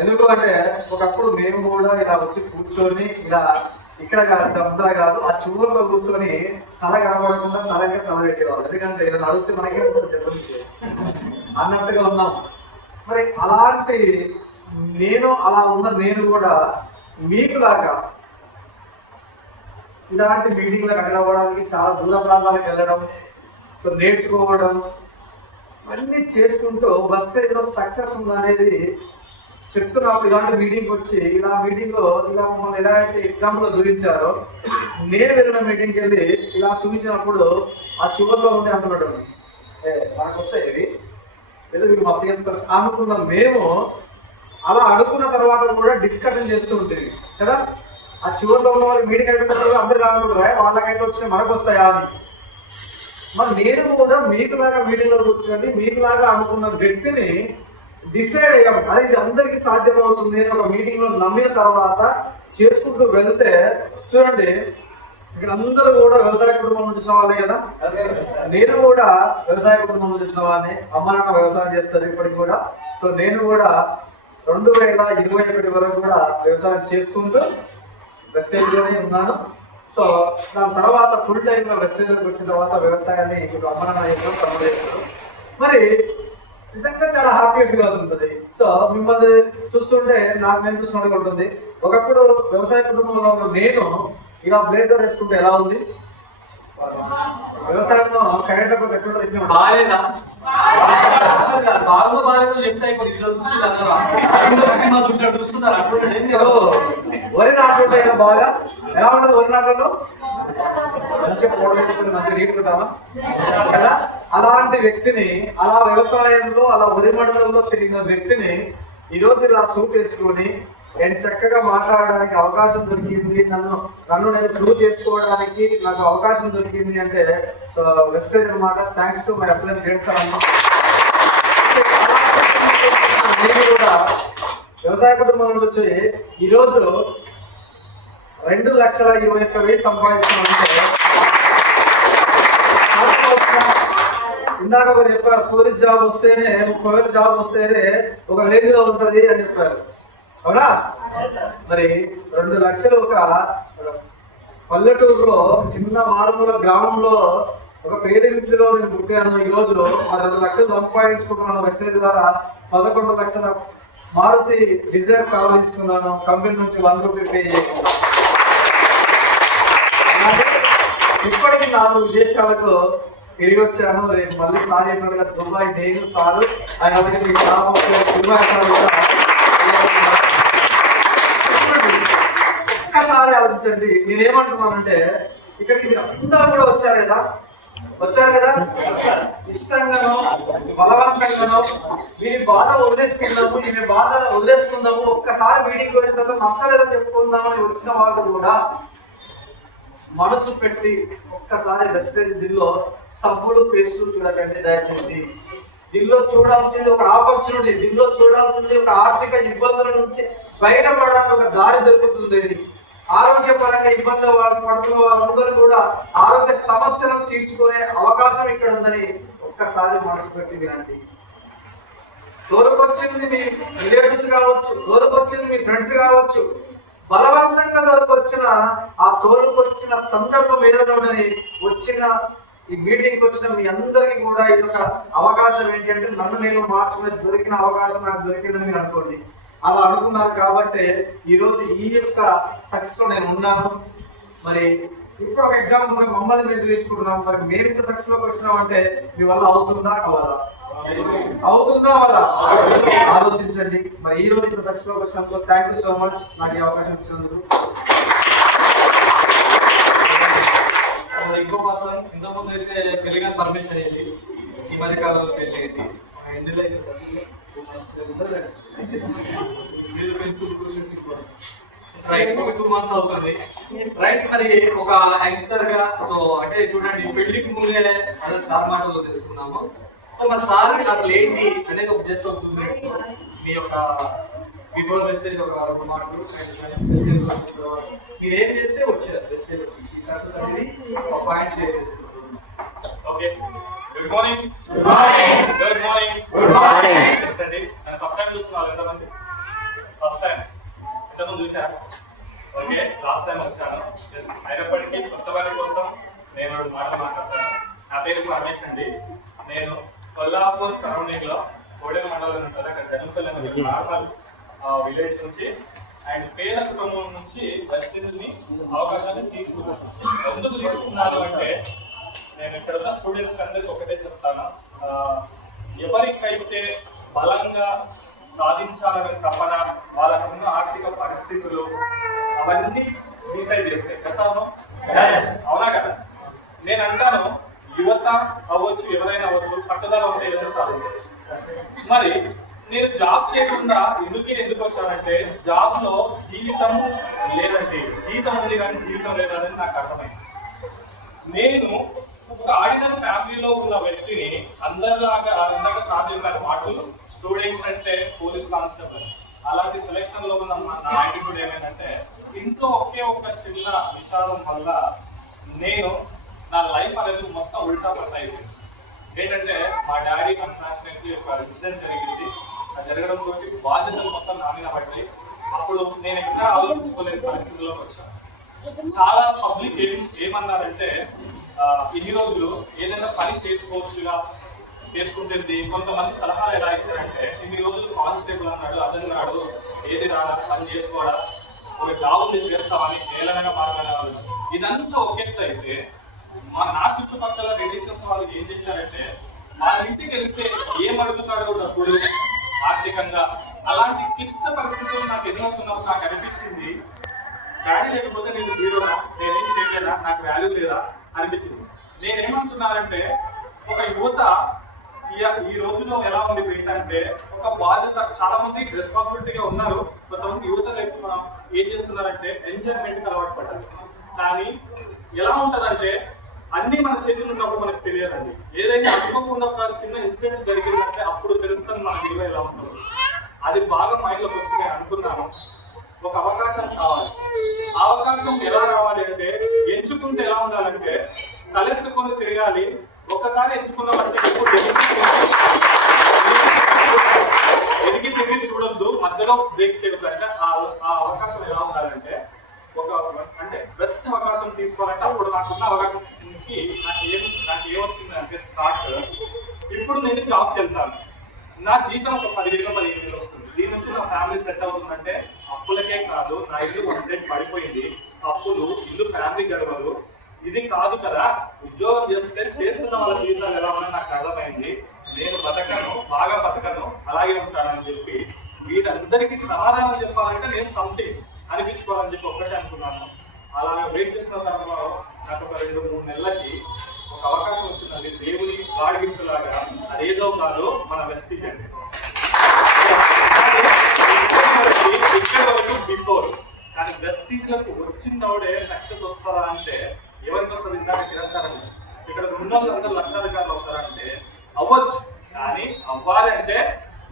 ఎందుకు అంటే ఒకప్పుడు మేము కూడా ఇలా వచ్చి కూర్చొని ఇలా ఇక్కడ కాదు అందరూ కాదు ఆ చివరిలో కూర్చొని తల కనబడకుండా తలగా తల పెట్టేవాళ్ళు, ఎందుకంటే ఇలా అడిగితే మనకే చెప్పండి అన్నట్టుగా ఉన్నాం. మరి అలాంటి అలా ఉన్న నేను కూడా మీకులాగా ఇలాంటి మీటింగ్లకు అటెండ్ అవ్వడానికి చాలా దూర ప్రాంతాలకు వెళ్ళడం, సో నేర్చుకోవడం అన్నీ చేసుకుంటూ బస్ స్టేజ్లో సక్సెస్ ఉందనేది చెప్తున్నప్పుడు ఇలాంటి మీటింగ్కి వచ్చి ఇలా మీటింగ్లో ఇలా మమ్మల్ని ఎలా అయితే ఎగ్జాంపుల్లో చూపించారో నేను వెళ్ళిన మీటింగ్కి వెళ్ళి ఇలా చూపించినప్పుడు ఆ చివరిలో ఉండి అంటున్నాడు మనకు వస్తాయి ఇవి ఏదో మీకు మస్తు చెప్తారు అనుకున్న మేము అలా అనుకున్న తర్వాత కూడా డిస్కషన్ చేస్తూ ఉంటుంది కదా. ఆ చివరిలో ఉన్న వాళ్ళు మీటింగ్ అయిపోయిన తర్వాత అందరు అనుకుంటారా వాళ్ళకైతే వచ్చిన మనకు వస్తాయా అని. మరి నేను కూడా మీకులాగా మీటింగ్లో కూర్చోండి మీకులాగా అనుకున్న వ్యక్తిని డిసైడ్ అయ్యాం, అది ఇది అందరికీ సాధ్యమవుతుంది అని ఒక మీటింగ్ లో నమ్మిన తర్వాత చేసుకుంటూ వెళ్తే చూడండి, ఇక్కడ అందరూ కూడా వ్యవసాయ కుటుంబం నుంచి వచ్చిన వాళ్ళే కదా. నేను కూడా వ్యవసాయ కుటుంబం నుంచి వచ్చిన వాడిని, అమ్మ నాన్న వ్యవసాయం చేస్తారు ఇప్పటికి కూడా. సో నేను కూడా 2021 వరకు కూడా వ్యవసాయం చేసుకుంటూ వెస్టేజ్లోనే ఉన్నాను. సో దాని తర్వాత ఫుల్ టైంగా వెస్టేజ్లోకి వచ్చిన తర్వాత వ్యవసాయాన్ని ఇప్పుడు అమ్మ నాన్న చేస్తాం, తమ్ముడు చేస్తారు. మరి నిజంగా చాలా హ్యాపీ ఫీల్ అవుతుంటది. సో మిమ్మల్ని చూస్తుంటే నాకు నేను చూసినట్టు ఉంటుంది. ఒకప్పుడు వ్యవసాయ కుటుంబంలో ఉన్న నేను ఇలా బ్లేజర్ వేసుకుంటే ఎలా ఉంది? వ్యవసాయంలో కరెంట్ ఎక్కడ బాగాలేదా? బాగా బాగాలేదు చెప్తే చూస్తున్నారు. వరి నాటుంటే బాగా ఎలా ఉంటది? వరి నాటంలో మంచిగా పొడ వేసుకుని మంచిగా నీటుకుంటామా కదా. అలాంటి వ్యక్తిని, అలా వ్యవసాయంలో అలా వరి మండలంలో తిరిగిన వ్యక్తిని ఈరోజు ఇలా సూట్ వేసుకొని నేను చక్కగా మాట్లాడడానికి అవకాశం దొరికింది, నన్ను నేను ప్రూవ్ చేసుకోవడానికి నాకు అవకాశం దొరికింది అంటే సో వెస్టేజ్ అనమాట. Thanks to my upline great sir అమ్మ. నేను కూడా వ్యవసాయ కుటుంబం నుంచి వచ్చి ఈరోజు 2,21,000 సంపాదిస్తున్నానంటే ఇందాక ఒకరు చెప్పారు, పోలీస్ జాబ్ వస్తేనే 30,000 జాబ్ వస్తేనే ఒక రేంజ్ లో ఉంటది అని చెప్పారు, అవునా? మరి 2 లక్షలు ఒక పల్లెటూరులో చిన్న మారుమూల గ్రామంలో ఒక పేద వ్యక్తిలో నేను పుట్టాను. ఈ రోజు 2 లక్షలు సంపాదించుకుంటున్నాను. వెస్టేజ్ ద్వారా 11 లక్షల మారుతి డిజైర్ కార్ తీసుకున్నాను. కంపెనీ నుంచి 1 రూపీ పే చేసుకున్నాను. ఇప్పటికి 4 విదేశాలకు తిరిగి వచ్చాను. రేపు మళ్ళీ సార్ చెప్పినట్టుగా దుబాయ్ నేను సారు ఆయన ఒక్కసారి ఆలోచించండి. నేనేమంటున్నానంటే ఇక్కడికి మీరు అందరూ కూడా వచ్చారు కదా, ఇష్టంగానో బలవంతంగానో వీరి బాధ వదిలేసుకుందాము, ఒక్కసారి మీటింగ్ వచ్చిన తర్వాత నచ్చలేదని చెప్పుకుందామని వచ్చిన వాళ్ళు కూడా మనసు పెట్టి ఒక్కసారి వెస్టేజ్ దిల్లో సబ్బులు పేస్టు చూడకండి దయచేసి. దీనిలో చూడాల్సింది ఒక ఆపర్చునిటీ, దీనిలో చూడాల్సింది ఒక ఆర్థిక ఇబ్బందుల నుంచి బయటపడడానికి ఒక దారి దొరుకుతుంది. ఆరోగ్యపరంగా ఇబ్బందులు పడుతున్న వాళ్ళందరూ కూడా ఆరోగ్య సమస్యలను తీర్చుకునే అవకాశం ఇక్కడ ఉందని ఒక్కసారి మనసు పెట్టి వినండి. తోలుకొచ్చింది మీ రిలేటివ్స్ కావచ్చు, తోలుకొచ్చింది మీ ఫ్రెండ్స్ కావచ్చు, బలవంతంగా తోలుకొచ్చిన ఆ తోలుకొచ్చిన సందర్భం ఏదైనా వచ్చిన ఈ మీటింగ్కి వచ్చిన మీ అందరికీ కూడా ఇది ఒక అవకాశం. ఏంటంటే నన్ను నేను మార్చుకునే దొరికిన అవకాశం నాకు దొరికిందని మీరు అనుకోండి. అలా అనుకున్నారు కాబట్టి ఈరోజు ఈ యొక్క సక్సెస్ లో నేను ఉన్నాను. మరి ఇప్పుడు ఒక ఎగ్జాంపుల్ మమ్మల్ని మేము చూపించుకుంటున్నాం. మరి మేము ఇంత సక్సెస్ లోకి వచ్చినామంటే మీ వల్ల అవుతుందా అవదా? ఆలోచించండి. మరి ఈ రోజు ఇంత సక్సెస్ లోకి వచ్చినందుకు థ్యాంక్ యూ సో మచ్, నాకు ఈ అవకాశం ఇచ్చినందుకు. ఇంకో పర్సన్ ఇంతకుముందు అయితే పెళ్లిగా పర్మిషన్ అయ్యింది, ఈ మధ్య కాలంలో పెళ్లి అయింది. రైట్, 2 months అవుతుంది. రైట్, మరి ఒక యంగ్స్టర్ గా సో అంటే చూడండి, పెళ్లికి ముందే అదే సార్ మాటల్లో తెలుసుకున్నాము. సో మరి సార్ అసలు ఏంటి అనేది ఒక జస్ట్ ఒక 2 minutes మీ యొక్క బిఫోర్ వెస్టేజ్ ఒక 2 మాటలు మీరు ఏం చేస్తే వచ్చారు వెస్టేజ్ ఈ సక్సెస్ అనేది ఒక పాయింట్ షేర్ చేసుకుంటున్నాం. Okay, good morning. Good morning. Good morning. Good morning. అండి నేను ఫస్ట్ టైం చూస్తున్నాను. ఎంతమంది ఫస్ట్ టైం? ఎంతమంది చూశారు? ఓకే, లాస్ట్ టైం వచ్చాను. అయినప్పటికీ కొత్త వారి కోసం నేను మాటలు మాట్లాడతాను. నా పేరు పరమేశ్ అండి. నేను కొల్లాపూర్ సరౌండింగ్ లో కోడెల మండలం ఉంటుంది, అక్కడ జనపల్లి నార్మల్ విలేజ్ నుంచి అండ్ పేద కుటుంబం నుంచి పరిస్థితుల్ని అవకాశాన్ని తీసుకున్నాను. ఎందుకు తీసుకున్నాను అంటే నేను ఇక్కడ ఉన్న స్టూడెంట్స్ అందరికి ఒకటే చెప్తాను, ఎవరికైతే బలంగా సాధించాలనే తపన, వాళ్ళకున్న ఆర్థిక పరిస్థితులు అవన్నీ డిసైడ్ చేస్తాయి. అవునా కదా? నేను అంటాను, యువత అవ్వచ్చు, ఎవరైనా అవ్వచ్చు, పట్టుదల ఉంటే ఏదైనా సాధించవచ్చు. మరి నేను జాబ్ చేయకుండా ఎందుకు వచ్చానంటే జాబ్ లో జీవితం లేదంటే జీవితం ఉంది కానీ జీవితం లేదని నాకు అర్థమైంది. నేను ఒక ఆర్డినరీ ఫ్యామిలీలో ఉన్న వ్యక్తిని అందరిలాగా ఇందాక సాధ్యం మాటలు స్టూడెంట్స్ అంటే పోలీస్ కానిస్టేబుల్. అలాంటి సెలెక్షన్ లో ఉన్న నా యాటిట్యూడ్ ఏమైందంటే ఇంట్లో ఒకే ఒక చిన్న విషాదం వల్ల నేను నా లైఫ్ అనేది మొత్తం ఉల్టా పట్ట అయిపోయింది. ఏంటంటే మా డాడీ అన్ఫార్చునేట్లీ ఒక ఇన్సిడెంట్ జరిగింది. అది జరగడంతో బాధ్యతలు మొత్తం నా మీద పడ్డాయి. అప్పుడు నేను ఎక్కడ ఆలోచించుకోలేని పరిస్థితుల్లోకి వచ్చాను. చాలా పబ్లిక్ ఏమన్నారంటే ఇన్ని రోజులు ఏదైనా పని చేసుకోవచ్చుగా, చేసుకుంటుంది. కొంతమంది సలహాలు ఎలా ఇచ్చారంటే ఇన్ని రోజులు కానిస్టేబుల్ అన్నాడు, అదన్నాడు, ఏది రాడా, పని చేసుకోవడా, ఒక జాబ్ ఉంది చేస్తామని ఏలనగా మాట్లాడేవాళ్ళు. ఇదంతా ఒక ఎత్తు అయితే నా చుట్టుపక్కల రిలేషన్స్ వాళ్ళు ఏం చేశారంటే వాళ్ళ ఇంటికి వెళ్తే ఏం అడుగుతాడో డబ్బులు, ఆర్థికంగా అలాంటి క్లిష్ట పరిస్థితులు నాకు ఎదురవుతున్నప్పుడు నాకు అనిపించింది డాడీ లేకపోతే నేను జీరోనా, నేనేం చేయలేదా, నాకు వాల్యూ లేదా అనిపించింది. నేనేమంటున్నానంటే ఒక యువత ఈ రోజులో ఎలా ఉండిపోయిందంటే ఒక బాధ్యత, చాలా మంది రెస్పాన్సిబిలిటీగా ఉన్నారు. కొంతమంది యువత లేకుండా ఏం చేస్తున్నారంటే ఎంజాయ్మెంట్కి అలవాటు పడ్డారు. కానీ ఎలా ఉంటదంటే అన్ని మన చేతులు ఉన్నప్పుడు మనకు తెలియదండి. ఏదైనా అనుకోకుండా ఒక చిన్న ఇన్సిడెంట్ జరిగిందంటే అప్పుడు తెలుస్తుంది మన విలువ ఎలా ఉంటుంది. అది బాగా మైండ్లోకి వచ్చి నేను అనుకున్నాను ఒక అవకాశం కావాలి. ఆ అవకాశం ఎలా రావాలి అంటే ఎంచుకుంటే ఎలా ఉండాలంటే తలెత్తుకొని తిరగాలి. ఒక్కసారి ఎంచుకున్నామంటే ఎదిగి తిరిగి చూడొద్దు, మధ్యలో బ్రేక్ చేయొద్దు. అంటే ఆ అవకాశం ఎలా ఉండాలంటే అంటే బెస్ట్ అవకాశం తీసుకోవాలంటే అప్పుడు నాకున్న అవకాశానికి నాకు ఏమొచ్చిందంటే థాట్, ఇప్పుడు నేను జాబ్కి వెళ్తాను, నా జీతం ఒక 10,000-15,000 వస్తుంది. దీని నుంచి నా ఫ్యామిలీ సెట్ అవుతుందంటే అప్పులకే కాదు, నా ఇల్లు 1 పడిపోయింది, అప్పులు, ఇల్లు ఫ్యామిలీ గడవదు. ఇది కాదు కదా, ఉద్యోగం చేస్తున్న వాళ్ళ జీవితాలు ఎలా ఉన్నా నాకు అర్థమైంది. నేను బతకను, బాగా బతకను, అలాగే ఉంటానని చెప్పి వీటందరికీ సమాధానం చెప్పాలంటే నేను సంథింగ్ అనిపించుకోవాలని చెప్పి ఒక్కటే అనుకున్నాను. అలాగే వెయిట్ చేసిన తర్వాత నాకు ఒక 2-3 నెలలకి ఒక అవకాశం వచ్చిందండి. దేవుని గాడిగింపు లాగా, అదేదో కాదు మన వెస్టీజ్ అండి. ఇక్కడ వరకు బిఫోర్, కానీ వెస్టీజ్లకు వచ్చినోడే సక్సెస్ వస్తారా అంటే ఎవరికి వస్తుంది? ఇందాక కిరణ్ ఇక్కడ 200 లక్షాధికారులు అవుతారంటే అవ్వచ్చు, కానీ అవ్వాలంటే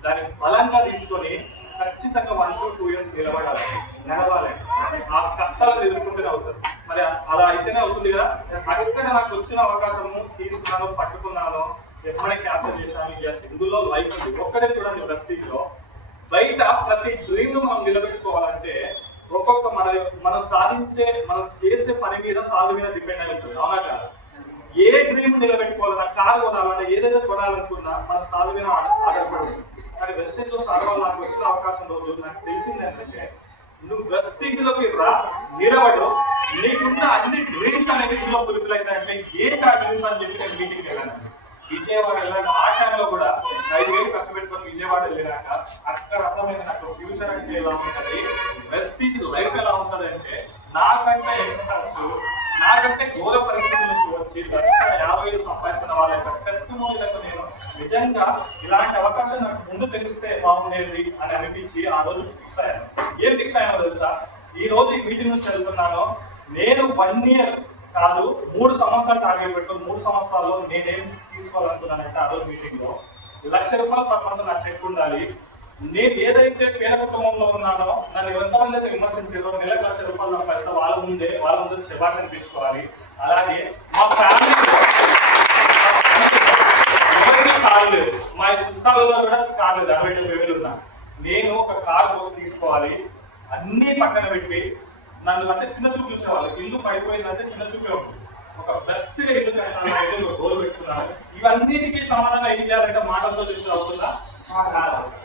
దాన్ని బలంగా తీసుకొని ఖచ్చితంగా 1 to 2 years నడవాలి. ఆ కష్టాలను ఎదుర్కొంటేనే అవుతుంది. మరి అలా అయితేనే అవుతుంది కదా. అక్కడ నాకు వచ్చిన అవకాశము తీసుకున్నాను, పట్టుకున్నాను, ఎప్పుడైనా క్యాప్చర్ చేశాను. ఎస్, ఇందులో లైఫ్ ఉంది. ఒక్కడే చూడండి, ప్రెస్టీజ్ లో బయట ప్రతి డ్రీమ్ ను మనం నిలబెట్టుకోవాలంటే ఒక్కొక్క మనం చేసే పని మీద, సాగు మీద డిపెండ్ అయి ఉంటుంది. అవునా కాదు? ఏ డ్రీమ్ నిలబెట్టుకోవాలన్నా, కారు కొనాలన్నా, ఏదైతే కొనాలనుకున్నా మన సాగు మీద ఆధారపడి. కానీ వెస్టేజ్ లో సాగవాలి. నాకు వచ్చిన అవకాశం రోజు నాకు తెలిసింది ఏంటంటే నువ్వు వెస్టేజ్ లోకి రా, నిలబడు, నీకున్న అన్ని డ్రీమ్స్ అనేది ఫుల్ఫిల్ అవుతాయంటే ఏ డ్రీమ్స్ అని చెప్పి నేను మీటింగ్కి వెళ్ళాను. విజయవాడ వెళ్ళాను. ఆ టైంలో కూడా 5,000 కష్టపెట్టుకొని విజయవాడ వెళ్ళాక అక్కడ అర్థమైంది నాకు ఫ్యూచర్ అంటే ఎలా ఉంటుంది, వెస్టీజ్ లైఫ్ ఎలా ఉంటుంది అంటే నాకంటే యంగ్స్టర్స్, నాకంటే ఘోర పరిస్థితుల నుంచి వచ్చి 1,50,000 సంపాదిస్తున్న వాళ్ళ యొక్క టెస్టిమోనీలకు నేను నిజంగా ఇలాంటి అవకాశం నాకు ముందు తెలిస్తే బాగుండేది అని అనిపించి ఆ రోజు ఫిక్స్ అయ్యాను. ఏం ఫిక్స్ అయ్యానో తెలుసా? ఈ రోజు ఈ మీటింగ్ నుంచి వెళ్తున్నాను. నేను 1 year కాదు 3 సంవత్సరాలు టార్గెట్ పెట్టుకుని 3 సంవత్సరాల్లో నేనేం తీసుకోవాలనుకున్నానంటే ఆ రోజు మీటింగ్ లో ₹1,00,000 పర్ మంత్ నా చెక్ ఉండాలి. నేను ఏదైతే పేద కుటుంబంలో ఉన్నానో నన్ను ఎంతమంది అయితే విమర్శించారో నెలకు ₹1,00,000 నా పైసలు వాళ్ళ ముందు శుభాష అనిపించుకోవాలి. అలాగే మా ఫ్యామిలీ ఎవరికి కారు లేదు, మా చుట్టాలలో కూడా కారు లేదు, 60,000 ఉన్నా. నేను ఒక కారు తీసుకోవాలి. అన్ని పక్కన పెట్టి నన్ను అంటే చిన్న చూపు చూసేవాళ్ళు. ఇల్లు పడిపోయిందంటే చిన్న చూపే ఉంటుంది. ఒక బెస్ట్ గా ఇల్లు కట్టాలి, గోల్ పెట్టుకున్నాను. ఇవన్నిటికీ సమాధానం ఏం చేయాలంటే మాటలతో చెప్తే అవుతుందా?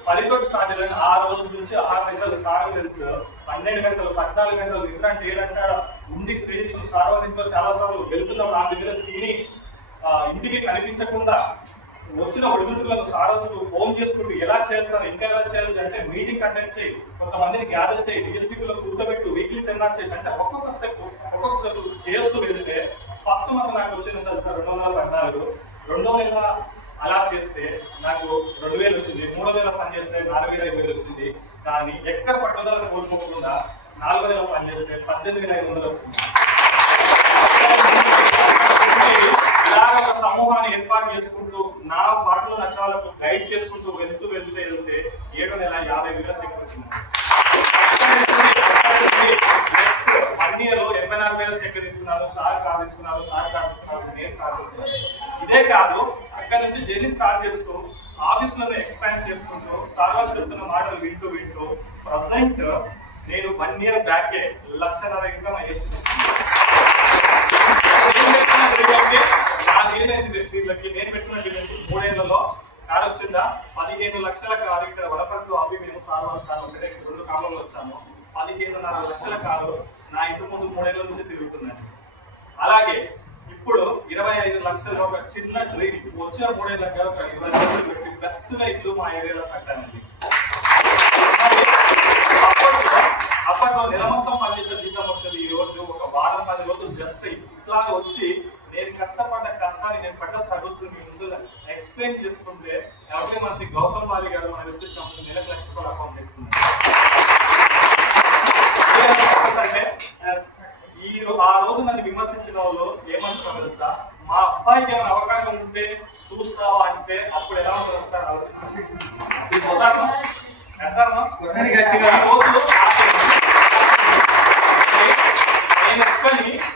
10 స్టార్ట్ అయ్యాను. ఆ రోజు నుంచి 6 నిమిషాలు సాగు తెలుసు, 12 గంటలు, 14 గంటలు ఎందుకంటే ఏదంటే ఇంటికి స్టేజ్ సార్వజనికలో చాలా సార్లు వెళ్తున్నప్పుడు ఆ దగ్గర తిని ఇంటికి కనిపించకుండా వచ్చిన ఒడిదుడుకులను సారథులు ఫోన్ చేసుకుంటూ ఎలా చేయాలి సార్, ఇంకా ఎలా చేయాలి అంటే మీటింగ్ కండక్ట్ చేయి, కొంతమందిని గ్యాదర్ చేయి, డిఎల్సీలో కూర్చోబెట్టు, వీక్లీ సెమినార్ చేసి అంటే ఒక్కొక్క స్టెప్ చేస్తూ వెళ్తే ఫస్ట్ మంత్ నాకు వచ్చింది సార్ 214. 2,000 అలా చేస్తే నాకు 2,000 వచ్చింది. 3,000 పని చేస్తే 4,500 వచ్చింది. కానీ ఎక్కడ పట్టుదలను కోల్పోకుండా 4,000 పని చేస్తే 18,500 వచ్చింది. ఇలాగ ఒక సమూహాన్ని ఏర్పాటు చేసుకుంటూ నా పాటలు నచ్చాలకు గైడ్ చేసుకుంటూ వెళ్తే సార్ వాళ్ళు చెప్తున్న మాటలు వింటూ ప్రజెంట్ నేను 1 year బ్యాకే 1,00,000 ఇన్కమ్ నాదేదైంది నేను పెట్టిన బిజినెస్ 3 ఏళ్లలో కారు వచ్చిందా 15 లక్షల కారు ఇక్కడ వడపర్తిలో అవి మేము సార్ వాళ్ళ కారు ఒకటే 2 కాలంలో వచ్చాము 15.5 లక్షల కారు నా ఇంటి ముందు 3 ఏళ్ల నుంచి తిరుగుతుందండి. అలాగే ఇప్పుడు 25 లక్షలు ఒక చిన్న డ్రీమ్ వచ్చిన 3 ఏళ్ళకి ఒక 20 లక్షలు పెట్టి బెస్ట్ గా ఇల్లు మా ఏరియాలో కట్టానండి. అప్పట్లో నెల మొత్తం పనిచేసే జీతం వచ్చేది ఈ రోజు ఒక వారం 10 రోజులు జస్ట్ ఇట్లాగా వచ్చి నేను కష్టపడ్డ కష్టాన్ని నేను పడ్డ స్ట్రగుల్స్ మీ ముందు ఎక్స్ప్లెయిన్ చేసుకుంటే ఎవరి మంది గౌతమ్ బాలి గారు మన విజిట్ కంపెనీ నెలకు ₹1,00,000 అకౌంట్ చేసుకున్నారు. ఆ రోజు నన్ను విమర్శించిన వాళ్ళు ఏమంటున్నారు తెలుసా, మా అబ్బాయికి ఏమైనా అవకాశం ఉంటే చూస్తావా అంటే అప్పుడు ఎలా ఉంటుంది ఒకసారి ఆలోచించండి.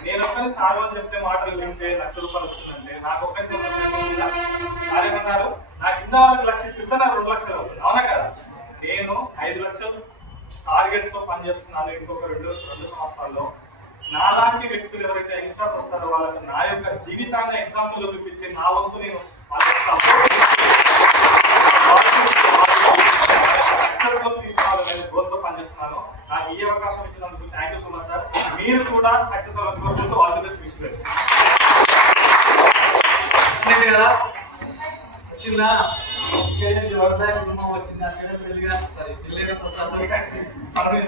నేను ఒక్కని సార్ వాళ్ళు చెప్తే మాటలు వింటే ₹1,00,000 వచ్చిందంటే నాకు ఒక్కరి సార్ ఏమన్నారు, నా కింద వాళ్ళకి 1,00,000 ఇప్పిస్తే నాకు 2 లక్షలు అవుతుంది. అవునా కదా? నేను 5 లక్షలు టార్గెట్ తో పనిచేస్తున్నాను. ఇంకొక 2 సంవత్సరాల్లో నాలాంటి వ్యక్తులు ఎవరైతే యంగ్స్టర్స్ వస్తారో వాళ్ళకి నా యొక్క జీవితాన్ని ఎగ్జాంపుల్ చూపించి నా వంతు నేను సక్సెస్ఫుల్ తీసుకోవాలనే గోల్తో పనిచేస్తున్నాను. నాకు ఈ అవకాశం ఇచ్చినందుకు thank you so much sir. మీరు కూడా సక్సెస్ అవ్వాలనుకుంటూ ఆల్ ది బెస్ట్ విష్ కదా వచ్చిందా వ్యవసాయ కుటుంబం వచ్చింది అక్కడ పెళ్లిగా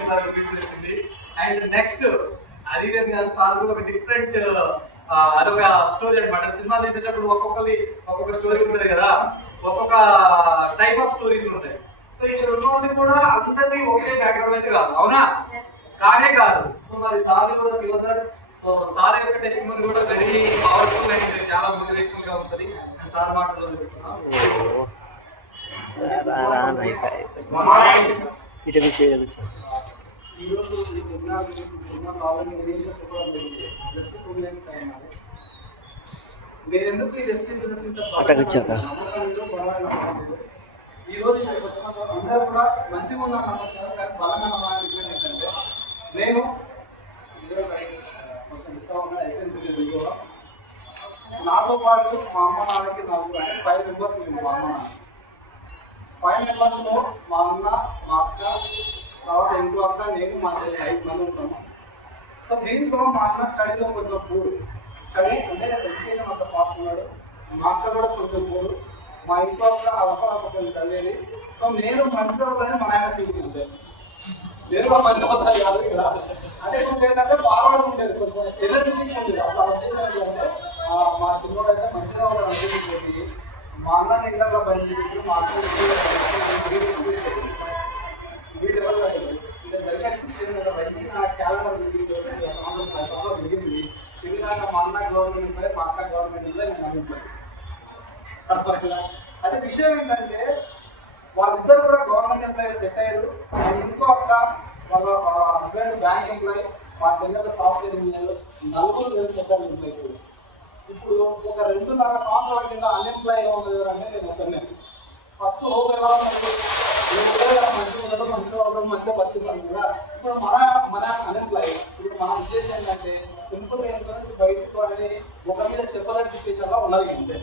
సార్ వచ్చింది. అండ్ నెక్స్ట్ అది గారు సార్ కూడా ఒక డిఫరెంట్ అదొక స్టోరీ అనమాట. సినిమా తీసేటప్పుడు ఒక్కొక్క స్టోరీ ఉంటుంది కదా, ఒక్కొక్క టైప్ ఆఫ్ స్టోరీస్ ఉంటాయి. సో ఇక్కడ ఉన్నది కూడా అందరినీ ఒకే బ్యాక్గ్రౌండ్ అయితే కాదు, అవునా? కానే కాదు. సో మరి సార్ కూడా శివ సార్ సార్ యొక్క టెస్టిమనీ కూడా వెరీ పవర్ఫుల్ అండ్ చాలా మోటివేషనల్ గా ఉంటుంది. సార్ మాటలు తెలుస్తున్నాం. ఈరోజు ఈ సెమినార్ కావాలని చెప్పడం జరిగింది. Just 2 minutes time. మీరు ఎందుకు ఈ రెస్ట్ బిజినెస్ ఇంత ఈ రోజు ఇక్కడికి వచ్చిన అందరూ కూడా మంచిగా ఉన్న నమ్మకం కానీ బలంగా నమ్మకం ఏంటంటే నేను కొంచెం ఇష్టంగా ఎక్స్పీరియన్స్ నాతో పాటు మా అమ్మ నాన్నకి 4 అంటే 5 మెంబర్స్ మా అమ్మ నాన్న 5 మెంబర్స్లో మా అన్న మా అక్క తర్వాత ఇంకో అక్క నేను మా 5 మంది ఉంటాము. సో దీంట్లో మా అన్న స్టడీలో కొంచెం పూర్ స్టడీ అంటే ఎడ్యుకేషన్ అంత పాస్ ఉన్నాడు. మా అక్క కూడా కొంచెం పూర్. మా ఇంట్లో అక్క అలప కొంచెం చదివేది. సో నేను మంచి అవుతానని మా నాయన చూపించింది. నేను మా మంచి అవుతాను కాదు ఇక్కడ అంటే కొంచెం ఏంటంటే ఫార్వర్డ్ ఉండేది, కొంచెం ఎనర్జెటిక్ ఉండేది. అట్లా వచ్చేసి ఏంటంటే మా చిన్నోడు అయితే మంచిగా ఉంటాడు అనిపించింది. మా అన్న ఇంటర్లో పనిచేసి మా అక్క నా క్యాలెండర్ మిగిలింది. తిరిగినాక మా అన్న గవర్నమెంట్ మా అక్క గవర్నమెంట్ నేను అనుకుంటాను. అదే విషయం ఏంటంటే వాళ్ళిద్దరు కూడా గవర్నమెంట్ ఎంప్లాయీ సెట్ అయ్యారు. ఇంకో అక్క వాళ్ళ హస్బెండ్ బ్యాంక్ ఎంప్లాయీ, మా చెల్లెల సాఫ్ట్వేర్ ఇంజనీర్, 4 సెక్టర్ ఎంప్లాయీ. ఇప్పుడు ఒక 2.5 సంవత్సరాల కింద అన్ఎంప్లాయ్ ఉన్నది ఎవరంటే నేను ఒకరినే. ఫస్ట్ హోప్ ఎలా ఉన్నది, మంచిగా ఉండడం మంచిగా ఉండడం మంచిగా బతికిస్తాను కదా. ఇప్పుడు మన అన్ఎంప్లాయ్. ఇప్పుడు మన ఉద్దేశం ఏంటంటే సింపుల్గా ఏంటంటే బయటకు అనేది ఒక మీద చెప్పలేని సిచ్యువేషన్లో ఉండాలి. అంటే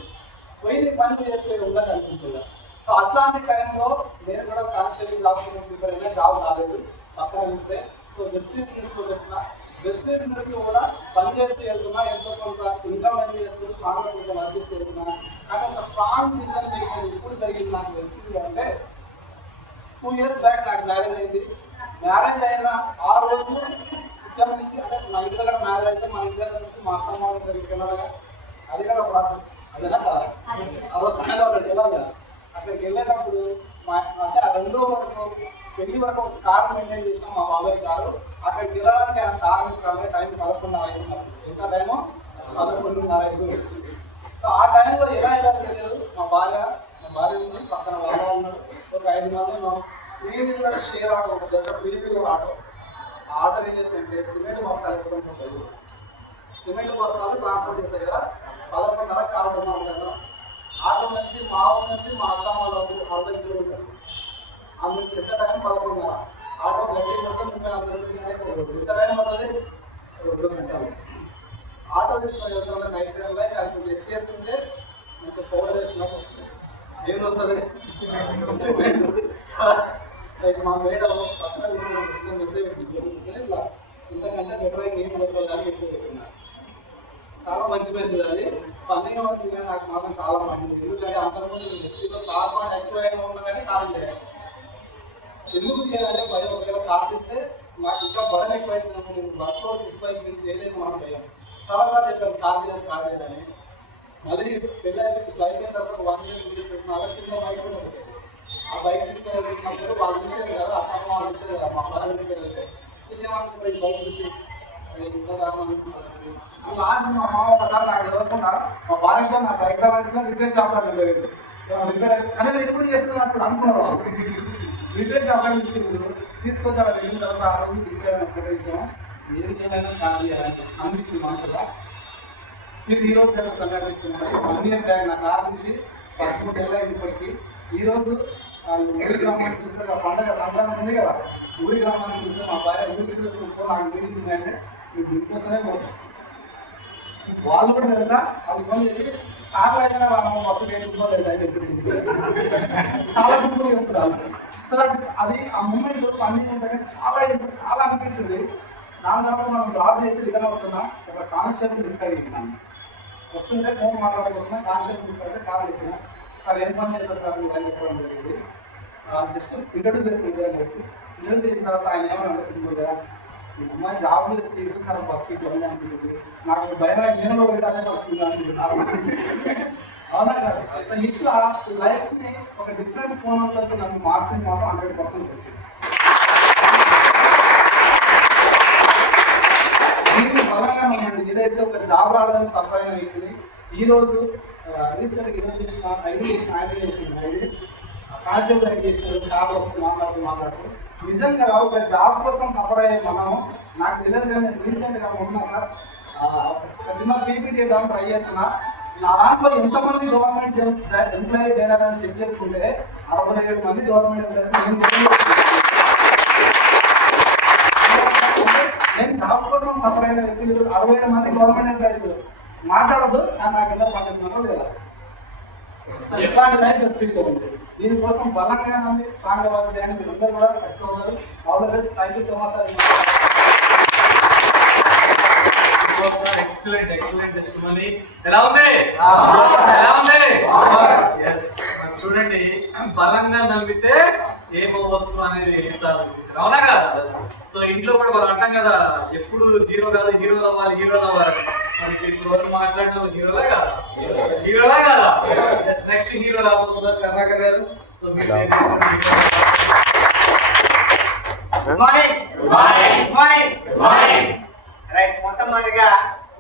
పోయి పని చేస్తే ఉండాలి సింపుల్గా. సో అట్లాంటి టైంలో నేను కూడా కానిస్టేబుల్ జాబ్ ప్రిపేర్ అయినా జాబ్ రాలేదు పక్కన వెళ్తే. సో బెస్ట్ బిజినెస్లోకి వచ్చిన బెస్ట్ బిజినెస్లో కూడా పని చేస్తే వెళ్తున్నా, ఎంతో కొంత ఇన్కమ్ అనేది చేస్తూ స్ట్రాంగ్గా కొంచెం వర్క్ చేసి వెళ్తున్నా. కానీ ఒక స్ట్రాంగ్ రీజన్ మీకు ఇప్పుడు జరిగింది నాకు బెస్ట్ అంటే 2 years బ్యాక్ నాకు మ్యారేజ్ అయింది. మ్యారేజ్ అయిన ఆ రోజు ఇక్కడ నుంచి అంటే మా ఇంటి దగ్గర మ్యారేజ్ అయితే మన ఇంటి దగ్గర నుంచి మా అత్తమ్మ వాళ్ళ దగ్గరికి వెళ్ళాలి. అది కూడా ప్రాసెస్ అదేనా సార్? అవసరంగా వెళ్ళాలి కదా. అక్కడికి వెళ్ళేటప్పుడు అంటే ఆ 2 వరకు పెళ్లి వరకు ఒక కారు మెయింటైన్ చేసినాం, మా బాబాయ్ కారు. అక్కడికి వెళ్ళడానికి ఆయన కారు తీసుకురావాలి. టైం 11:30 ఎంత టైము 11:30. సో ఆ టైంలో ఎలా తెలియదు. మా భార్య ఉంది, పక్కన వాళ్ళ ఉన్నాడు, ఒక 5 మంది ఉన్నాం. 3 wheeler షేర్ ఆటో, ఒక దగ్గర 3 wheeler ఆటో ఏం చేస్తే సిమెంట్ బస్తాలు వేసుకుంటుంటాయి. సిమెంట్ బస్తాలు ట్రాన్స్పోర్ట్ చేస్తాయి కదా. 11:30 ఆటో మాట్లాడదాం. ఆటో నుంచి మా ఊరు నుంచి మా అత్తమ్మ వాళ్ళ 40 కిలోమీటర్లు. మా మేడం పక్కన కూర్చొని మెసేజ్ పెట్టింది ఇట్లా ఇంతకంటే బెటర్ ఏం పెట్టాలని మెసేజ్ పెట్టినా. చాలా మంచి మెసేజ్ అది. ఫన్నీగా ఉంటుంది కానీ నాకు మాత్రం చాలా మంచిది. ఎందుకంటే అంతకుముందు మెసేజ్లో కార్పాటు ఎక్స్పైర్ ఉన్నా కానీ కారణం చేయాలి. ఎందుకు చేయాలంటే భయం ఒకవేళ ప్రార్థిస్తే నాకు ఇంకా బలం ఎక్కువైతుంది, నేను వర్కౌట్ ఎక్కువైంది చేయలేదు మనం భయం. చాలాసార్లు చెప్పాను కాదని. మళ్ళీ పెళ్ళి ఇట్లా అయిపోయిన తర్వాత 1 year వీడియోస్ పెట్టిన చిన్న బైక్ ఉంటుంది. ఆ బైక్ తీసుకెళ్ళినప్పుడు వాళ్ళు చూసేది కదా, అక్కడ వాళ్ళు చూసేది కదా, మా అమ్మ చూసేది చూసేవాళ్ళు ఈ బైక్ చూసి లాస్ట్ మా మామ ఒకసారి నాకు చదవకుండా మా బాగా నా బైక్ వేసుకుని రిపేర్ షాప్ రిపేర్ అనేది ఎప్పుడు చేస్తున్నా అప్పుడు అనుకున్నారు. రిపేర్ షాప్ తీసుకొచ్చి అక్కడ వెళ్ళిన తర్వాత ఆ రోజు తీసుకెళ్ళిన ఒక్కటే విషయం ఏది ఏమైనా కాదు అనిపించింది మనసులో. స్టిల్ ఈ రోజు జరిగిన సంఘటన 1 year బ్యాక్ నా కార్ తీసి ఫస్ట్ వెళ్ళాలి. ఇప్పటికి ఈరోజు ఊరి గ్రామానికి పిలిస్తే ఆ పండగ సంక్రాంతి ఉంది కదా, ఊరి గ్రామానికి పిలిస్తే మా భార్య ఊరికి పిలుచుకుంటూ నాకు మీరించిందంటే మీకు దీనికోసమే పోతాం. వాళ్ళు కూడా తెలుసా అది ఫోన్ చేసి కార్లో అయితే బస్సు వేసుకోలేదు అని చెప్పింది. చాలా సింపుల్గా చెప్తున్నారు. సో అది ఆ మూమెంట్ అన్ని ఉంటాయి చాలా అనిపించింది. దాని తర్వాత మనం డ్రాప్ చేసి రిటర్న్ వస్తున్నా ఒక కానిస్టేబుల్ లిఫ్ట్ అయ్యింది. వస్తుంటే ఫోన్ మాట్లాడడానికి వస్తున్నా, కానిస్టేబుల్ లిఫ్ట్ అయితే కార్ చెప్పిన సార్ ఏం పని చేస్తారు సార్ మీరు అని చెప్పడం జరిగింది. జస్ట్ ఇంటర్వ్యూ చేసుకుంటారని తెలిసి ఇంటర్వ్యూ చేసిన తర్వాత ఆయన ఏమన్నా సింపుల్గా ఈ అమ్మాయి జాబ్ చేస్తే ఇది సార్ పర్ఫెక్ట్ అని అనిపించింది. నాకు భయం నేను పెట్టాలని వస్తుంది అనుకుంటున్నాను. అవునా కదా? సో ఇట్లా లైఫ్ని ఒక డిఫరెంట్ కోణంలో నన్ను మార్చింది మాత్రం 100% బెస్ట్. దీన్ని బలంగా ఉండండి. ఏదైతే ఒక జాబ్ రావడానికి సఫర్ అయిన వ్యక్తిని ఈరోజు రీసెంట్గా ఐడి కానిస్టేబుల్ ఐడి చేసిన కాదు వస్తుంది మాట్లాడుతూ నిజంగా ఒక జాబ్ కోసం సఫర్ అయ్యే మనము నాకు తెలియదు కానీ నేను రీసెంట్గా ఉన్నా సార్ ఒక చిన్న పీపీటీ వేద్దామని ట్రై చేస్తున్నా. నా దాంట్లో ఎంతమంది గవర్నమెంట్ ఎంప్లాయీ చేయాలని చెక్ చేసుకుంటే 67 మంది గవర్నమెంట్ ఎంప్లాయీస్ నేను జాబ్ కోసం సఫర్ అయిన వ్యక్తులు 67 మంది గవర్నమెంట్ ఎంప్లాయీస్ మాట్లాడద్దు నాకు ఎంత పనిచేస్తున్నారు లేదా. సో ఇట్లాంటి లైఫ్ బెస్ట్ ఉంది. దీనికోసం బలంగా నమ్మి స్ట్రాంగ్ అవ్వాలి చేయండి. మీరు అందరూ కూడా సక్సెస్ అవుతారు. All the best. Thank you so much sir. Excellent testimony. ఎలా ఉంది? చూడండి, బలంగా నమ్మితే ఏమవ్వచ్చు అనేది సార్ చూపించారు. అవునా కదా? సో ఇంట్లో కూడా మనం అంటాం కదా, ఎప్పుడు జీరో కాదు హీరోలు అవ్వాలి. మనకి ఎవరు మాట్లాడిన హీరోలా కాదా? నెక్స్ట్ హీరో రాబోతున్నారు కర్ణాకర్ గారు. సో రైట్, మొట్టమొదటిగా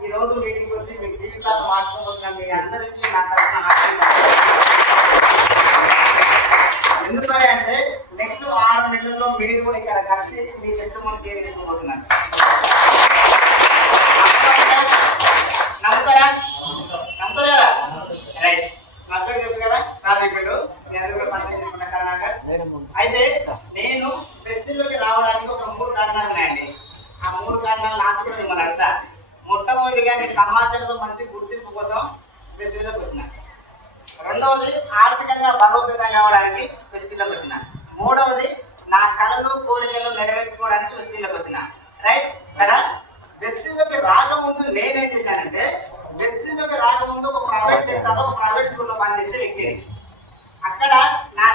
ఈ రోజు మీటింగ్ వచ్చి మీ జీవితాలు మార్చుకోవచ్చు మీ అందరికీ నా తరఫున ఎందుకని అంటే నెక్స్ట్ 6 నెలల్లో మీరు కూడా ఇక్కడ కలిసి మీ టెస్ట్ మనం షేర్ చేసుకోబోతున్నారు. నమ్ముతారా కదా? రైట్, నా పేరు తెలుసు కదా, సార్ చెప్పాడు. నేను అందరూ కూడా పరిచయం చేసుకున్నా కర్ణాకర్. అయితే నేను ప్రెస్లోకి రావడానికి ఒక 3 కారణాలు ఉన్నాయండి. ఆ 3 కారణాలు నాకు కూడా మిమ్మల్ని అడుగుతా. మొట్టమొదటిగా నేను సమాజంలో మంచి గుర్తింపు కోసం ప్రెస్లోకి వచ్చిన. రెండవది ఆర్థికంగా బలోపేతం కావడానికి ప్రెస్లోకి వచ్చిన. మూడవది నా కళలు కోరికలు నెరవేర్చుకోవడానికి ప్రెస్లోకి వచ్చిన. రైట్ కదా? వెస్ట్లోకి రాకముందు నేనేం చేశానంటే, వెస్ట్లోకి రాకముందు ఒక ప్రైవేట్ సెక్టర్లో ఒక ప్రైవేట్ స్కూల్లో పనిచేసే వ్యక్తిని. అక్కడ నా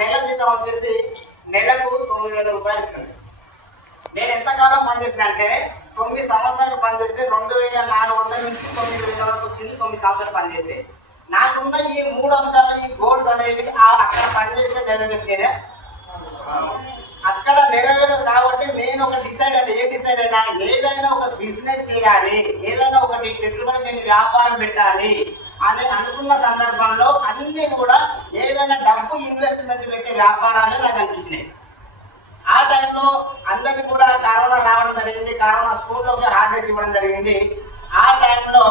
నెల జీతం వచ్చేసి నెలకు 9,000 రూపాయలు ఇస్తుంది. నేను ఎంతకాలం పనిచేసిన అంటే 9 సంవత్సరాలు పనిచేస్తే 2,400 నుంచి 9,000 వరకు వచ్చింది. 9 సంవత్సరాలు పనిచేస్తే నాకున్న ఈ 3 అంశాలు, ఈ గోల్స్ అనేది అక్కడ పనిచేస్తే నెరవేర్చేదే. అక్కడ నెరవేరదు కాబట్టి నేను ఒక డిసైడ్ అయినా ఏదైనా ఒక బిజినెస్ చేయాలి, ఏదైనా ఒకటి పెట్టుబడి నేను వ్యాపారం పెట్టాలి అని అనుకున్న సందర్భంలో అన్ని కూడా ఏదైనా డబ్బు ఇన్వెస్ట్మెంట్ పెట్టే వ్యాపారాలే నాకు అనిపించినాయి. ఆ టైంలో అందరికీ కూడా కరోనా రావడం జరిగింది. కరోనా స్కూల్లోకి హాలిడేస్ ఇవ్వడం జరిగింది. ఆ టైంలో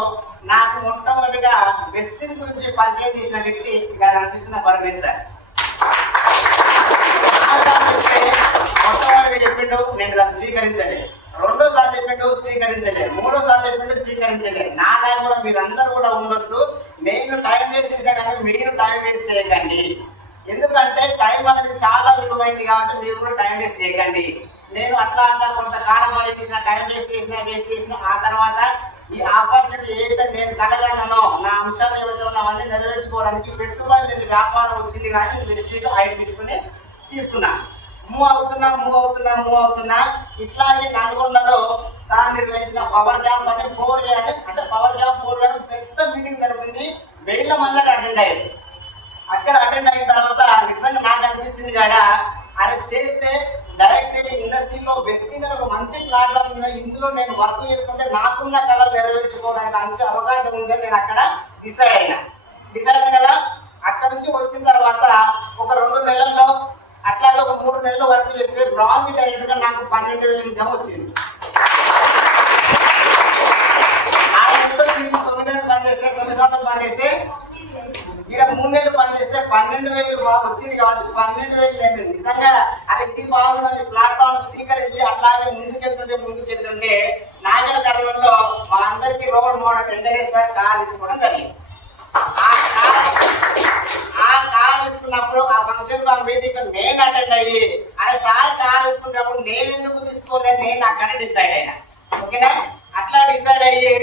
నాకు మొట్టమొదటిగా వెస్టేజ్ గురించి పరిచయం చేసిన వ్యక్తి ఇక్కడ కనిపిస్తున్న పరమేశ్వర్. మొట్టమొదటిగా చెప్పిండు, నేను దాన్ని స్వీకరించలే. రెండోసారి చెప్పిండు, స్వీకరించలే. మూడోసారి చెప్పిండు, స్వీకరించలే. నాలా కూడా మీరందరూ కూడా ఉండొచ్చు. నేను టైం వేస్ట్ చేసినా కానీ మీరు టైం వేస్ట్ చేయకండి. ఎందుకంటే టైం అనేది చాలా విలువైంది కాబట్టి మీరు కూడా టైం వేస్ట్ చేయకండి. నేను అట్లా కొంతకాలం పడి టైం వేస్ట్ చేసిన ఆ తర్వాత ఈ ఆపర్చునిటీ ఏదైతే నేను కలగలనో నా అంశాలు ఏవైతే ఉన్నావన్నీ నెరవేర్చుకోవడానికి పెట్టుబడి లేని వ్యాపారం వచ్చింది కానీ వెస్టీజ్ ఐడి తీసుకున్నా. మూవ్ అవుతున్నా ఇట్లాగే నల్గొండలో సార్ నిర్వహించిన పవర్ క్యాంప్ అని 4 అంటే పవర్ క్యాంప్ 4 పెద్ద మీటింగ్ జరుగుతుంది. 1000 మంది అటెండ్ అయ్యారు. అక్కడ అటెండ్ అయిన తర్వాత నిజంగా నాకు అనిపించింది కాడ అది చేస్తే డైరెక్ట్ సైడ్ ఇండస్ట్రీలో వెస్టింగ్ ఒక మంచి ప్లాట్ఫామ్ ఉంది. ఇందులో నేను వర్క్ చేసుకుంటే నాకున్న కళలు నెరవేర్చుకోవడానికి మంచి అవకాశం ఉందని నేను అక్కడ డిసైడ్ అయినా కదా. అక్కడ నుంచి వచ్చిన తర్వాత ఒక 2 నెలల్లో అట్లాగే ఒక 3 నెలలు వర్క్ చేస్తే బ్రాంజ్ డైరెక్ట్గా నాకు 12,000 ఇన్కమ్ వచ్చింది. 6 నెలలు వచ్చింది. 9 నెలలు పని చేస్తే 9 శాతం పని చేస్తే ఇక్కడ 3 నెలలు పని చేస్తే 12,000 వచ్చింది. కాబట్టి 12,000 లేదు నిజంగా అది ఇది బాగుందని ప్లాట్ఫామ్ స్వీకరించి అట్లాగే ముందుకెళ్తుంటే నాగర్ కర్నూలులో మా అందరికీ రోల్ మోడల్ వెంకటేశ్వర కార్ తీసుకోవడం జరిగింది. ఆ కార్ తీసుకున్నప్పుడు ఆ ఫంక్షన్ మీటింగ్ నేను అటెండ్ అయ్యి అరే సార్ కార్ తీసుకున్నప్పుడు నేను ఎందుకు తీసుకోలేదు నేను అక్కడే డిసైడ్ అయినా. ఓకేనా? అట్లా డిసైడ్ అయ్యి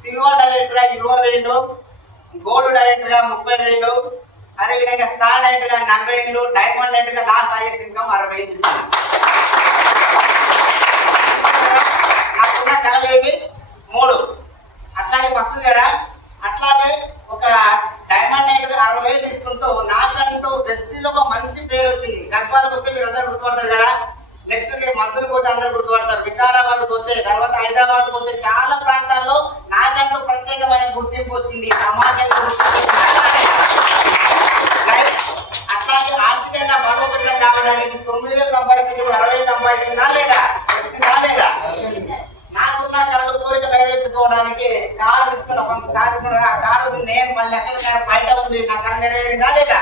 సిల్వర్ డైరెక్టర్ 20,000, గోల్డ్ డైరెక్టర్ గా 30,000, అదేవిధంగా స్టార్ డైరెక్టర్ గా 40,000, డైమండ్ డైరెక్టర్ గా లాస్ట్ హైయెస్ట్ ఇన్కమ్ 60,000 తీసుకున్నాను. నాకున్న కళలు ఏవి 3. అట్లాగే ఫస్ట్ కదా అట్లాగే ఒక డైమండ్ డైరెక్టర్ 60,000 తీసుకుంటూ నాకంటూ వెస్టీలో ఒక మంచి పేరు వచ్చింది. గద్వాలకు వస్తే మీరు అందరూ గుర్తుపడతారు కదా. నెక్స్ట్ మందులు పోతే అందరూ గుర్తుపడతారు. వికారాబాద్ పోతే తర్వాత హైదరాబాద్ పోతే చాలా ప్రాంతాల్లో నాకంటూ ప్రత్యేకమైన గుర్తింపు వచ్చింది. సమాజంలో అట్లాగే ఆర్థికంగా బలోపేతం కావడానికి 9,000 సంపాదిస్తుంది 60,000 సంపాదిస్తుందా లేదా వచ్చిందా లేదా? నాకున్న కళలు కోరిక నెరవేర్చుకోవడానికి కారు తీసుకున్న ఆ కారు వచ్చింది. నేను 10 లక్షల కారు బయట ఉంది. నా కళ నెరవేరిందా లేదా?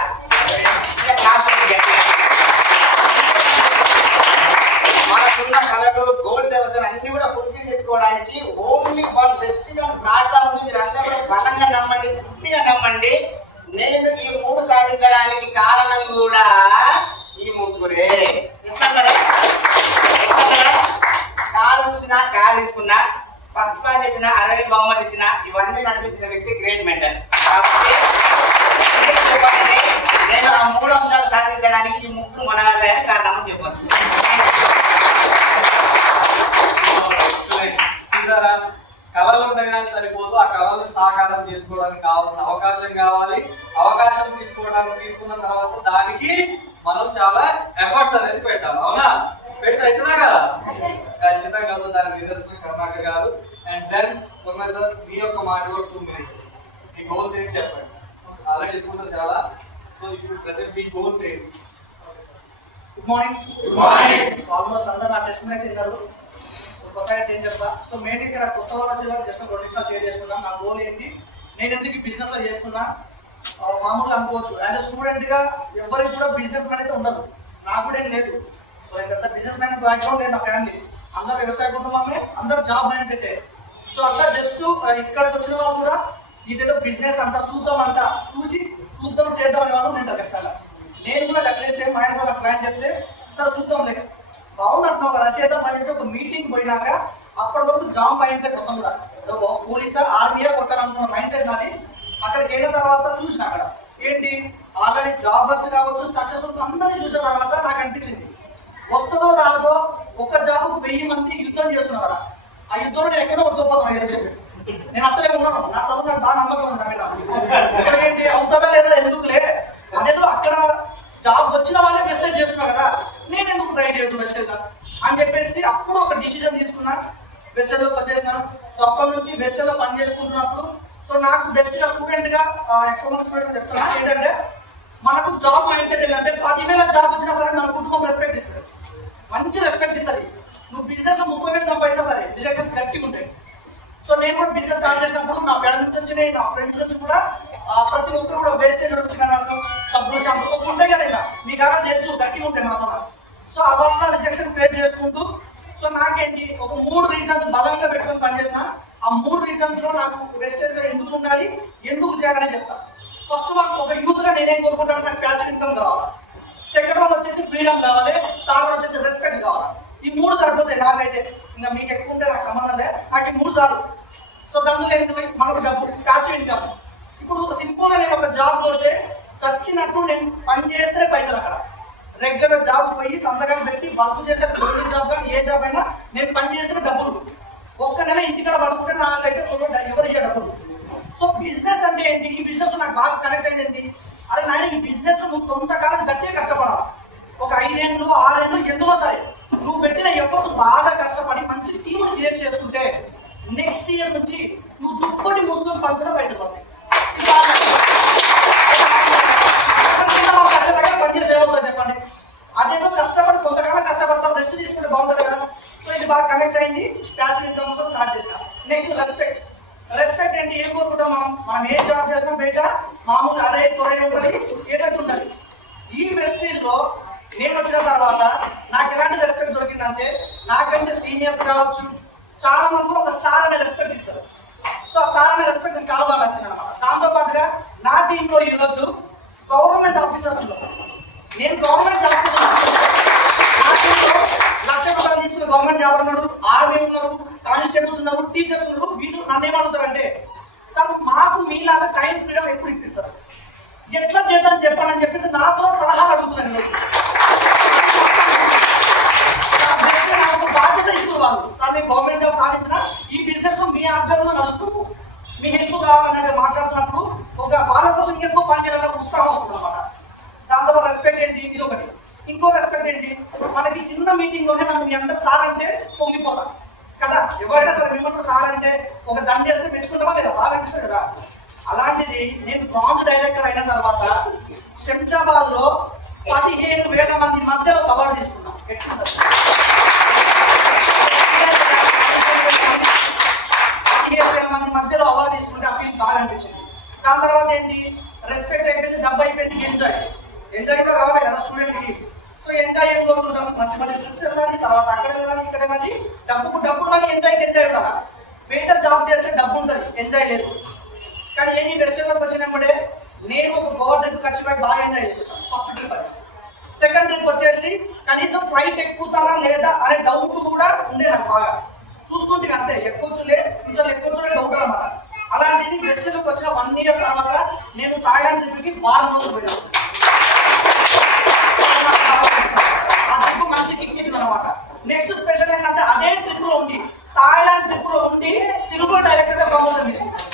మనకున్న కళలు గోల్స్ ఏవైతే అన్ని కూడా ఫుల్ఫిల్ చేసుకోవడానికి ఓన్లీ వన్ వెస్టిజ్ ప్లాట్ఫామ్ మీరు అందరూ బలంగా నమ్మండి, పూర్తిగా నమ్మండి. నేను ఈ 3 సాధించడానికి కారణం కూడా ఈ 3. ఎట్లా కారు చూసినా కారు తీసుకున్నా ఫస్ట్ ప్లాన్ చెప్పిన 60,000 బహుమతి ఇచ్చిన ఇవన్నీ నడిపించిన వ్యక్తి గ్రేట్ మెంటర్. కాబట్టి నేను ఆ 3 అంశాలు సాధించడానికి ఈ 3 మనగాలే కారణం అని చెప్పవచ్చు. చూసారా? కళలు ఉండగానే సరిపోదు. ఆ కళలను సాకారం చేసుకోవడానికి కావాల్సిన అవకాశం కావాలి. అవకాశం తీసుకున్న తర్వాత దానికి మనం చాలా ఎఫర్ట్స్ అనేది పెట్టాలి. అవునా? పెట్టి అవుతున్నా కదా? ఖచ్చితంగా దానికి నిదర్శనం కరుణాకర్ గారు. అండ్ దెన్ ప్రొఫెసర్ మీ యొక్క మాటలో 2 minutes మీ గోల్స్ ఏంటి చెప్పండి. ఆల్రెడీ చెప్పుకుంటారు చాలా. సో ఇప్పుడు ప్రెసెంట్ మీ గోల్స్ ఏంటి? Good morning. ఆల్మోస్ట్ అందరూ నా టెస్ట్ మీద తిన్నారు. సో కొత్తగా ఏం చెప్పా. సో మెయిన్ ఇక్కడ కొత్త వాళ్ళ జిల్లా జస్ట్ 2 నిమిషాలు షేర్ చేసుకున్నాను. నా గోల్ ఏంటి, నేను ఎందుకు బిజినెస్లో చేస్తున్నా. మామూలుగా అనుకోవచ్చు యాజ్ అ స్టూడెంట్గా ఎవరికి కూడా బిజినెస్ మ్యాన్ అయితే ఉండదు. నాకు కూడా ఏం లేదు. సో పెద్ద బిజినెస్ మ్యాన్ బ్యాక్గ్రౌండ్ లేదు నా ఫ్యామిలీ. అందరూ వ్యవసాయ కుటుంబమే, అందరూ జాబ్ మైండ్ సెట్. సో అట్లా జస్ట్ ఇక్కడికి వచ్చిన వాళ్ళు కూడా ఇదేదో బిజినెస్ అంట చూద్దాం చేద్దాం అనే వాళ్ళు ఉంటారు కష్టాలు. నేను కూడా అట్లే సేమ్ మాయా సార్ ప్లాన్ చెప్తే సార్ చూద్దాం లేదు బాగుంది అంటున్నావు కదా చేద్దాం అని ఒక మీటింగ్ పోయినాక అప్పటి వరకు జాబ్ మైండ్ సెట్ మొత్తం కూడా పోలీసా ఆర్మీయా కొట్టాలనుకున్న మైండ్ సెట్ నాది. అక్కడికి వెళ్ళిన తర్వాత చూసిన అక్కడ ఏంటి ఆల్రెడీ జాబర్స్ కావచ్చు సక్సెస్ఫుల్ అందరినీ చూసిన తర్వాత నాకు అనిపించింది వస్తుందో రాదో ఒక జాబ్కు 1000 మంది యుద్ధం చేస్తున్నారు. ఆ యుద్ధంలో నేను ఎక్కడో కొట్టుకోపోతాను కదా చెప్పి నేను అసలే ఉన్నాను. నా చదువు నాకు బాగా నమ్మకం ఉంది. ఏంటి అవుతుందా లేదా ఎందుకులే అదేదో అక్కడ జాబ్ వచ్చిన వాళ్ళే మెసేజ్ చేస్తున్నా కదా నేను ఎందుకు ట్రై చేస్తాను మెసేజ్ అని చెప్పేసి అప్పుడు ఒక డిసిజన్ తీసుకున్నా. వెస్టర్లో వచ్చేసినాను. సో అప్పటి నుంచి వెస్టర్లో పని చేసుకుంటున్నప్పుడు సో నాకు బెస్ట్గా స్టూడెంట్గా ఎక్కువ స్టూడెంట్ చెప్తున్నా ఏంటంటే మనకు జాబ్ మైండ్ సెట్ అంటే 10,000 జాబ్ వచ్చినా సరే మన కుటుంబం రెస్పెక్ట్ ఇస్తుంది, మంచి రెస్పెక్ట్ ఇస్తుంది. నువ్వు బిజినెస్ 30,000 సంపాదించినా సరే రిజెక్షన్స్ గట్టిగా ఉంటాయి. సో నేను కూడా బిజినెస్ స్టార్ట్ చేసినప్పుడు నా ఫ్యామిలీ వచ్చినాయి, నా ఫ్రెండ్స్ నుంచి కూడా ప్రతి ఒక్కరు కూడా వేస్టేజ్ వచ్చిన సబ్బులు షాంపులు ఉంటాయి కదా మీ కారణం తెలుసు గట్టిగా ఉంటాయి మనతో. సో అవన్నీ రిజెక్షన్ ఫేస్ చేసుకుంటూ సో నాకేంటి ఒక 3 రీజన్స్ బలంగా పెట్టుకొని పనిచేసిన. ఆ 3 రీజన్స్ లో నాకు వెస్టేజ్ ఎందుకు ఉండాలి ఎందుకు చేయాలని చెప్తా. ఫస్ట్ వన్ ఒక యూత్ గా నేనేం కోరుకుంటాను, నాకు ప్యాసివ్ ఇన్కమ్ కావాలి. సెకండ్ వన్ వచ్చేసి ఫ్రీడమ్ కావాలి. థర్డ్ వన్ వచ్చేసి రెస్పెక్ట్ కావాలి. ఈ మూడు సరిపోతాయి నాకైతే. ఇంకా మీకు ఎక్కువ ఉంటే నాకు సంబంధం లేదు, నాకు ఈ మూడు చాలు. సో దానిలో ఏంటి, మనకు డబ్బు, ప్యాసివ్ ఇన్కమ్. ఇప్పుడు సింపుల్ గా నేను ఒక జాబ్ కొడితే సచ్చినట్టు నేను పని చేస్తే పైసలు అక్కడ. రెగ్యులర్ జాబ్ పోయి సంతకం పెట్టి వర్క్ చేసే గవర్నమెంట్ జాబ్ కానీ ఏ జాబ్ అయినా నేను పని చేస్తే డబ్బులు. ఒక్క నెల ఇంటికాడ పడుకుంటే నాకైతే ఎవరు ఇచ్చే డబ్బులు. సో బిజినెస్ అంటే ఏంటి, ఈ బిజినెస్ నాకు బాగా కనెక్ట్ అయింది ఏంటి, అరే నాయన ఈ బిజినెస్ నువ్వు కొంతకాలం గట్టిగా కష్టపడాలి. ఒక 5 ఏళ్ళు 6 ఏళ్ళు ఎందులో సరే నువ్వు పెట్టిన ఎఫర్ట్స్ బాగా కష్టపడి మంచి టీమ్ క్రియేట్ చేసుకుంటే నెక్స్ట్ ఇయర్ నుంచి నువ్వు దుప్పటి మూసుకొని పడుకునే పైసలు పడతాయి. పనిచేసే వస్తుంది చెప్పండి. అదేదో కష్టపడి కొంతకాలం కష్టపడతాం, రెస్ట్ తీసుకుంటే బాగుంటుంది కదా. సో ఇది బాగా కనెక్ట్ అయింది, ప్యాసివ్ ఇన్కమ్ తో స్టార్ట్ చేసిన. Next respect. రెస్పెక్ట్ ఏంటి, ఏం కోరుకుంటాం మనం ఏ జాబ్ చేసినా బయట మామూలు అరే త్వరగా ఉంటుంది, ఏదైతే ఉంటుంది. ఈ వెస్టేజ్ లో నేను వచ్చిన తర్వాత నాకు ఎలాంటి రెస్పెక్ట్ దొరికిందంటే, నాకంటే సీనియర్స్ కావచ్చు చాలా మంది ఒక సార్ అనే రెస్పెక్ట్ ఇస్తారు. సో ఆ సార్ అనే రెస్పెక్ట్ నాకు చాలా బాగా నచ్చింది అనమాట. దాంతో పాటుగా నా టీంలో ఈరోజు గవర్నమెంట్ ఆఫీసర్స్ ఉన్నారు. నేను గవర్నమెంట్ జాబ్ ₹1,00,000 తీసుకున్న గవర్నమెంట్ జాబ్ ఉన్నాడు, ఆర్మీ ఉన్నారు, కానిస్టేబుల్స్ ఉన్నారు, టీచర్స్ ఉన్నారు. వీళ్ళు నన్ను ఏమడుగుతారంటే, సార్ మాకు మీలాగా టైం ఫ్రీడమ్ ఎప్పుడు ఇప్పిస్తారు, ఎట్లా చేద్దాం చెప్పండి అని చెప్పేసి నాతో సలహాలు అడుగుతున్నాను. నాకు బాధ్యత ఇస్తున్నారు వాళ్ళు. సార్ మీ గవర్నమెంట్ జాబ్ సాధించిన ఈ బిజినెస్ మీ ఆధ్వర్యంలో నడుస్తూ మీ హెల్ప్ కావాలన్నట్టు మాట్లాడుతున్నప్పుడు ఒక వాళ్ళ కోసం ఎక్కువ పని చేయాలని ఉత్సాహం వస్తుంది అనమాట. దాంతో రెస్పెక్ట్ ఏంటి, ఇది ఒకటి. ఇంకో రెస్పెక్ట్ ఏంటి, మనకి చిన్న మీటింగ్ లోనే నాకు మీ అందరు సార్ అంటే పొంగిపోతాం కదా. ఎవరైనా సరే మిమ్మల్ని సార్ అంటే ఒక దండ చేస్తే పెంచుకుంటామా లేదా, బాగా అనిపిస్తుంది కదా. అలాంటిది నేను బ్రాంజ్ డైరెక్టర్ అయిన తర్వాత శంషాబాద్ లో 15,000 మంది మధ్యలో అవార్డు తీసుకున్నాం. 15,000 మంది మధ్యలో అవార్డు తీసుకుంటే ఆ ఫీల్ బాగా అనిపించింది. దాని తర్వాత ఏంటి, రెస్పెక్ట్ అయిపోయింది, డబ్బు అయిపోయింది, ఎంజాయ్ కూడా కావాలి కదా స్టూడెంట్ కి. సో ఎంజాయ్ ఏం కోరుకుంటాం, మంచి మంచి ట్రిప్స్ వెళ్ళాలి, తర్వాత అక్కడ వెళ్ళాలి, ఇక్కడ వెళ్ళాలి. డబ్బు ఉండాలి, ఎంజాయ్ ఉండాలి. వెయిటర్ జాబ్ చేస్తే డబ్బు ఉంటుంది, ఎంజాయ్ లేదు. కానీ నేను ఈ వెస్టర్న్లోకి వచ్చినప్పుడే నేను ఒక గోవా ట్రిప్ ఖర్చు పెట్టి బాగా ఎంజాయ్ చేస్తాను. ఫస్ట్ ట్రిప్ అది. సెకండ్ ట్రిప్ వచ్చేసి కనీసం ఫ్లైట్ ఎక్కుతానా లేదా అనే డౌట్ కూడా ఉండే నాకు బాగా. చూసుకుంటే అంతే, ఎక్కువచ్చులే ఫ్యూచర్లో ఎక్కువచ్చులే డౌట్ అనమాట. అలాంటిది వెస్టర్న్లోకి వచ్చిన 1 year తర్వాత నేను థాయిలాండ్ ట్రిప్కి 4 రోజులు పోయాను. ఆ ట్రిప్ మంచి కిక్ ఇచ్చింది అనమాట. నెక్స్ట్ స్పెషల్ ఏంటంటే అదే ట్రిప్ లో ఉండి థాయిలాండ్ ట్రిప్ లో ఉండి సిల్వర్ డైరెక్టర్ గా ప్రమోషన్ తీసుకుంటాను.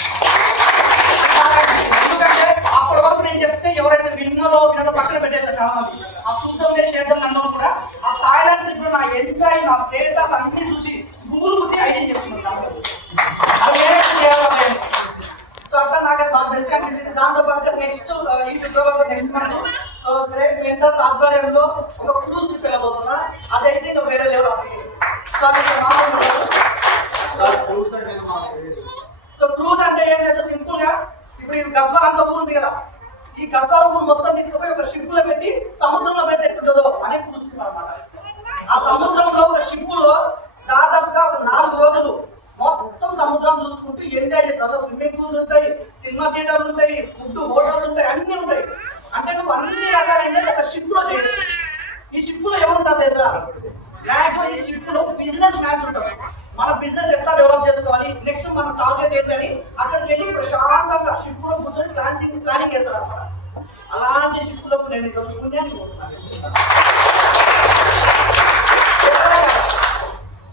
ఎందుకంటే అప్పటి వరకు నేను చెప్తే ఎవరైతే విన్నో పక్కన పెట్టేసారు చాలా మంది. ఆ శుద్ధం చేసేద్దాం నన్ను కూడా ఆ థాయిలాండ్ ట్రిప్ లో నా ఎంజాయ్, నా స్టేటస్ అన్ని చూసి గుగులు పుట్టి ఐడియా చేస్తున్నాను. సో అట్లా నాకు బాగా బెస్ట్ అనిపించింది. దాంతో పాటు నెక్స్ట్ ఈ February next month so great mentors ఆధ్వర్యంలో ఒక క్రూజ్ ట్రిప్ వెళ్ళబోతున్నా. అదైతే ఇంకా వేరే లెవెల్ అప్లికేషన్. సో క్రూజ్ అంటే ఏం లేదు, సింపుల్ గా ఇప్పుడు ఈ గద్వాల అంత ఊరు ఉంది కదా, ఈ గద్వాల ఊరు మొత్తం తీసుకుపోయి ఒక షిప్ లో పెట్టి సముద్రంలో పెట్టి ఎట్టుంటుందో అదే క్రూజ్ ట్రిప్ అనమాట. ఆ సముద్రంలో ఒక షిప్ లో దాదాపుగా 4 రోజులు మొత్తం సముద్రం చూసుకుంటూ ఎంజాయ్ చేస్తారు. స్విమ్మింగ్ పూల్స్ ఉంటాయి, సినిమా థియేటర్లు ఉంటాయి, ఫుడ్ హోటల్స్ ఉంటాయి, అన్ని ఉంటాయి. అంటే నువ్వు అన్ని రకాలైన ఒక షిప్ లో చేయొచ్చు. ఈ షిప్ లో ఎవరుంటారు తెలుసా, మ్యాక్సిమం ఈ షిప్ లో బిజినెస్ మ్యాచ్ ఉంటుంది. మన బిజినెస్ ఎట్లా డెవలప్ చేసుకోవాలి, నెక్స్ట్ మన టార్గెట్ ఏంటని అక్కడికి వెళ్ళి ప్రశాంతంగా షిప్ లో కూర్చొని ప్లానింగ్ చేస్తారు అనమాట. అలాంటి షిప్ లో నేను ఈరోజు పుణ్యానికి పోతున్నాను.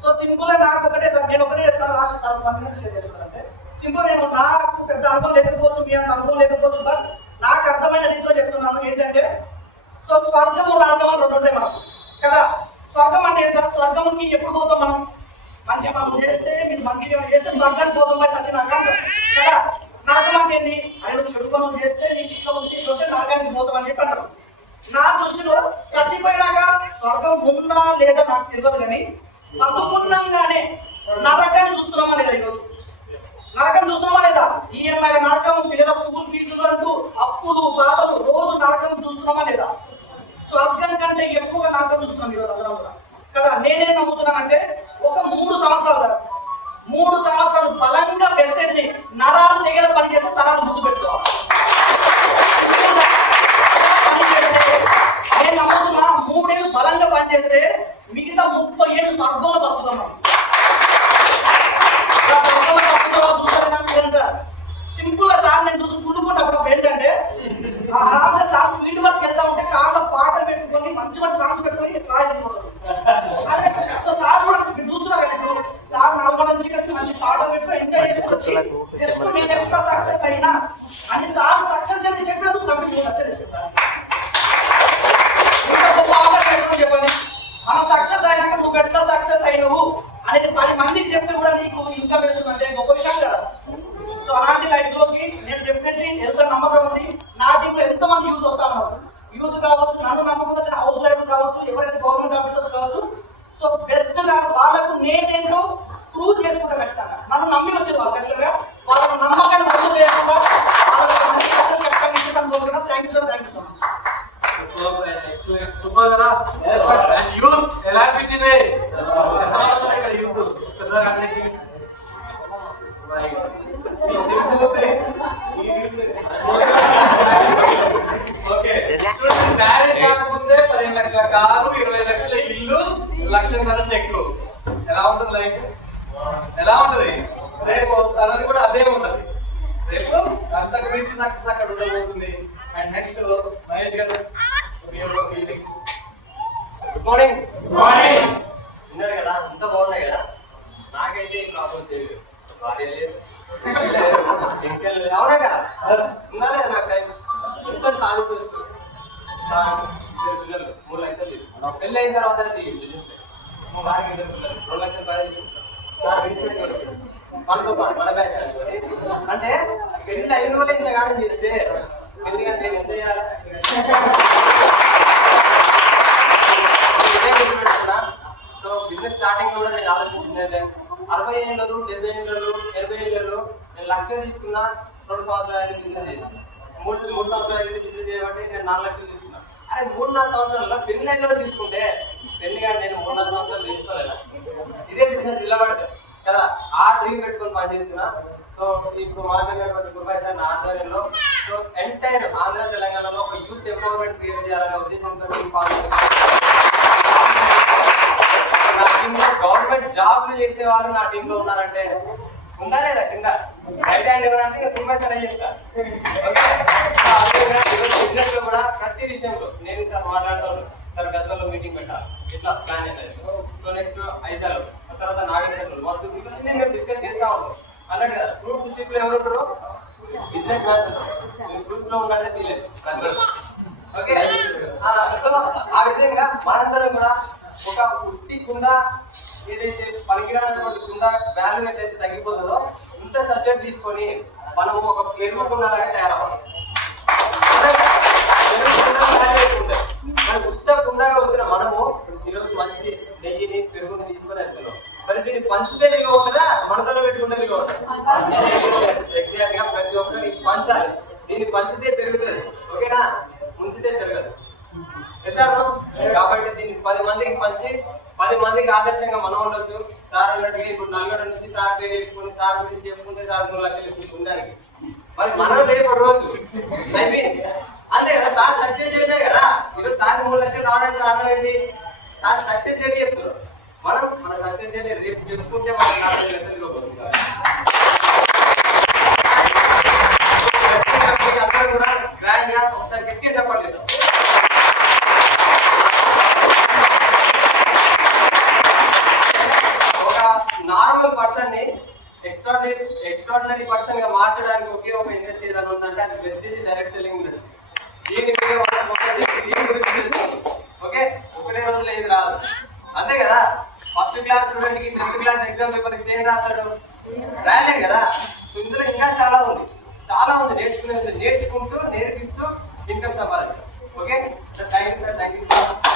సో సింపుల్ గా నాకు ఒకటే సార్, నేను ఒకటే ఎట్లా లాస్ట్ 1 minute షేర్ చేస్తానంటే, సింపుల్ నేను నాకు పెద్ద అనుభవం లేకపోవచ్చు, మీ అంత అనుభవం లేకపోవచ్చు, బట్ నాకు అర్థమైన రీతిలో చెప్తున్నాను. ఏంటంటే సో స్వర్గము నరకం అని 2 ఉంటాయి మనకు కదా. స్వర్గం అంటే ఏం సార్, స్వర్గంకి ఎప్పుడు పోతాం మనం, మంచి పనులు చేస్తే మీరు మంచిగా చేస్తే స్వర్గానికి పోతాం సచినాక కదా. నరకం అంటే ఏంటి, ఆయన చెడు పనులు చేస్తే నీకు ఇట్లా ఉంటే నరకానికి పోతాం అని చెప్పి అంటారు. నా దృష్టిలో చచ్చిపోయినాక స్వర్గం ఉందా లేదా నాకు తెలియదు, కానీ బతుకున్నాగానే నరకాన్ని చూస్తున్నామా లేదా, ఈరోజు నరకం చూస్తున్నామా లేదా, ఈఎంఐ నరకం, పిల్లల స్కూల్ ఫీజులు అంటూ అప్పులు బాధలు, రోజు నరకం చూస్తున్నామా లేదా. స్వర్గం కంటే ఎక్కువగా నరకం చూస్తున్నాం ఈరోజు అందరం కూడా కదా. నేనేం నమ్ముతున్నానంటే ఒక 3 సంవత్సరాలు 3 సంవత్సరాలు బలంగా వెస్టేజ్ నరాలు దగ్గర పనిచేస్తే తరాలు ముందు పెట్టుకోవాలి. బలంగా పనిచేస్తే మిగతా 30 ఏళ్ళు స్వర్గంలో బతుకుతున్నాం. సింపుల్ గా సార్ నేను చూసి కుళ్ళుకున్నప్పుడు ఏంటంటే ఆరామ్గా సార్ ఫీల్డ్ వర్క్ వెళ్తా ఉంటే కార్లో పాటలు పెట్టుకొని మంచి మంచి సాంగ్స్ పెట్టుకొని సో సార్ కూడా మీరు చూస్తున్నారు కదా ఇప్పుడు సార్ నల్గొండ నుంచి మంచి పాటలు పెట్టుకొని ఎంజాయ్ చేసుకొచ్చి జస్ట్ నేను ఎట్లా సక్సెస్ అయినా అని సార్ సక్సెస్ అని చెప్పినందుకు కంప్లీట్ నచ్చలేదు సార్. ఇంత గొప్ప అవకాశం చెప్పండి. మనం సక్సెస్ అయినాక నువ్వు ఎట్లా సక్సెస్ అయినవు అనేది 10 మందికి చెప్తే కూడా నీకు ఇన్కమ్ వేస్తుందంటే గొప్ప విషయం కదా. సో అలాంటి లైఫ్ లోకి నేను డెఫినెట్లీ ఎంత నమ్మకం ఉంది. నా టీంలో ఎంతమంది యూత్ వస్తా ఉన్నారు. యూత్ కావచ్చు, నన్ను నమ్మకం వచ్చిన హౌస్ వైఫ్ కావచ్చు, ఎవరైతే గవర్నమెంట్ ఆఫీసర్స్ కావచ్చు. సో బెస్ట్ గా వాళ్ళకు నేనేంటో ప్రూవ్ చేసుకుంటా ఖచ్చితంగా. నన్ను నమ్మి వచ్చారు వాళ్ళు ఖచ్చితంగా వాళ్ళకు నమ్మకాన్ని ప్రూవ్ చేసుకుంటా వాళ్ళకి సక్సెస్ ఖచ్చితంగా ఇచ్చేసాను కోరుకున్నా. Thank you sir, thank you so much. Super కదా. యూత్ ఎలా అనిపించింది? ఇక్కడ యూత్ ఒకసారి అంటే ఓకే చూడండి, మ్యారేజ్ కాకముందే 15 లక్షల కారు, 20 లక్షల ఇల్లు, 1 లక్షన్నర చెక్కు. ఎలా ఉంటుంది లైఫ్? ఎలా ఉంటది? రేపు తనది కూడా అదే ఉంటది. రేపు అంతకు మించి సక్సెస్ అక్కడ ఉండబోతుంది. అండ్ నెక్స్ట్ మహేష్ గారు ఫీలింగ్స్. Good morning. విన్నారు కదా, అంత బాగున్నాయి కదా. నాకైతే ఏం ప్రాబ్లమ్స్ లేదు, భార్య లేదు, టెన్షన్ లేదు. అవునా కదా? ఉన్నా లేదా నాకు టైం ఎంతో సాధిస్తుంది. పిల్లలు 3 లక్షలు తీసుకున్నాం. పెళ్ళి అయిన తర్వాత బిజినెస్ మా భార్యకి 2 పిల్లలు 2 లక్షల రూపాయలు తీసుకుంటాం. మనతో పాటు మన బ్యాచ్ అంటే పెళ్ళి అయిన వాళ్ళు ఇంతగానం చేస్తే పెళ్లి కానీ నేను ఎంత చేయాలి? సో బిజినెస్ స్టార్టింగ్ కూడా నేను ఆలోచించింది ఏంటంటే 60 ఏళ్ళు, 70 ఏళ్ళు, 80 ఏళ్ళు నేను 1 లక్షలు తీసుకున్నా. 2 సంవత్సరాలు అయితే బిజినెస్ చేసి 3 సంవత్సరాలు అయితే బిజినెస్ చేయబట్టి నేను 4 లక్షలు తీసుకున్నా. అరే 3-4 సంవత్సరాల్లో పెళ్లి అయిన తీసుకుంటే పెళ్లి కానీ నేను 3-4 సంవత్సరాలు తీసుకోలేదా? ఇదే బిజినెస్ నిలబడతాయి కదా. ఆ డ్రీమ్ పెట్టుకొని పనిచేస్తున్నా. సో ఇప్పుడు మాట్లాడినటువంటి గురుబాయ్ సార్ నా ఆధ్వర్యంలో సో ఎంటైర్ ఆంధ్ర తెలంగాణలో ఒక యూత్ ఎంపవర్మెంట్ క్రియేట్ చేయాలనే ఉద్దేశంతో నా టీంలో గవర్నమెంట్ జాబ్లు చేసేవారు నా టీంలో ఉన్నారంటే ఉన్నారే కింద రైట్ హ్యాండ్ ఎవరంటే గురుబాయ్ సార్ అని చెప్తా. బిజినెస్ లో కూడా ప్రతి విషయంలో నేను సార్ మాట్లాడతాను సార్. గతంలో మీటింగ్ పెట్టాలి ఇట్లా ప్లాన్ అనేది. సో నెక్స్ట్ ఐదాలు తర్వాత నాగేంద్ర మొత్తం మేము డిస్కస్ చేస్తా ఉంటాం అన్నాడు కదా. ఫ్రూట్స్ సిటీలో ఎవరు ఉంటారు? బిజినెస్ మ్యాన్స్ ఉంటారు. ఫ్రూట్స్ లో ఉన్నట్టే తీయలేదు. ఓకే, సో ఆ విధంగా మనందరం కూడా ఒక ఉట్టి కుంద ఏదైతే పనికిరానటువంటి కుంద వాల్యూ ఎట్లయితే తగ్గిపోతుందో ఇంత సబ్జెక్ట్ తీసుకొని మనము ఒక పెరుగుకుండలాగా తయారవ్వాలి. ఉత్తకుండగా వచ్చిన మనము ఈరోజు మంచి నెయ్యిని పెరుగుని తీసుకొని వెళ్తున్నాం. మరి దీన్ని పంచితే నిలువ ఉంటుందా, మనతోనే పెట్టుకుంటే నిలువ ఉంటుందా? ఎగ్జాక్ట్ గా ప్రతి ఒక్కరికి పంచాలి. దీన్ని పంచితే పెరుగుతుంది, ఓకేనా? ముంచితే పెరగదు. కాబట్టి దీన్ని 10 మందికి పంచి 10 మందికి ఆదర్శంగా మనం ఉండొచ్చు. సార్ అన్నట్టుగా ఇప్పుడు నల్గొండ నుంచి సార్ పేరు చెప్పుకుని సార్ గురించి చెప్పుకుంటే సార్ 3 లక్షలు ఇస్తుందానికి మరి మనం రేపటి రోజు అంతే కదా. సార్ సక్సెస్ చేసే కదా. ఈరోజు సార్ 3 లక్షలు రావడానికి కారణం ఏంటి? సార్ సక్సెస్ చేసి చెప్తున్నారు. మనం మన సక్సెస్ చేసి రేపు చెప్పుకుంటే మనకు 40 లక్షలు ఇవ్వబోతుంది. అందరూ కూడా గ్రాండ్ గా ఒకసారి గట్టిగా చెప్పట్లేదు. ఒక నార్మల్ పర్సన్ ని ఎక్స్ట్రాడినరీ పర్సన్ గా మార్చడానికి ఒకే ఒక ఇండస్ట్రీ ఏదైనా ఉందంటే అది వెస్టేజ్ డైరెక్ట్ సెల్లింగ్ ఇండస్ట్రీ. దీని ఓకే, ఒకటే రోజులో ఇది రాదు, అంతే కదా. ఫస్ట్ క్లాస్ స్టూడెంట్ కి 10th క్లాస్ ఎగ్జామ్ పేపర్ ఇస్తే ఏం రాస్తాడు? రాయలేడు కదా. సో ఇందులో ఇంకా చాలా ఉంది నేర్చుకునేది. నేర్చుకుంటూ నేర్పిస్తూ ఇన్కమ్ సంపాదించాలి. Okay, thank you sir, thank you so much.